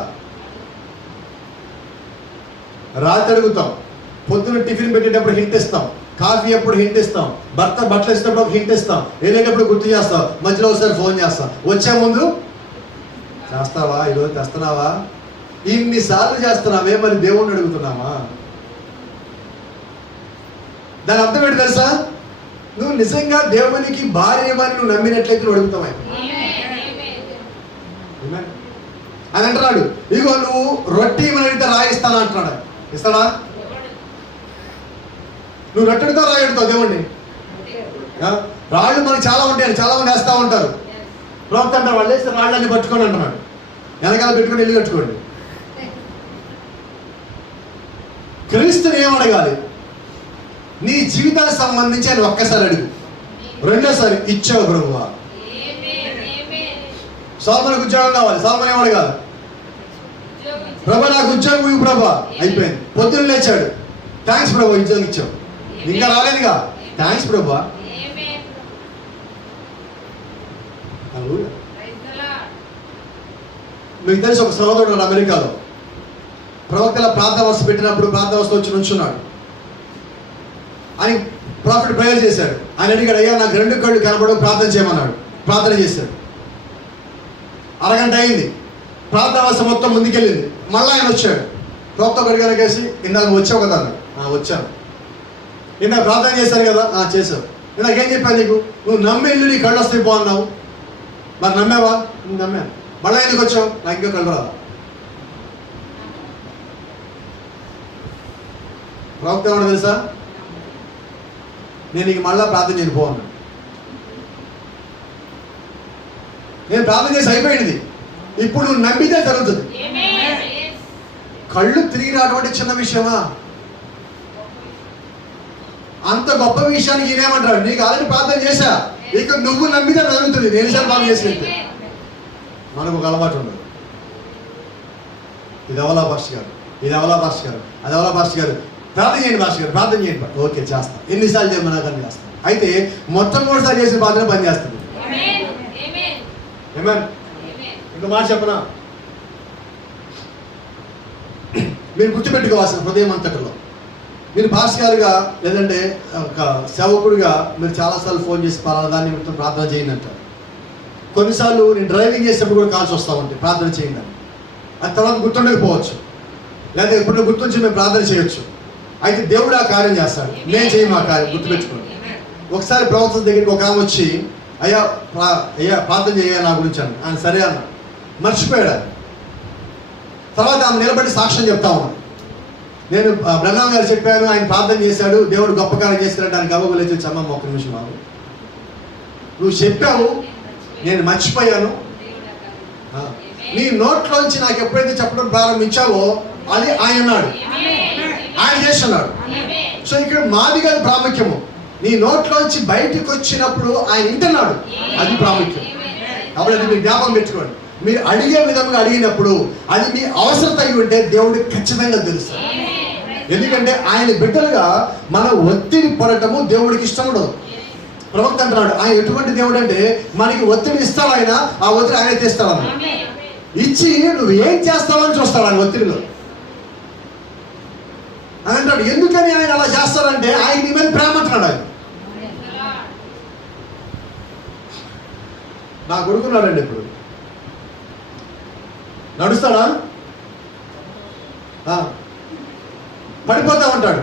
రాత్రి అడుగుతాం, పొద్దున్న టిఫిన్ పెట్టేటప్పుడు హింట్ ఇస్తాం, కాఫీ అప్పుడు హింట్ ఇస్తాం, భర్త బట్టలు ఇచ్చినప్పుడు హింట్ ఇస్తాం, వెళ్ళేటప్పుడు గుర్తు చేస్తాం, మధ్యలో ఒకసారి ఫోన్ చేస్తాం, వచ్చే ముందు చేస్తావా, ఈరోజు తెస్తున్నావా? ఇన్నిసార్లు చేస్తున్నావే, మరి దేవుణ్ణి అడుగుతున్నావా? దాని అర్థం ఏంటి తెలుసా? నువ్వు నిజంగా దేవునికి భార్య అని నువ్వు నమ్మినట్లయితే నువ్వు అడుగుతావు. అని అంటున్నాడు, ఇగో నువ్వు రొట్టె ఇవ్వని అడిగితే రాయిస్తాను అంటున్నాడు. ఇస్తాడా? నువ్వు రొట్టె అడుగుతావు, రాయి అడుగుతావు దేవుణ్ణి. రాళ్ళు మనకి చాలా ఉంటాయని చాలా మంది వేస్తూ ఉంటారు. ప్రవక్త అంటారు, వాళ్ళు వేస్తే రాళ్ళని పట్టుకోండి అంటున్నాడు. వెనకాల పెట్టుకుని ఇల్లు కట్టుకోండి. క్రీస్తుని ఏం అడగాలి? నీ జీవితానికి సంబంధించి ఆయన ఒక్కసారి అడుగు. రెండోసారి ఇచ్చావు ప్రభువా. సోమనికి ఉద్యోగం కావాలి, సోమని ఏం అడగాలి? ప్రభా నాకు ఉద్యోగం ఇవ్వు ప్రభా. అయిపోయింది. పొద్దున్న లేచాడు, థ్యాంక్స్ ప్రభా ఉద్యోగం ఇచ్చావు. ఇంకా రాలేదుగా, థ్యాంక్స్ ప్రభా. మీకు తెలిసి ఒక సహోదరుడు అమెరికాలో ప్రవక్తల ప్రార్థనవస్థ పెట్టినప్పుడు ప్రార్థనవస్థ వచ్చి నుంచున్నాడు. ఆయన ప్రాఫిట్ ప్రేయర్ చేశాడు. ఆయన అడిగాడు, అయ్యా నాకు 2 కళ్ళు కనపడవు, ప్రార్థన చేయమన్నాడు. ప్రార్థన చేశాడు. అరగంట అయింది, ప్రార్థనవస్థ మొత్తం ముందుకెళ్ళింది. మళ్ళీ ఆయన వచ్చాడు. ప్రవక్త కడిగేసి, ఇందాక వచ్చావు కదా అన్నాడు. వచ్చాను. ఇందాక ప్రార్థన చేశారు కదా? చేశావు. ఇందాకేం చెప్పాను నీకు? నువ్వు నమ్మి ఇల్లు నీ కళ్ళు వస్తాయి బాగున్నావు. మరి నమ్మావా? నమ్మాను. మళ్ళీ ఎందుకు వచ్చావు? నాకు ఇంకా కళ్ళు రాదా? ప్రవక్త ఏమన్నా తెలుసా? నేను నీకు మళ్ళా ప్రార్థన చేయను పో అన్నాడు. నేను ప్రార్థన చేసి అయిపోయింది. ఇప్పుడు నువ్వు నమ్మితే జరుగుతుంది. కళ్ళు తిరిగి రావడం అంటే చిన్న విషయమా? అంత గొప్ప విషయానికి ఈయనేమంటాడు, నీకు ఆల్రెడీ ప్రార్థన చేశా, ఇక నువ్వు నమ్మితే జరుగుతుంది. నేను సార్ ప్రార్థన చేసి మనకు ఒక అలవాటు ఉండదు. ఇది ఎవలా భాష గారు, ఇది ఎవలా భాష గారు, అది ఎవలా భాష గారు, ప్రార్థన చేయండి భాష గారు, ప్రార్థన చేయండి. ఓకే చేస్తాం. ఎన్నిసార్లు చేయమన్నా కానీ చేస్తాం. అయితే మొట్టమొదటిసారి చేసిన ప్రార్థన పని చేస్తుంది. ఇంకో మాట చెప్పనా? మీరు గుర్తుపెట్టుకోవాల్సిన హృదయం అంతటిలో, మీరు భాష గారుగా లేదంటే ఒక సేవకుడిగా మీరు చాలాసార్లు ఫోన్ చేసి పలానా దాన్ని మొత్తం ప్రార్థన చేయండి అంటారు. కొన్నిసార్లు నేను డ్రైవింగ్ చేసేటప్పుడు కూడా కాల్సి వస్తూ ఉంటాయి, ప్రార్థన చేయండి. అది తర్వాత గుర్తుండకపోవచ్చు, లేదా ఎప్పుడు గుర్తుంచి మేము ప్రార్థన చేయొచ్చు. అయితే దేవుడు ఆ కార్యం చేస్తాడు, నేను చేయము ఆ కార్యం, గుర్తుపెట్టుకోండి. ఒకసారి ప్రవక్త దగ్గరికి ఒక ఆమె వచ్చి, అయ్యా ప్రార్థన చేయ నా గురించి అని. ఆయన సరే అన్న, మర్చిపోయాడు. తర్వాత ఆమె నిలబడి సాక్ష్యం చెప్తా ఉన్నాను, నేను బ్రహ్మం గారు చెప్పాను, ఆయన ప్రార్థన చేశాడు, దేవుడు గొప్ప కార్యం చేశాడు. ఆయన గవ్వలేచి చమ్మమ్మ ఒక్క నిమిషం బాబు, నువ్వు చెప్పావు, నేను మర్చిపోయాను. నీ నోట్లోంచి నాకు ఎప్పుడైతే చెప్పడం ప్రారంభించావో అది ఆయన ఉన్నాడు, ఆయన చేస్తున్నాడు. సో ఇక్కడ మాది కాదు ప్రాముఖ్యము, నీ నోట్లోంచి బయటికి వచ్చినప్పుడు ఆయన వింటున్నాడు, అది ప్రాముఖ్యం. కాబట్టి అది మీరు జ్ఞాపకం పెట్టుకోండి. మీరు అడిగే విధంగా అడిగినప్పుడు అది మీ అవసరత అయి ఉంటే దేవుడికి ఖచ్చితంగా తెలుస్తుంది. ఎందుకంటే ఆయన బిడ్డలుగా మన ఒత్తిడి పడటము దేవుడికి ఇష్టం ఉండదు. ప్రవక్త అంటున్నాడు, ఆయన ఎటువంటి దేవుడు అంటే మనకి ఒత్తిడి ఇస్తాడు, ఆయన ఆ ఒత్తిడి ఆయన తీస్తాడు. ఇచ్చి నువ్వు ఏం చేస్తావని చూస్తాడు ఆయన ఒత్తిడిలో. అని అంటాడు. ఎందుకని ఆయన అలా చేస్తాడంటే ఆయన నీ మీద ప్రేమ అంటున్నాడు. ఆయన నా కొడుకున్నాడండి, ఇప్పుడు నడుస్తాడా, పడిపోతా ఉంటాడు.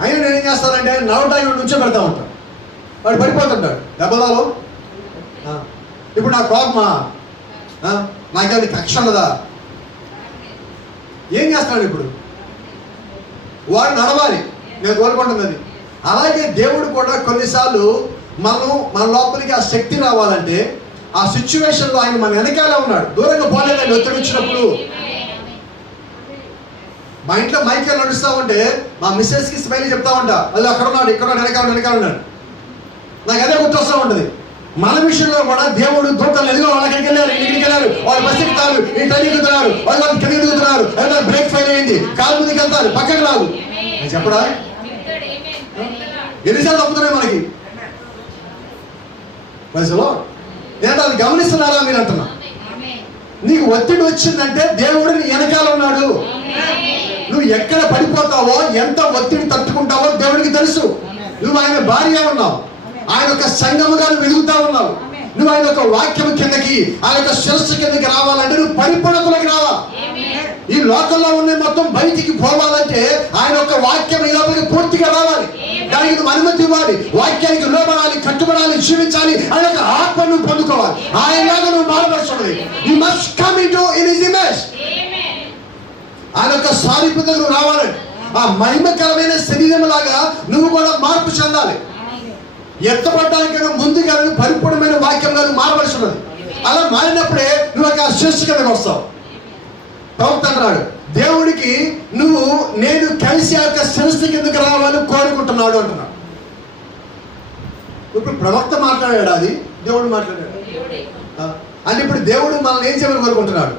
అయినా నేనేం చేస్తానంటే ఆయన నడవటానికి నుంచో పెడతా ఉంటాడు, వాడు పడిపోతుంటాడు దెబ్బలాలో. ఇప్పుడు నా కోపమా, నాకేమైనా కక్ష ఉన్నదా, ఏం చేస్తాడు? ఇప్పుడు వాడు నడవాలి, నేను కోరుకుంటుంది అది. అలాగే దేవుడు కూడా కొన్నిసార్లు మన లోపలికి ఆ శక్తి రావాలంటే ఆ సిచ్యువేషన్లో ఆయన మన వెనకాలే ఉన్నాడు, దూరంగా పోలేదండి. ఒత్తిడి వచ్చినప్పుడు మా ఇంట్లో మైకేల్ నడుస్తూ ఉంటే మా మిస్సెస్కి స్మైల్ చెప్తా ఉంటా, అది అక్కడ ఉన్నాడు, ఇక్కడ వెనకాల ఉన్నాడు. నాకు అదే గుర్తొస్తూ ఉంటుంది. మన విషయంలో కూడా దేవుడు దూతలు ఎదుగు వాళ్ళకి వెళ్ళారు, ఇంటికి వెళ్ళారు, వాళ్ళు బస్సు ఎక్కుతారు, ఈ ట్రైన్ ఎక్కుతున్నారు, వాళ్ళు కింద ఎదుగుతున్నారు, బ్రేక్ ఫెయిల్ అయింది, కాలు ముందుకు వెళ్తారు, పక్కకి రాదు అని చెప్పడా? ఎన్నిసార్లు తప్పుతున్నాయి మనకి వయసులో? నేను అది గమనిస్తున్నారా మీరు అంటున్నా? నీకు ఒత్తిడి వచ్చిందంటే దేవుడు నీ వెనకాల ఉన్నాడు. నువ్వు ఎక్కడ పడిపోతావో, ఎంత ఒత్తిడి తట్టుకుంటావో దేవుడికి తెలుసు. నువ్వు ఆయన భార్య ఉన్నావు, ఆయన యొక్క సంఘముగా వెలుగుతా ఉన్నావు. నువ్వు ఆయన యొక్క వాక్యం కిందకి, ఆయన యొక్క శిరస్సు కిందకి రావాలంటే నువ్వు పరిపూర్ణతలోకి రావాలి. ఈ లోకంలో ఉన్న మొత్తం బయటికి పోవాలంటే ఆయన యొక్క వాక్యం ఈ లోపలికి పూర్తిగా రావాలి. దానికి నువ్వు అనుమతి ఇవ్వాలి, వాక్యానికి లోబడాలి, కట్టుబడాలి, జీవించాలి. ఆయన యొక్క ఆత్మను పొందుకోవాలి, ఆయనలాగా నువ్వు మారపరచాలి. You must come into in his image. ఆయన యొక్క సారూప్యతకు నువ్వు రావాలండి. ఆ మహిమకరమైన శరీరం లాగా నువ్వు కూడా మార్పు చెందాలి. ఎత్తపడడానికైనా ముందుగా పరిపూర్ణమైన వాక్యంగా నువ్వు మారవలసి ఉన్నది. అలా మారినప్పుడే నువ్వు ఒక శిరస్సు కిందకి వస్తావు. ప్రవక్త అన్నాడు, దేవుడికి నేను కలిసి ఆ యొక్క శిరస్సు కిందకి రావాలని కోరుకుంటున్నాడు అంటున్నాడు. ఇప్పుడు ప్రవక్త మాట్లాడాడు, అది దేవుడు మాట్లాడాడు అంటే ఇప్పుడు దేవుడు మనల్ని ఏం చేయమని కోరుకుంటున్నాడు?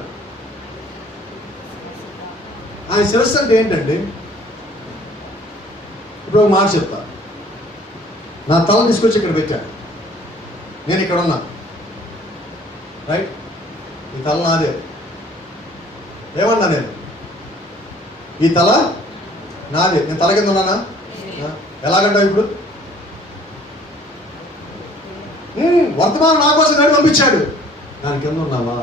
ఆయన శిరస్సు అంటే ఏంటండి? ఇప్పుడు ఒక మాట చెప్తా. నా తల తీసుకొచ్చి ఇక్కడ పెట్టాడు, నేను ఇక్కడ ఉన్నా, రైట్? ఈ తల నాదే. ఏమన్నా నేను? ఈ తల నాదే, నేను తల కింద ఉన్నానా? ఎలాగంటావు? ఇప్పుడు వర్తమానం నా కోసం గడి పంపించాడు, దాని కింద ఉన్నావా?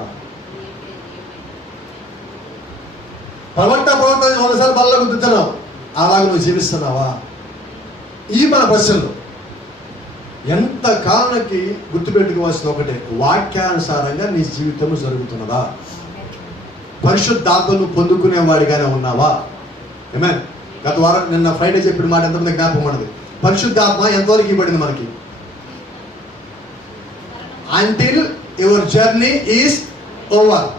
ప్రవక్త 100 సార్లు బల్ల గుర్తున్నావు, అలాగే నువ్వు జీవిస్తున్నావా? ఈ మన ప్రశ్నలు ఎంత కాలానికి గుర్తుపెట్టుకోవాల్సిన ఒకటే, వాక్యానుసారంగా నీ జీవితం జరుగుతున్నదా? పరిశుద్ధాత్మను పొందుకునేవాడిగానే ఉన్నావా? ఆమేన్. గత వారం నిన్న ఫ్రైడే చెప్పిన మాట ఎంతమంది జ్ఞాపకం ఉన్నది? పరిశుద్ధాత్మ ఎంతవరకు ఇవ్వబడింది మనకి? Until your journey is over.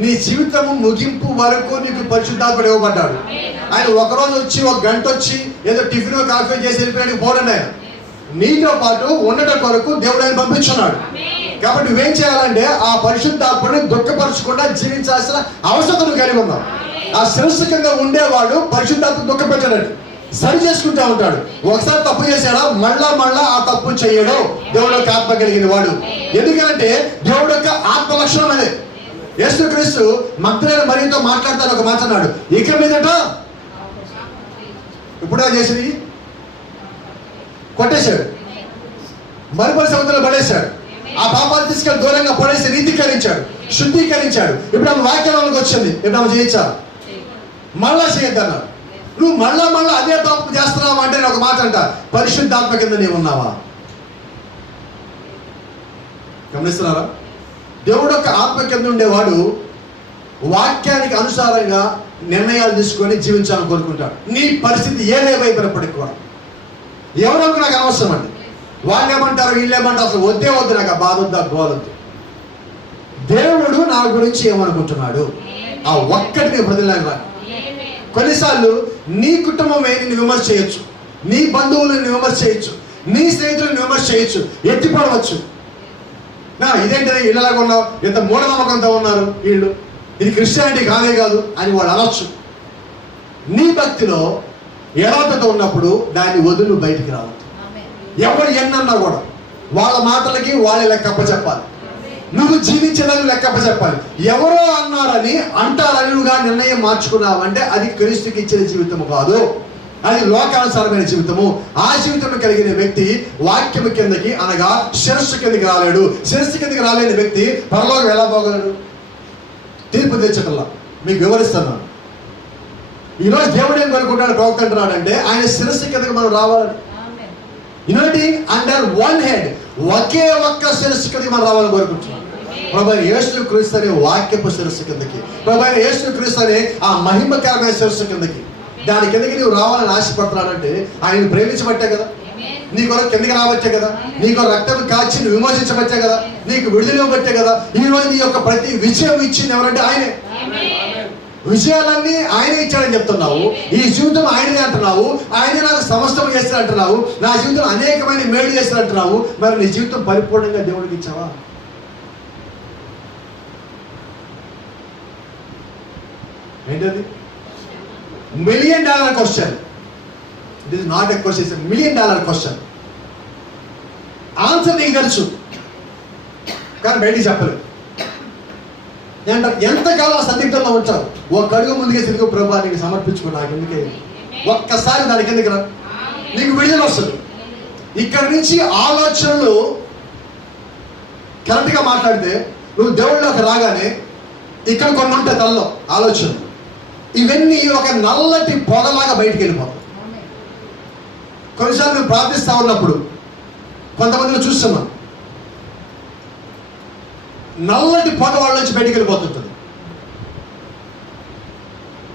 నీ జీవితము ముగింపు వరకు నీకు పరిశుద్ధాత్ముడు ఇవ్వబడ్డాడు. ఆయన ఒకరోజు వచ్చి, ఒక గంట వచ్చి ఏదో టిఫిన్ కాఫీ చేసి వెళ్ళిపోయాడు పోరండి. ఆయన నీతో పాటు ఉండటం కొరకు దేవుడు ఆయన పంపించున్నాడు. కాబట్టి నువ్వేం చేయాలంటే ఆ పరిశుద్ధాత్మని దుఃఖపరచకుండా జీవించాల్సిన అవసరం నువ్వు కలిగి ఉన్నావు. ఆ శిరస్సు కింద ఉండేవాడు పరిశుద్ధాత్మ దుఃఖపెట్టాడు, సరి చేసుకుంటా ఉంటాడు. ఒకసారి తప్పు చేశాడా మళ్ళా ఆ తప్పు చేయడు. దేవుడు యొక్క ఆత్మ కలిగిన వాడు. ఎందుకంటే దేవుడు యొక్క ఆత్మ లక్షణం అదే. యేసుక్రీస్తు మగ్దలేనే మరియతో మాట్లాడతాను ఒక మాట అన్నాడు, ఇక మీదట ఇప్పుడే చేసింది కొట్టేశాడు, మరుపరి సముద్రంలో పడేశాడు. ఆ పాపాలు తీసుకెళ్ళి దూరంగా పడేసి నీతీకరించాడు, శుద్ధీకరించాడు. ఇప్పుడు ఆమె వాక్యంలోకి వచ్చింది. ఇప్పుడు ఆమె చేయించాలి, మళ్ళా చేయొద్దన్నాడు. నువ్వు మళ్ళా అదే పాపం చేస్తున్నావు అంటే నేను ఒక మాట అంట, పరిశుద్ధాత్మ కింద నీవు ఉన్నావా? గమనిస్తున్నారా? దేవుడు ఒక ఆత్మ కింద ఉండేవాడు వాక్యానికి అనుసారంగా నిర్ణయాలు తీసుకొని జీవించాలని కోరుకుంటాడు. నీ పరిస్థితి ఏదేమైపోయినప్పటికీ కూడా ఎవరో నాకు అనవసరం అండి. వాళ్ళు ఏమంటారు, వీళ్ళు ఏమంటారు, అసలు వద్దే వద్దు, నాకు ఆ బాధ వద్దు, ఆ గోలొద్దు. దేవుడు నా గురించి ఏమనుకుంటున్నాడు, ఆ ఒక్కటిని వదిలేను. కొన్నిసార్లు నీ కుటుంబమే నిన్ను విమర్శ చేయొచ్చు, నీ బంధువులను విమర్శ చేయొచ్చు, నీ స్నేహితులను విమర్శ చేయొచ్చు, ఎత్తిపడవచ్చు. ఇదేంటిది ఇళ్ళలాగా ఉన్నావు, ఎంత మూఢనమ్మకంతో ఉన్నారు వీళ్ళు, ఇది క్రిస్టియానిటీ కానే కాదు అని వాళ్ళు అనొచ్చు. నీ భక్తిలో యథార్థత ఉన్నప్పుడు దాన్ని వదులు బయటికి రావద్దు. ఎవరు ఎన్నన్నా కూడా వాళ్ళ మాటలకి వాళ్ళే లెక్కప్ప చెప్పాలి. నువ్వు జీవించడానికి లెక్కప్ప చెప్పాలి. ఎవరో అన్నారని అంటారని నువ్వుగా నిర్ణయం మార్చుకున్నావంటే అది క్రీస్తుకి ఇచ్చిన జీవితము కాదు, అది లోకానుసారమైన జీవితము. ఆ జీవితం కలిగిన వ్యక్తి వాక్యము కిందకి అనగా శిరస్సు కిందకి రాలేడు. శిరస్సు కిందకి రాలేని వ్యక్తి పరలోకం ఎలా పోగలడు? తీర్పు తెచ్చటల్లా మీకు వివరిస్తున్నాను. ఈరోజు దేవుడు ఏం కోరుకుంటాడు, ప్రవక్త అంటున్నాడంటే ఆయన శిరస్సు కిందకి మనం రావాలని. యూనిటింగ్ అండర్ వన్ హెడ్, ఒకే ఒక్క శిరస్సు కిందకి మనం రావాలని కోరుకుంటున్నాం. ప్రభువైన యేసు క్రీస్తు అనే వాక్యపు శిరస్సు కిందకి, ప్రభువైన యేసు క్రీస్తు అనే ఆ మహిమకరమైన శిరస్సు కిందకి, దాని కిందకి నువ్వు రావాలని ఆశపడుతున్నాడంటే ఆయన ప్రేమించబట్టే కదా, నీ కొరకు కిందకి రాబట్టే కదా, నీకు రక్తం కాచి నువ్వు విమోచించబట్టే కదా, నీకు విడుదల ఇవ్వబట్టే కదా. ఈ రోజు నీ యొక్క ప్రతి విజయం ఇచ్చింది ఎవరంటే ఆయనే. విజయాలన్నీ ఆయనే ఇచ్చాడని చెప్తున్నావు, ఈ జీవితం ఆయనదే అంటున్నావు, ఆయనే నాకు సమస్తం చేస్తాడు అంటున్నావు, నా జీవితం అనేకమైన మేలు చేస్తాడు అంటున్నావు. మరి నీ జీవితం పరిపూర్ణంగా దేవుడికి ఇచ్చావా? ఏంటది? $1 million question. It is not a question, it's $1 million question. Answer నీకు తెలుసు కానీ బయటికి చెప్పలేదు. ఎంతకాలం సందిగ్ధంలో ఉంటావు? ఒక అడుగు ముందుకే తిరిగి ప్రభా నీకు సమర్పించుకో, నాకు ఎందుకే, ఒక్కసారి దాని కిందకి రా, నీకు విడుదల వస్తుంది. ఇక్కడి నుంచి ఆలోచనలు కరెక్ట్గా మాట్లాడితే నువ్వు దేవుళ్ళలోకి రాగానే ఇక్కడ కొన్ని ఉంటాయి తనలో ఆలోచనలు, ఇవన్నీ ఒక నల్లటి పొగలాగా బయటికి వెళ్ళిపోతాయి. కొన్నిసార్లు మేము ప్రార్థిస్తూ ఉన్నప్పుడు కొంతమందిని చూస్తున్నాం, నల్లటి పొగ వాళ్ళ నుంచి బయటికి వెళ్ళిపోతుంటుంది.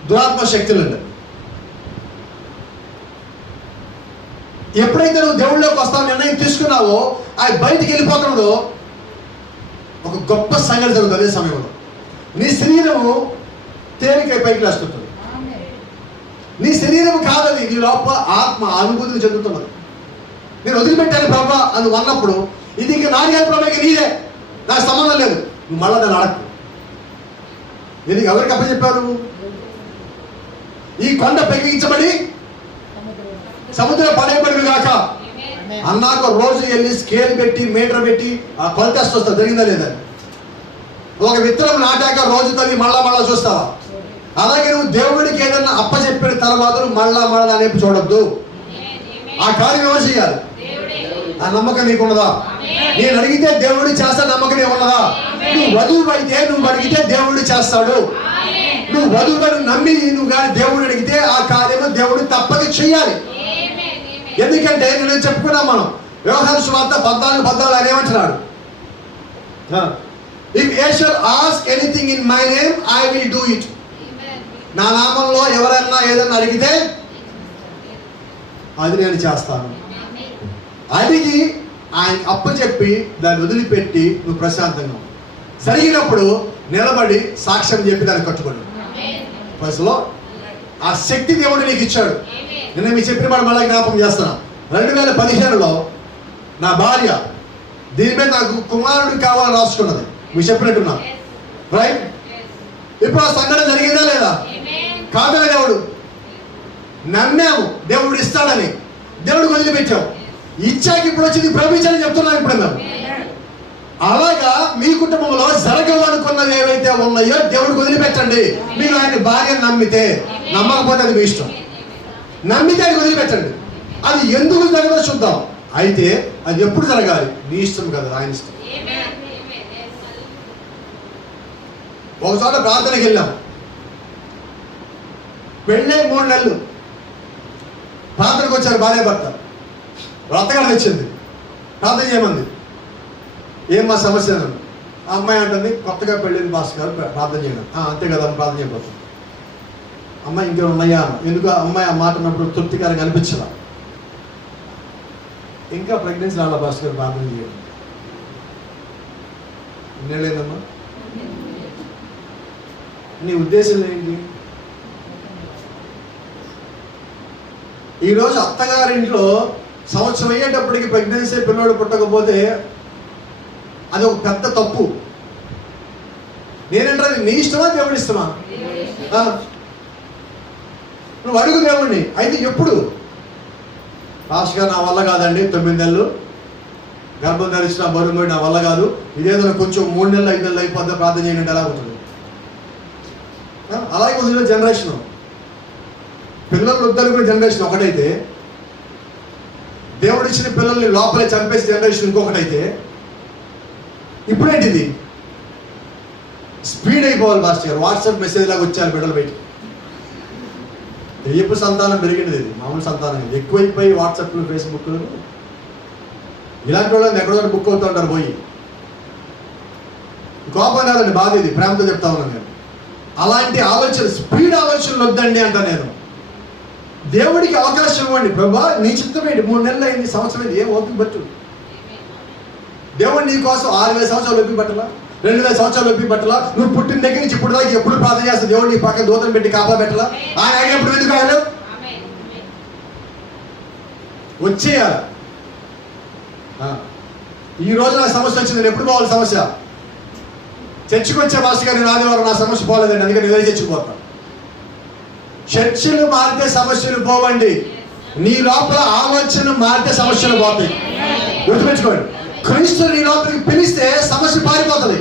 దురాత్మ శక్తులు అండి. ఎప్పుడైతే నువ్వు దేవుళ్ళలోకి వస్తావు, నిర్ణయం తీసుకున్నావో, అది బయటికి వెళ్ళిపోతుందో ఒక గొప్ప సంగతి జరుగుతుంది. అదే సమయంలో నీ శరీరము తేలికై పైకి లేస్తుంటుంది. నీ శరీరం కాదని నీ లోపల ఆత్మ అనుభూతిని చెందుతున్నది. నేను వదిలిపెట్టాను ప్రభా అని అన్నప్పుడు ఇది ఇంకా నాది కాదు ప్రభా, ఇక నీదే, నాకు సంబంధం లేదు. నువ్వు మళ్ళా దాన్ని అడగకు. ఎందుకు ఎవరికి అప్పచెప్పారు? ఈ కొండ పెగిగించబడి సముద్రం పడేయబడి కాక అన్నాక రోజు వెళ్ళి స్కేల్ పెట్టి మీటర్ పెట్టి ఆ కొలత వస్తా జరిగిందా లేదా? ఒక విత్తనం నాటాక రోజు తల్లి మళ్ళా చూస్తావా? అలాగే నువ్వు దేవుడికి ఏదన్నా అప్పచెప్పిన తర్వాత మళ్ళా అనేపు చూడొద్దు. ఆ కార్యం ఎవరు చేయాలి? ఆ నమ్మకం నీకున్నదా? నేను అడిగితే దేవుడు చేస్తా నమ్మకం ఏమున్నదా? నువ్వు వధువు అయితే నువ్వు అడిగితే దేవుడు చేస్తాడు. నువ్వు వధువును నమ్మి నువ్వు కానీ దేవుడు అడిగితే ఆ కార్యము దేవుడు తప్పక చెయ్యాలి. ఎందుకంటే నేను చెప్పుకున్నాం మనం వ్యవహార సువార్త 14 ఆయన ఏమంటున్నాడు? If you shall ask anything in my name I will do it. నా నామంలో ఎవరైనా ఏదన్నా అడిగితే అది నేను చేస్తాను. అడిగి ఆయన అప్పచెప్పి దాన్ని వదిలిపెట్టి నువ్వు ప్రశాంతంగా జరిగినప్పుడు నిలబడి సాక్ష్యం చెప్పి దాన్ని కట్టుబడి ప్రజలో ఆ శక్తి దేవుడు నీకు ఇచ్చాడు. నేను మీకు చెప్పిన మాట మళ్ళీ జ్ఞాపకం చేస్తున్నా. 2015లో నా భార్య దీని మీద నాకు కుమారుడు కావాలని రాసుకున్నది. మీకు చెప్పినట్టున్నా రైట్. ఇప్పుడు ఆ సంఘటన జరిగిందా లేదా? కాదనే దేవుడు నమ్మాము, దేవుడు ఇస్తాడని దేవుడికి వదిలిపెట్టావు. ఇచ్చాక ఇప్పుడు వచ్చింది ప్రేమించాలని చెప్తున్నాం ఇప్పుడు మేము. అలాగా మీ కుటుంబంలో జరగవనుకున్నవి ఏవైతే ఉన్నాయో దేవుడికి వదిలిపెట్టండి. మీరు ఆయన భార్యను నమ్మితే, నమ్మకపోతే అది మీ ఇష్టం. నమ్మితే అది వదిలిపెట్టండి. అది ఎందుకు జరగదో చూద్దాం. అయితే అది ఎప్పుడు జరగాలి? నీ ఇష్టం కదా, ఆయన ఇష్టం. ఒకచోట ప్రార్థనకి వెళ్ళాం, పెళ్ళే 3 నెలలు, ప్రార్థనకు వచ్చారు భార్య భర్త. అత్తగారు తెచ్చింది, ప్రార్థన చేయమంది. ఏం మా సమస్య? ఆ అమ్మాయి అంటుంది, కొత్తగా పెళ్ళింది భాస్కర్ గారు, ప్రార్థన చేయడం. అంతే కదా, ప్రార్థన చేయబోతుంది. అమ్మాయి ఇంకేమైనా ఉన్నాయా? ఎందుకు అమ్మాయి ఆ మాట అన్నప్పుడు తృప్తికరంగా అనిపించదా? ఇంకా ప్రెగ్నెన్సీ రాలా భాస్కర్ గారు, ప్రార్థన చేయడం. వినలేదమ్మా? నీ ఉద్దేశం ఏంటి? ఈరోజు అత్తగారింట్లో సంవత్సరం అయ్యేటప్పటికి ప్రెగ్నెన్సీ పిల్లలు పుట్టకపోతే అది ఒక పెద్ద తప్పు. నేనంటారు, నీ ఇష్టమా దేవుడి ఇష్టమా? నువ్వు అడుగు దేవుడిని. అయితే ఎప్పుడు? రాష్ట్రంగా నా వల్ల కాదండి, 9 నెలలు గర్భం ధరించిన బరువు పోయి నా వల్ల కాదు, ఇదేదో కొంచెం 3 నెలలు 5 నెలలు అయిపోద్దా ప్రార్థన చేయండి, ఎలా ఉంటుంది? అలాగే వదిలిన జనరేషన్, పిల్లలు వద్దనుకునే జనరేషన్ ఒకటైతే, దేవుడు ఇచ్చిన పిల్లల్ని లోపలే చంపేసి జనరేషన్ ఇంకొకటైతే, ఇప్పుడేంటిది? స్పీడ్ అయిపోవాలి మాస్టర్ గారు. వాట్సాప్ మెసేజ్ లాగా వచ్చారు బిడ్డలు బయట. ఎప్పుడు సంతానం పెరిగింది, ఇది మామూలు సంతానం ఎక్కువైపోయి వాట్సాప్లు ఫేస్బుక్లు. ఇలాంటి వాళ్ళని ఎక్కడో బుక్ అవుతూ ఉంటారు పోయి. కోపం కాదండి, బాధ. ఇది ప్రేమతో చెప్తా ఉన్నాను నేను. అలాంటి ఆలోచన, స్పీడ్ ఆలోచనలు వద్దండి అంట నేను. దేవుడికి అవకాశం ఇవ్వండి. ప్రభా నీ చిత్తమేంటి? 3 నెలలు అయింది, సంవత్సరం అయింది, ఏం ఓపిక పట్టు. దేవుడు నీ కోసం 6,000 సంవత్సరాలు ఒప్పి పట్టలా, 2,000 సంవత్సరాలు ఒప్పి పట్టలా. నువ్వు పుట్టిన దగ్గర నుంచి ఇప్పుడు దాకా ఎప్పుడు ప్రార్థన చేస్తావు? దేవుడు నీ పక్కన దూతను పెట్టి కాపలా పెట్టలా? ఆయన ఎప్పుడు ఎందుకు ఆయన వచ్చేయాలి. ఈ రోజు నా సమస్య వచ్చింది, నేను ఎప్పుడు పోవాలి సమస్య? చర్చికి వచ్చే మాస్టర్ గారు, నేను ఆదివారం నా సమస్య పోలేదండి, అందుకని నేను చర్చికి పోతాను. చర్చిలు మారితే సమస్యలు పోవండి, నీ లోపల ఆలోచన మారితే సమస్యలు పోతాయి. గుర్తుపెట్టుకోండి, క్రీస్తు నీ లోపలికి పిలిస్తే సమస్య పారిపోతుంది.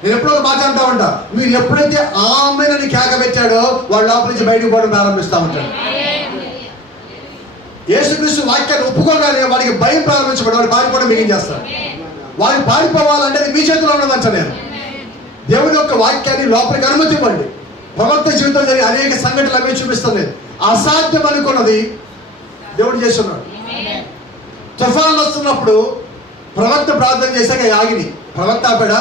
నేను ఎప్పుడో మాట్లాడుతూ ఉంటా, మీరు ఎప్పుడైతే ఆమెనని కేక పెట్టాడో వాళ్ళ లోపల నుంచి బయటకు పోవడం ప్రారంభిస్తూ ఉంటాడు. యేసుక్రీస్తు వాక్యాన్ని ఒప్పుకోగానే వాడికి భయం ప్రారంభించబడి వాడు పారిపోవడం మిగించేస్తాడు. వాడు పారిపోవాలంటే మీ చేతిలో ఉన్నదంట. నేను దేవుని యొక్క వాక్యాన్ని లోపలికి అనుమతి ఇవ్వండి. ప్రవక్త జీవితం జరిగి అనేక సంఘటనలు అవే చూపిస్తాను. నేను అసాధ్యం అనుకున్నది దేవుడు చేస్తున్నాడు. తుఫాన్ వస్తున్నప్పుడు ప్రవక్త ప్రార్థన చేశాక ఆగిని. ప్రవక్త ఆపాడా?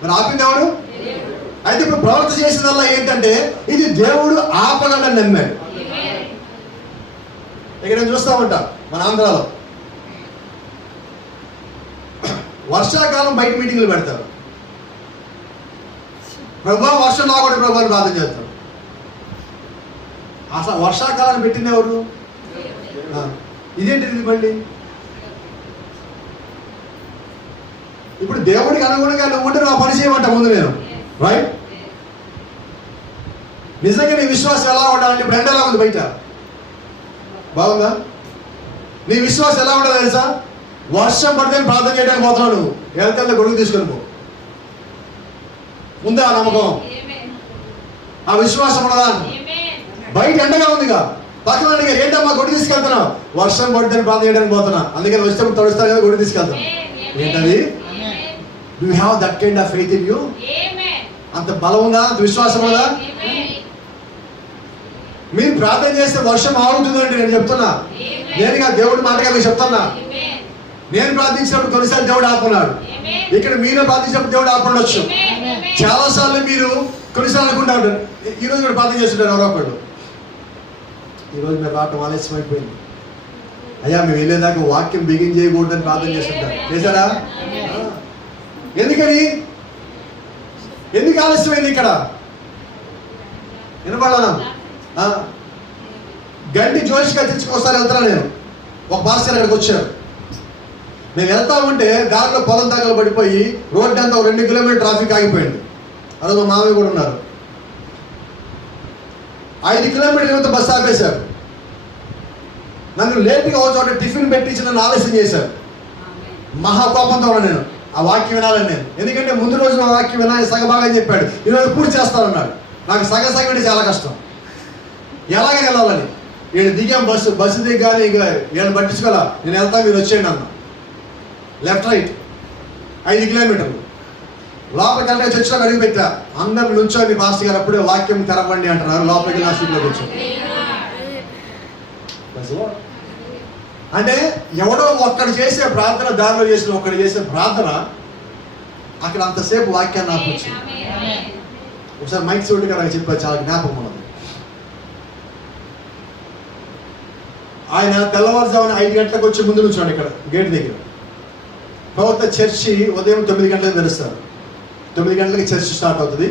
మరి ఆపింది ఎవడు? అయితే ఇప్పుడు ప్రవక్త చేసినల్లా ఏంటంటే ఇది దేవుడు ఆపగలని నమ్మాడు. ఇక్కడ నేను చూస్తూ ఉంటా మన ఆంధ్రాలో వర్షాకాలం బయట మీటింగ్లు పెడతారు. ప్రభా వర్షం రాకూడదు ప్రభా అని ప్రార్థన చేస్తారు. అసలు వర్షాకాలాన్ని పెట్టింది ఎవరు? ఇదేంటిది మళ్ళీ? ఇప్పుడు దేవుడికి అనుగుణంగా నువ్వు ఉంటే నువ్వు పని చేయమంటా ముందు నేను, రైట్? నిజంగా నీ విశ్వాసం ఎలా ఉండాలంటే ఇప్పుడు ఎండ ఎలా ఉంది బయట? బాగుందా? నీ విశ్వాసం ఎలా ఉండాలి తెలుసా? వర్షం పడితే ప్రార్థన చేయడానికి పోతున్నావు, నువ్వు వెళ్తే గొడుగు తీసుకొని పో. ఉందా ఆ నమ్మకం? ఆ విశ్వాసం ఉన్నదా? బయట ఎండగా ఉందిగా, పక్కన అడిగారు ఏంటమ్మా గొడుగు తీసుకెళ్తున్నావు? వర్షం పడితే ప్రార్థన చేయడానికి పోతున్నా, అందుకని వచ్చేటప్పుడు తడుస్తా కదా గొడుగు తీసుకెళ్తాను. ఏంటది? Do you have that kind of faith in you? అంత బలం ఉందా? అంత విశ్వాసం ఉందా? మీరు ప్రార్థన చేస్తే వర్షం ఆగుతుందండి నేను చెప్తున్నా. నేనుగా దేవుడి మాటగా మీకు చెప్తున్నా. నేను ప్రార్థించినప్పుడు కొన్నిసార్లు దేవుడు ఆపుకున్నాడు. ఇక్కడ మీరు ప్రార్థించినప్పుడు దేవుడు ఆపుండొచ్చు. చాలాసార్లు మీరు కొన్నిసార్లు అనుకుంటా ఉంటారు, ఈరోజు మీరు ప్రార్థన చేస్తుంటారు ఎవరో ఒకళ్ళు, ఈరోజు మీరు రావటం ఆలస్యం అయిపోయింది, అయ్యా మేము వెళ్ళేదాకా వాక్యం బిగిన్ చేయకూడదని ప్రార్థన చేస్తుంటారు. చేశారా? ఎందుకని? ఎందుకు ఆలస్యమైంది? ఇక్కడ వినపడనా? గంటి జోషి కత్తించుకోసారి వెళ్తున్నా నేను. ఒక భాస్కర్ అక్కడికి వచ్చారు. మేము వెళ్తా ఉంటే దారిలో పొలం తగలు పడిపోయి రోడ్డు అంతా 2 కిలోమీటర్ ట్రాఫిక్ ఆగిపోయింది. అదొక మామయ్య కూడా ఉన్నారు. 5 కిలోమీటర్ల బస్సు ఆపేశారు. నన్ను లేట్గా ఒక చోట టిఫిన్ పెట్టించి నన్ను ఆలస్యం చేశారు. మహాకోపంతో ఉన్నాను నేను. ఆ వాక్యం వినాలని నేను, ఎందుకంటే ముందు రోజు ఆ వాక్యం వినాలి సగభాగం చెప్పాడు, ఈరోజు పూర్తి చేస్తానన్నాడు. నాకు సగం అంటే చాలా కష్టం. ఎలాగ వెళ్ళాలని వీళ్ళు దిగాం బస్సు దిగానే ఇక వీళ్ళని పట్టించుకోవాలా, నేను వెళ్తా మీరు వచ్చేయండి అన్న. లెఫ్ట్ రైట్ 5 కిలోమీటర్లు లోపలికి వెళ్తే చర్చిలో అడిగి పెట్టా. అందరు నుంచోని పాస్టర్ గారు అప్పుడే వాక్యం తెరవండి అంటున్నారు. లోపలికి వెళ్ళి సీట్లో కూర్చొని అంటే ఎవడో ఒక్కడు చేసే ప్రార్థన, దారిలో చేసిన ఒక్కడు చేసే ప్రార్థన అక్కడ అంతసేపు వాక్యాన్ని ఆపించింది. ఒకసారి మైక్ సూట్ గారు చెప్పారు, చాలా జ్ఞాపకం ఉన్నది. ఆయన తెల్లవారుజామున 5 గంటలకు వచ్చి ముందు నుంచోండి ఇక్కడ గేట్ దగ్గర. ప్రవక్త చర్చి ఉదయం 9 గంటలకు తెరుస్తారు. 9 గంటలకి చర్చి స్టార్ట్ అవుతుంది.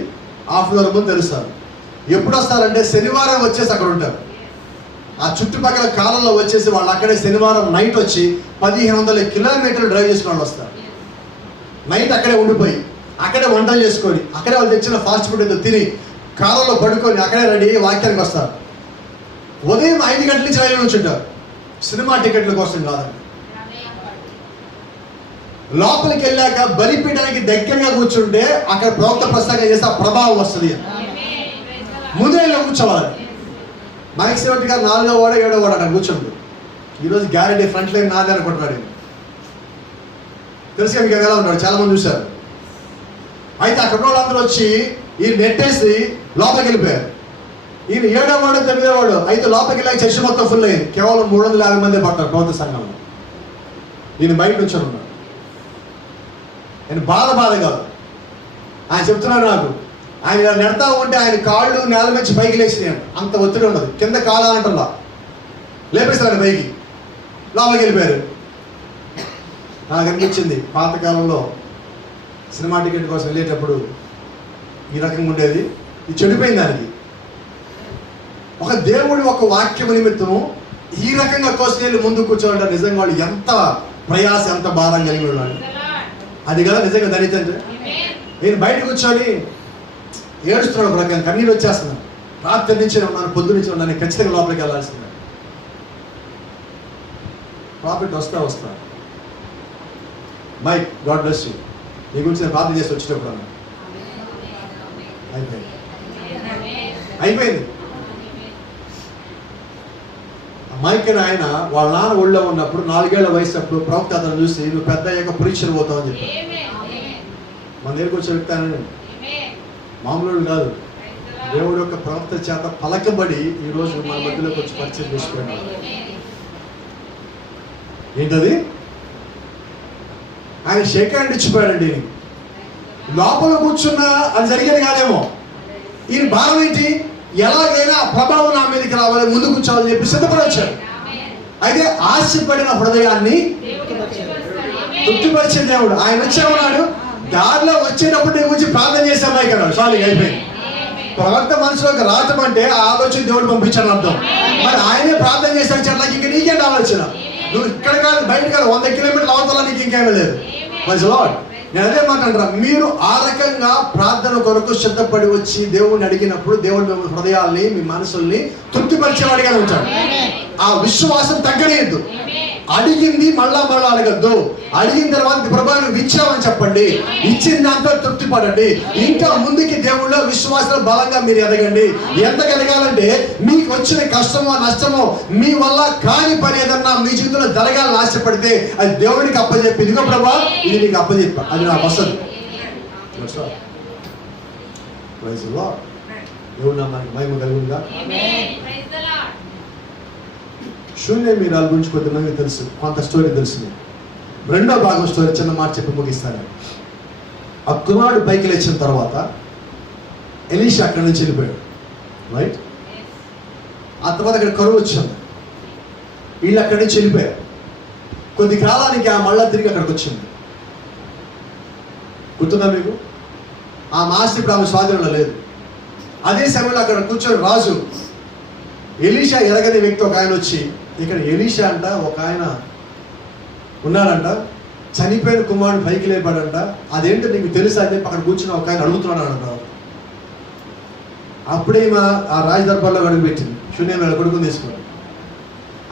హాఫ్ అన్ అవర్ ముందు తెరుస్తారు. ఎప్పుడు వస్తారంటే శనివారం వచ్చేసి అక్కడ ఉంటారు. ఆ చుట్టుపక్కల కాలంలో వచ్చేసి వాళ్ళు అక్కడే శనివారం నైట్ వచ్చి 1500 కిలోమీటర్లు డ్రైవ్ చేసుకుని వాళ్ళు వస్తారు. నైట్ అక్కడే ఉండిపోయి అక్కడే వంటలు చేసుకొని అక్కడే వాళ్ళు తెచ్చిన ఫాస్ట్ ఫుడ్ ఏదో తిని కాలంలో పడుకొని అక్కడే రెడీ అయ్యి వాక్యానికి వస్తారు. ఉదయం 5 గంటల నుంచి రైలు నుంచి ఉంటారు. సినిమా టికెట్ల కోసం కాదండి. లోపలికి వెళ్ళాక బలిపీఠానికి దగ్గరగా కూర్చుంటే అక్కడ ప్రవక్త ప్రసంగం చేస్తే ఆ ప్రభావం వస్తుంది. ముందే కూర్చోవాలి. మైక్ సెవెంటీ గారు 4వ వాడ 7వ వాడ అక్కడ కూర్చోండి. ఈరోజు గ్యారెంటీ ఫ్రంట్ లైన్ నాదే అనుకుంటున్నాడు. తెలిసి మీకు ఎలా ఉన్నాడు, చాలా మంది చూశారు. అయితే అక్కడ వాళ్ళందరూ వచ్చి ఈయన నెట్టేసి లోపలికి వెళ్ళిపోయారు. ఈయన 7వ వాడు 9వ వాడు అయితే లోపలికి వెళ్ళాక చర్చ మొత్తం ఫుల్ అయింది. కేవలం 350 మంది పడతారు ప్రవక్త సంఘంలో. ఈయన బయట నుంచి ఉన్నాడు. ఆయన బాధ కాదు. ఆయన చెప్తున్నాడు నాకు, ఆయన ఇలా నెడతా ఉంటే ఆయన కాళ్ళు నేల నుంచి పైకి లేచినాయి. అంత ఒత్తిడి ఉండదు. కింద కాలాలంటలా లేపేస్తారు పైకి. లోపలికి వెళ్ళిపోయారు. నాకు అనిపించింది పాతకాలంలో సినిమా టికెట్ కోసం వెళ్ళేటప్పుడు ఈ రకంగా ఉండేది. ఇది చెడిపోయింది. దానికి ఒక దేవుడి ఒక వాక్యము నిమిత్తము ఈ రకంగా కోసం వెళ్ళి ముందు కూర్చోవాలంటే నిజంగా వాళ్ళు ఎంత ప్రయాస, ఎంత భారం కలిగి ఉన్నాడు. అది కదా నిజంగా దళిత అంటే. నేను బయట కూర్చొని ఏడుస్తున్నాడు. ఒక రకంగా కన్నీళ్ళు వచ్చేస్తున్నాను. రాత్రి నుంచి ఉన్నాను, పొద్దు నుంచి ఉన్నాను, ఖచ్చితంగా లోపలికి వెళ్ళాల్సిందే. ప్రాఫిట్ వస్తా మైక్ గాడ్ బ్లెస్ యూ. నీ గురించి నేను ప్రార్థన చేసి వచ్చేటప్పుడు అన్నా అయిపోయింది. మైక్ అని ఆయన వాళ్ళ నాన్న ఒళ్ళో ఉన్నప్పుడు 4 ఏళ్ల వయసు అప్పుడు ప్రవక్త అతను చూసి నువ్వు పెద్ద అయ్యాక పరీక్షలు పోతావు అని చెప్పి మన దగ్గరికి వచ్చి చెప్తాను. మామూలు కాదు. దేవుడు యొక్క ప్రవక్త చేత పలకబడి ఈరోజు మన మధ్యలోకి వచ్చి పరిచయం చేసుకున్నాడు. ఏంటది? ఆయన షేక్ హ్యాండ్ ఇచ్చిపోయాడండి. లోపల కూర్చున్నా అది జరిగేది కాదేమో. ఈయన భారం ఏంటి? ఎలాగైనా ప్రభావం నా మీదకి రావాలి, ముందు కూర్చోవాలని చెప్పి సిద్ధపడొచ్చాడు. అయితే ఆశపడిన హృదయాన్ని తృప్తిపరిచే దేవుడు. ఆయన వచ్చేవాడు. దారిలో వచ్చేటప్పుడు నేను గురించి ప్రార్థన చేశామా ఇక్కడ చాలు అయిపోయింది. ప్రవక్త మనసులోకి రావటం అంటే ఆ ఆలోచన దేవుడు పంపించాను అర్థం. మరి ఆయనే ప్రార్థన చేశాడు. చెట్లకి ఇంక నీకేంటి ఆలోచన? నువ్వు ఇక్కడ కాదు, బయట కాదు, 100 కిలోమీటర్ల అవతల నీకు ఇంకేమీ లేదు. నేను అదే మాట అంటారా, మీరు ఆ రకంగా ప్రార్థన కొరకు సిద్ధపడి వచ్చి దేవుడిని అడిగినప్పుడు దేవుడు మీ హృదయాల్ని, మీ మనసుల్ని తృప్తిపరిచేవాడిగా ఉంటాడు. ఆ విశ్వాసం తగ్గలేదు. అడిగింది మళ్ళా అడగద్దు. అడిగిన తర్వాత ప్రభా నువ్వు ఇచ్చావని చెప్పండి. ఇచ్చిన దాంతో తృప్తి పడండి. ఇంకా ముందుకి దేవుళ్ళో విశ్వాసంలో బలంగా మీరు ఎదగండి. ఎంత ఎదగాలంటే మీకు వచ్చిన కష్టమో నష్టమో మీ వల్ల కాని పని ఏదన్నా మీ జీవితంలో జరగాలని ఆశపడితే అది దేవుడికి అప్పచెప్పి, ఇదిగో ప్రభా ఇది నీకు అప్పచెప్ప, అది నాకు వస్తుంది. దేవుడు నామానికి మహిమ కలుగునుగా. శూన్య మీరాల గురించి కొద్దిమందికి తెలుసు, కొంత స్టోరీ తెలుసు. రెండో భాగం స్టోరీ చిన్న మాట చెప్పి ముగిస్తాను. ఆ కుమారుడు పైకి లేచిన తర్వాత ఎలీషా అక్కడి నుంచి వెళ్ళిపోయాడు. రైట్. ఆ తర్వాత అక్కడ కరువు వచ్చింది. వీళ్ళు అక్కడి నుంచి వెళ్ళిపోయారు. కొద్ది కాలానికి ఆ మళ్ళా తిరిగి అక్కడికి వచ్చింది. గుర్తుందా మీకు? ఆ మాస్టర్ ఇప్పుడు ఆమె స్వాధీనంలో లేదు. అదే సమయంలో అక్కడ కూర్చొని రాజు ఎలీషా ఎరగని వ్యక్తి ఒక ఆయన వచ్చి, ఇక్కడ ఎలీషా అంట ఒక ఆయన ఉన్నాడంట, చనిపోయిన కుమారుడు పైకి లేపాడంట, అదేంటో నీకు తెలుసా అని చెప్పి అక్కడ కూర్చుని ఒక ఆయన అడుగుతున్నాడు అంట. అప్పుడే ఆ రాజ దర్బార్లో అడుగు పెట్టింది. శూన్యమైన కొడుకుని తీసుకుని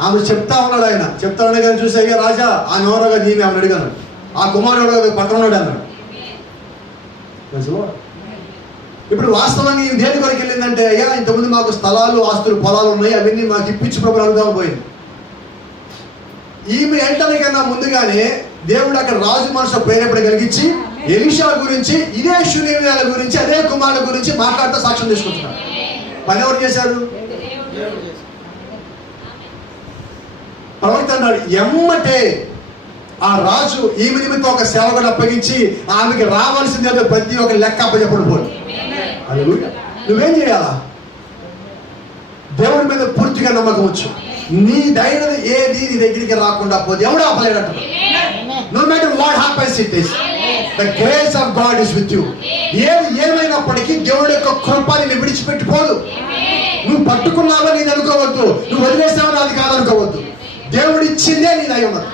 ఆమె చెప్తా ఉన్నాడు. ఆయన చెప్తా ఉన్నాడు కానీ చూసి, అయ్యా రాజా ఆ నోరగా నీవి ఆమెను అడిగాను, ఆ కుమారుడు పక్కన ఉన్నాడు అన్నాడు. ఇప్పుడు వాస్తవంగా ఈ దేని కొరకు వెళ్ళిందంటే, అయ్యా ఇంతకుముందు మాకు స్థలాలు, ఆస్తులు, పొలాలు ఉన్నాయి, అవన్నీ మాకు ఇప్పించి ప్రభుత్వం అడుగుదాం పోయింది. ఈమె ఎంటనికన్నా ముందుగానే దేవుడు అక్కడ రాజు మనసు ప్రేరేపణ కలిగించి ఎలీషా గురించి, ఇదే షూనేమియాల గురించి, అదే కుమారుల గురించి మాట్లాడుతూ సాక్ష్యం తీసుకుంటున్నాడు. పని ఎవరు చేశారు? ప్రవక్త అన్నాడు, ఎమ్మటే ఆ రాజు ఈమె నిమిత్తం ఒక సేవకుడు అప్పగించి ఆమెకి రావాల్సింది ప్రతి ఒక్క లెక్క అప్పచెప్పడు పోదు. నువ్వేం చేయాలా? దేవుడి మీద పూర్తిగా నమ్మకం వచ్చు. నీ ధైర్యం ఏది నీ దగ్గరికి రాకుండా పోతే ఎవడు ఆపలేడట. No matter what happens, it is the grace of God is with you. ఏది ఏమైనప్పటికీ దేవుడి యొక్క కృప నిన్ను విడిచిపెట్టిపోదు. నువ్వు పట్టుకున్నావా నీది అనుకోవద్దు, నువ్వు వదిలేసావా నాది కాదనుకోవద్దు. దేవుడు ఇచ్చిందే నీ దయ ఉన్నది.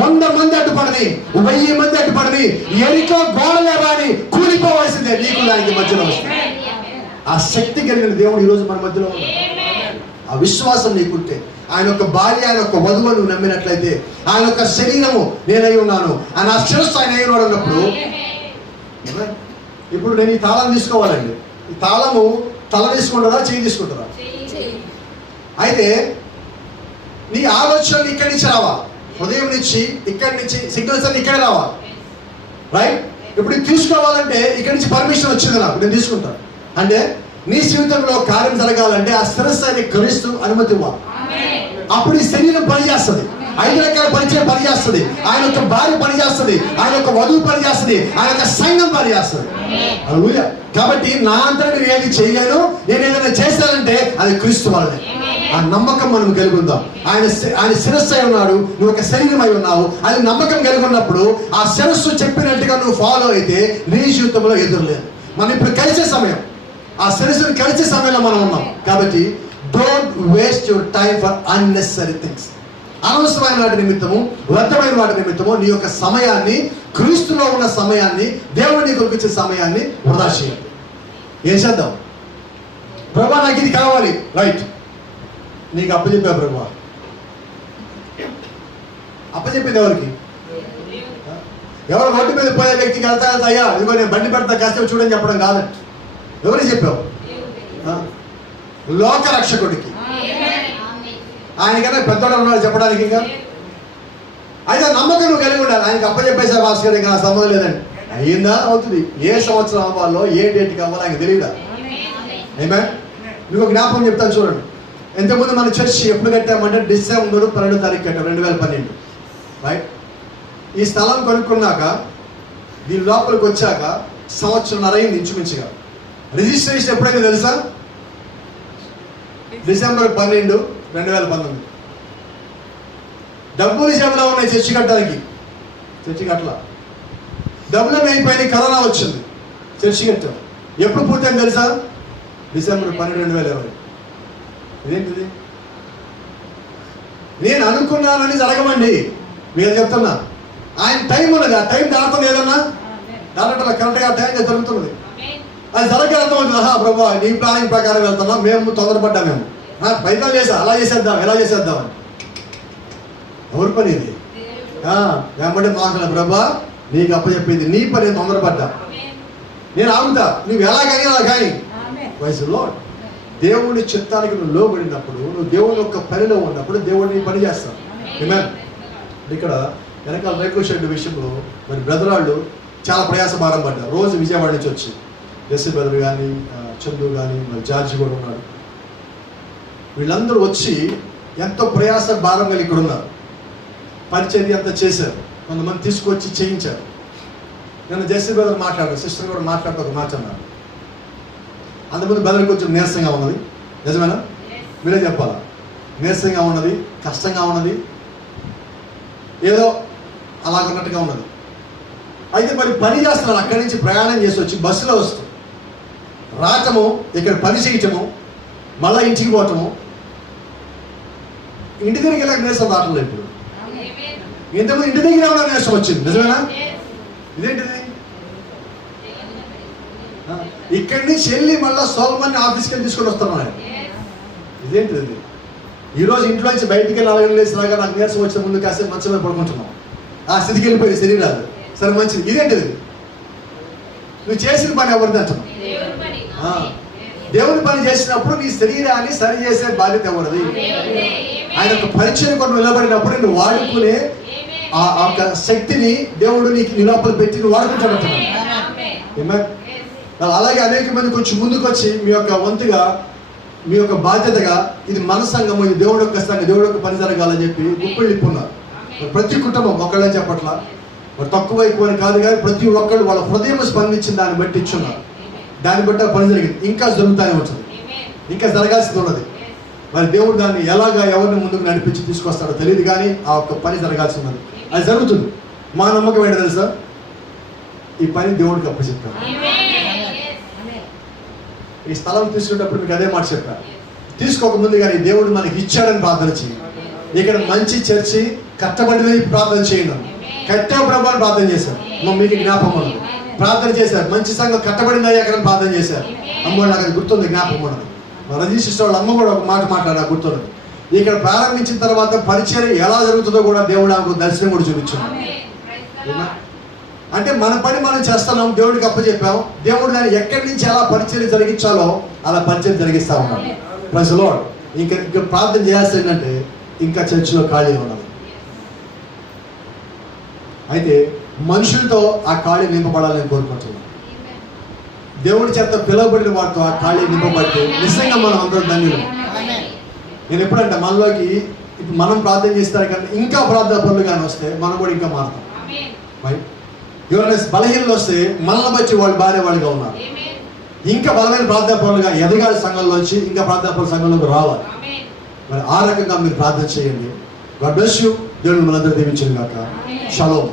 100 మంది అడ్డుపడని, 1000 మంది అడ్డుపడని, ఎరికో గోడలే రాని కూలిపోవాల్సిందే నీకు దానికి మధ్యలో వస్తుంది. ఆ శక్తి కలిగిన దేవుడు ఈరోజు మన మధ్యలో ఉన్నాడు. ఆ విశ్వాసం నీకుంటే, ఆయన యొక్క భార్య, ఆయన యొక్క వధువు నువ్వు నమ్మినట్లయితే, ఆయన యొక్క శరీరము నేనై ఉన్నాను, ఆయన ఆ శిరస్సు ఆయన అయి ఉన్నాడు అన్నప్పుడు, ఇప్పుడు నేను ఈ తాళం తీసుకోవాలండి. ఈ తాళము తల తీసుకుంటారా, చేయి తీసుకుంటారా? అయితే నీ ఆలోచనలు ఇక్కడి నుంచి రావాలి, హృదయం నుంచి, ఇక్కడి నుంచి సిగ్నల్స్ అన్ని ఇక్కడే రావాలి. రైట్? ఇప్పుడు తీసుకోవాలంటే ఇక్కడి నుంచి పర్మిషన్ వచ్చింది నాకు, నేను తీసుకుంటాను. అంటే నీ జీవితంలో కార్యం జరగాలంటే ఆ శిరస్సుని క్రీస్తు అనుమతి ఇవ్వాలి. అప్పుడు ఈ శరీరం పనిచేస్తుంది, 5 రకాల పరిచయం పనిచేస్తుంది, ఆయన యొక్క భార్య పనిచేస్తుంది, ఆయన యొక్క వధువు పనిచేస్తుంది, ఆయన యొక్క సంఘం పనిచేస్తుంది. కాబట్టి నా అంతా నేను ఏది చేయలేను, నేను ఏదైనా చేస్తానంటే అది క్రీస్తు వల్లనే. ఆ నమ్మకం మనం కలిగి ఉందాం. ఆయన శిరస్సు అయి ఉన్నాడు, నువ్వు ఒక శరీరం అయి ఉన్నావు. అది నమ్మకం కలిగి ఉన్నప్పుడు ఆ శిరస్సు చెప్పినట్టుగా నువ్వు ఫాలో అయితే నీ జీవితంలో ఎదురులేదు. మనం ఇప్పుడు కలిసే సమయం, ఆ శిరస్సును కలిసే సమయంలో మనం ఉన్నాం. కాబట్టి don't waste your time for unnecessary things. అనవసరమైన వాటి నిమిత్తము, వ్యర్థమైన వాటి నిమిత్తము నీ యొక్క సమయాన్ని, క్రీస్తులో ఉన్న సమయాన్ని, దేవుడు నీకు ఇచ్చే సమయాన్ని వృధా చేయండి. ఏం చేద్దాం? ప్రభా నాకు ఇది కావాలి, రైట్, నీకు అప్పచెప్పా ప్రభా. అప్పచెప్పింది ఎవరికి? ఎవరు రోడ్డు మీద పోయే వ్యక్తికి వెళ్తా అయ్యా ఇదిగో నేను బండి పెడతా కాస్త చూడని చెప్పడం కాదండి. ఎవరికి చెప్పావు? లోక రక్షకుడికి. ఆయనకన్నా పెద్దవాడు ఉన్నాడు చెప్పడానికి. ఇంకా అయితే నమ్మకం నువ్వు కలిగి ఉండాలి. ఆయనకి అప్పచెప్పేసా భాస్కర్ గారు, ఇంకా సంబంధం లేదండి. అయ్యిందా? అవుతుంది. ఏ సంవత్సరం అవ్వాలో, ఏ డేట్కి అవ్వాలో ఆయనకి తెలియదా? ఏమే నువ్వు జ్ఞాపకం చెప్తాను చూడండి. ఎంతకుముందు మన చర్చి ఎప్పుడు కట్టామంటే డిసెంబర్ 12వ తారీఖు కట్టాం, 2012. రైట్? ఈ స్థలం కొనుక్కున్నాక, దీని లోపలికి వచ్చాక సంవత్సరంన్నర అయింది ఇంచుమించుగా. రిజిస్ట్రేషన్ ఎప్పుడైతే తెలుసా? డిసెంబర్ 12, 2019. డబ్బులు జమలో ఉన్నాయి చర్చి కట్టడానికి. చర్చి కట్టలా, డబ్బులు అయిపోయినాయి. కరోనా వచ్చింది, చర్చి కట్టాం. ఎప్పుడు పూర్తయింది తెలుసా? డిసెంబర్ 12, 2020. ఇదేంటిది? నేను అనుకున్నానని జరగమండి. మీరు చెప్తున్నా, ఆయన టైం ఉన్నది. ఆ టైం దాటుతుంది, ఏదన్నా దాటట్లా కరెక్ట్గా టైం జరుగుతున్నది. అది జరగదు. అర్థమవుతుంది. ప్రభా నీ ప్లానింగ్ ప్రకారం వెళ్తున్నాం, మేము తొందరపడ్డా, మేము ప్రయత్నం చేసా, అలా చేసేద్దాం, ఎలా చేసేద్దామని. ఎవరి పని ఇది? ఏమంటే మాకు ప్రభా నీకు అప్పచెప్పింది నీ పని, తొందరపడ్డా, నేను ఆగుతా, నువ్వు ఎలా కానీ అలా కానీ. వయసులో దేవుడి చిత్తానికి నువ్వు లోబడినప్పుడు, నువ్వు దేవుని యొక్క పనిలో ఉన్నప్పుడు దేవుడిని పని చేస్తావు. ఇక్కడ వెనకాల రేకుల షెడ్ విషయంలో మరి బ్రదర్ వాళ్ళు చాలా ప్రయాస భారం పడ్డారు. రోజు విజయవాడ నుంచి వచ్చి ఎస్సీ బ్రదర్ కానీ, చందు కానీ, మరి జార్జి కూడా ఉన్నాడు. వీళ్ళందరూ వచ్చి ఎంతో ప్రయాస భారం కలిగి ఇక్కడ ఉన్నారు. పరిచర్య అంతా చేశారు, కొంతమంది తీసుకొచ్చి చేయించారు. నేను జెస్సీ బ్రదర్ మాట్లాడారు, సిస్టర్ కూడా మాట్లాడుతూ ఒక మాట అన్నారు. అంతకుముందు బ్రదర్ కొంచెం నీరసంగా ఉన్నది, నిజమేనా? మీరే చెప్పాలా? నీరసంగా ఉన్నది, కష్టంగా ఉన్నది, ఏదో అలాగున్నట్టుగా ఉన్నది. అయితే మరి పని చేస్తున్నారు. అక్కడి నుంచి ప్రయాణం చేసి వచ్చి బస్సులో వస్తూ రావటము, ఇక్కడ పని చేయటము, మళ్ళీ ఇంటికి పోవటము. ఇంటి దగ్గరికి వెళ్ళాక నీరసం రావట్లేదు. ఇప్పుడు ఇంతకుముందు ఇంటి దగ్గర ఏమన్నా నీరసం వచ్చింది, నిజమేనా? ఇదేంటిది? ఇక్కడి నుంచి వెళ్ళి మళ్ళీ సోల్మన్ని ఆఫీస్కి వెళ్ళి తీసుకొని వస్తున్నాను. ఇదేంటిది? ఈరోజు ఇంట్లో నుంచి బయటికి వెళ్ళి అలాగే లేసిలాగా నాకు నీరసం వచ్చిన ముందు కాసేపు మంచం మీద పడుకుంటున్నాం. ఆ స్థితికి వెళ్ళిపోయింది శరీరాలు. సరే మంచిది. ఇదేంటిది? నువ్వు చేసిన పని ఎవరిది అంటున్నావు? దేవుని పని చేసినప్పుడు నీ శరీరాన్ని సరి చేసే బాధ్యత ఎవరిది? ఆయన ఒక పరిచయం కొరకు నిలబడినప్పుడు నువ్వు వాడుకునే ఆ యొక్క శక్తిని దేవుడు నీకు నీ లోపల పెట్టి నువ్వు వాడుకుంటాడు. అలాగే అనేక మంది కొంచెం ముందుకు వచ్చి మీ యొక్క వంతుగా మీ యొక్క బాధ్యతగా ఇది మన సంఘము, ఇది దేవుడు యొక్క సంఘం, దేవుడు యొక్క పని జరగాలని చెప్పి గుప్పలు ఇప్పున్నారు. ప్రతి కుటుంబం ఒకళ్ళే చెప్పట్లా, తక్కువ ఎక్కువ అని కాదు, కానీ ప్రతి ఒక్కళ్ళు వాళ్ళ హృదయం స్పందించిన దాన్ని బట్టి ఇచ్చున్నారు. దాన్ని బట్టి పని జరిగింది, ఇంకా జరుగుతూనే ఉంటుంది, ఇంకా జరగాల్సింది ఉన్నది. మరి దేవుడు దాన్ని ఎలాగా ఎవరిని ముందుకు నడిపించి తీసుకొస్తాడో తెలియదు, కానీ ఆ ఒక్క పని జరగాల్సి ఉన్నది. అది జరుగుతుంది. మా నమ్మకం ఏంటో తెలుసా? ఈ పని దేవుడికి అప్పచెప్పాను. ఈ స్థలం తీసుకునేటప్పుడు మీకు అదే మాట చెప్పాను. తీసుకోకముందు కానీ దేవుడు మనకి ఇచ్చాడని ప్రార్థన చేయండి. ఇక్కడ మంచి చర్చి కట్టబడినది ప్రార్థన చేయండి. కట్టాపురం ప్రార్థన చేశారు, మీకు జ్ఞాపకం ఉన్నది. ప్రార్థన చేశారు, మంచి సంఘం కట్టబడింది అక్కడ ప్రార్థన చేశారు. అమ్మ నాకు అది గుర్తుంది, జ్ఞాపకం ఉన్నది. రజిస్టర్ వాళ్ళ అమ్మ కూడా ఒక మాట మాట్లాడా గుర్తున్నది. ఇక్కడ ప్రారంభించిన తర్వాత పరిచయం ఎలా జరుగుతుందో కూడా దేవుడు నాకు దర్శనం కూడా చూపించాడు. అంటే మన పని మనం చేస్తున్నాం, దేవుడికి అప్పచెప్పాం. దేవుడు దాన్ని ఎక్కడి నుంచి ఎలా పరిచయం జరిగించాలో అలా పరిచయం జరిగిస్తా ఉన్నాడు. Praise the Lord. ఇంకా ప్రార్థన చేయాల్సింది ఏంటంటే ఇంకా చర్చిలో ఖాళీ ఉన్నది. అయితే మనుషులతో ఆ ఖాళీ నింపబడాలని కోరుకుంటున్నాం. దేవుడి చేత పిలువబడిన వాటితో ఆ ఖాళీ నింపబడితే నిజంగా మనం అందరం ధన్యులు. నేను ఎప్పుడంటే మనలోకి ఇప్పుడు మనం ప్రార్థన చేస్తారు కానీ ఇంకా ప్రార్థన పనులు కానీ వస్తే మనం కూడా ఇంకా మారుతాం. ఎవరైనా బలహీనలు వస్తే మనల్ని బట్టి వాళ్ళు భార్య వాళ్ళుగా ఉన్నారు. ఇంకా బలమైన ప్రార్థన పనులుగా ఎదగాలి సంఘంలోంచి, ఇంకా ప్రార్థన పనుల సంఘంలోకి రావాలి. మరి ఆ రకంగా మీరు ప్రార్థన చేయండి. God bless you. దేవుడు మనందరూ దీవించును గాక. షలోమ్.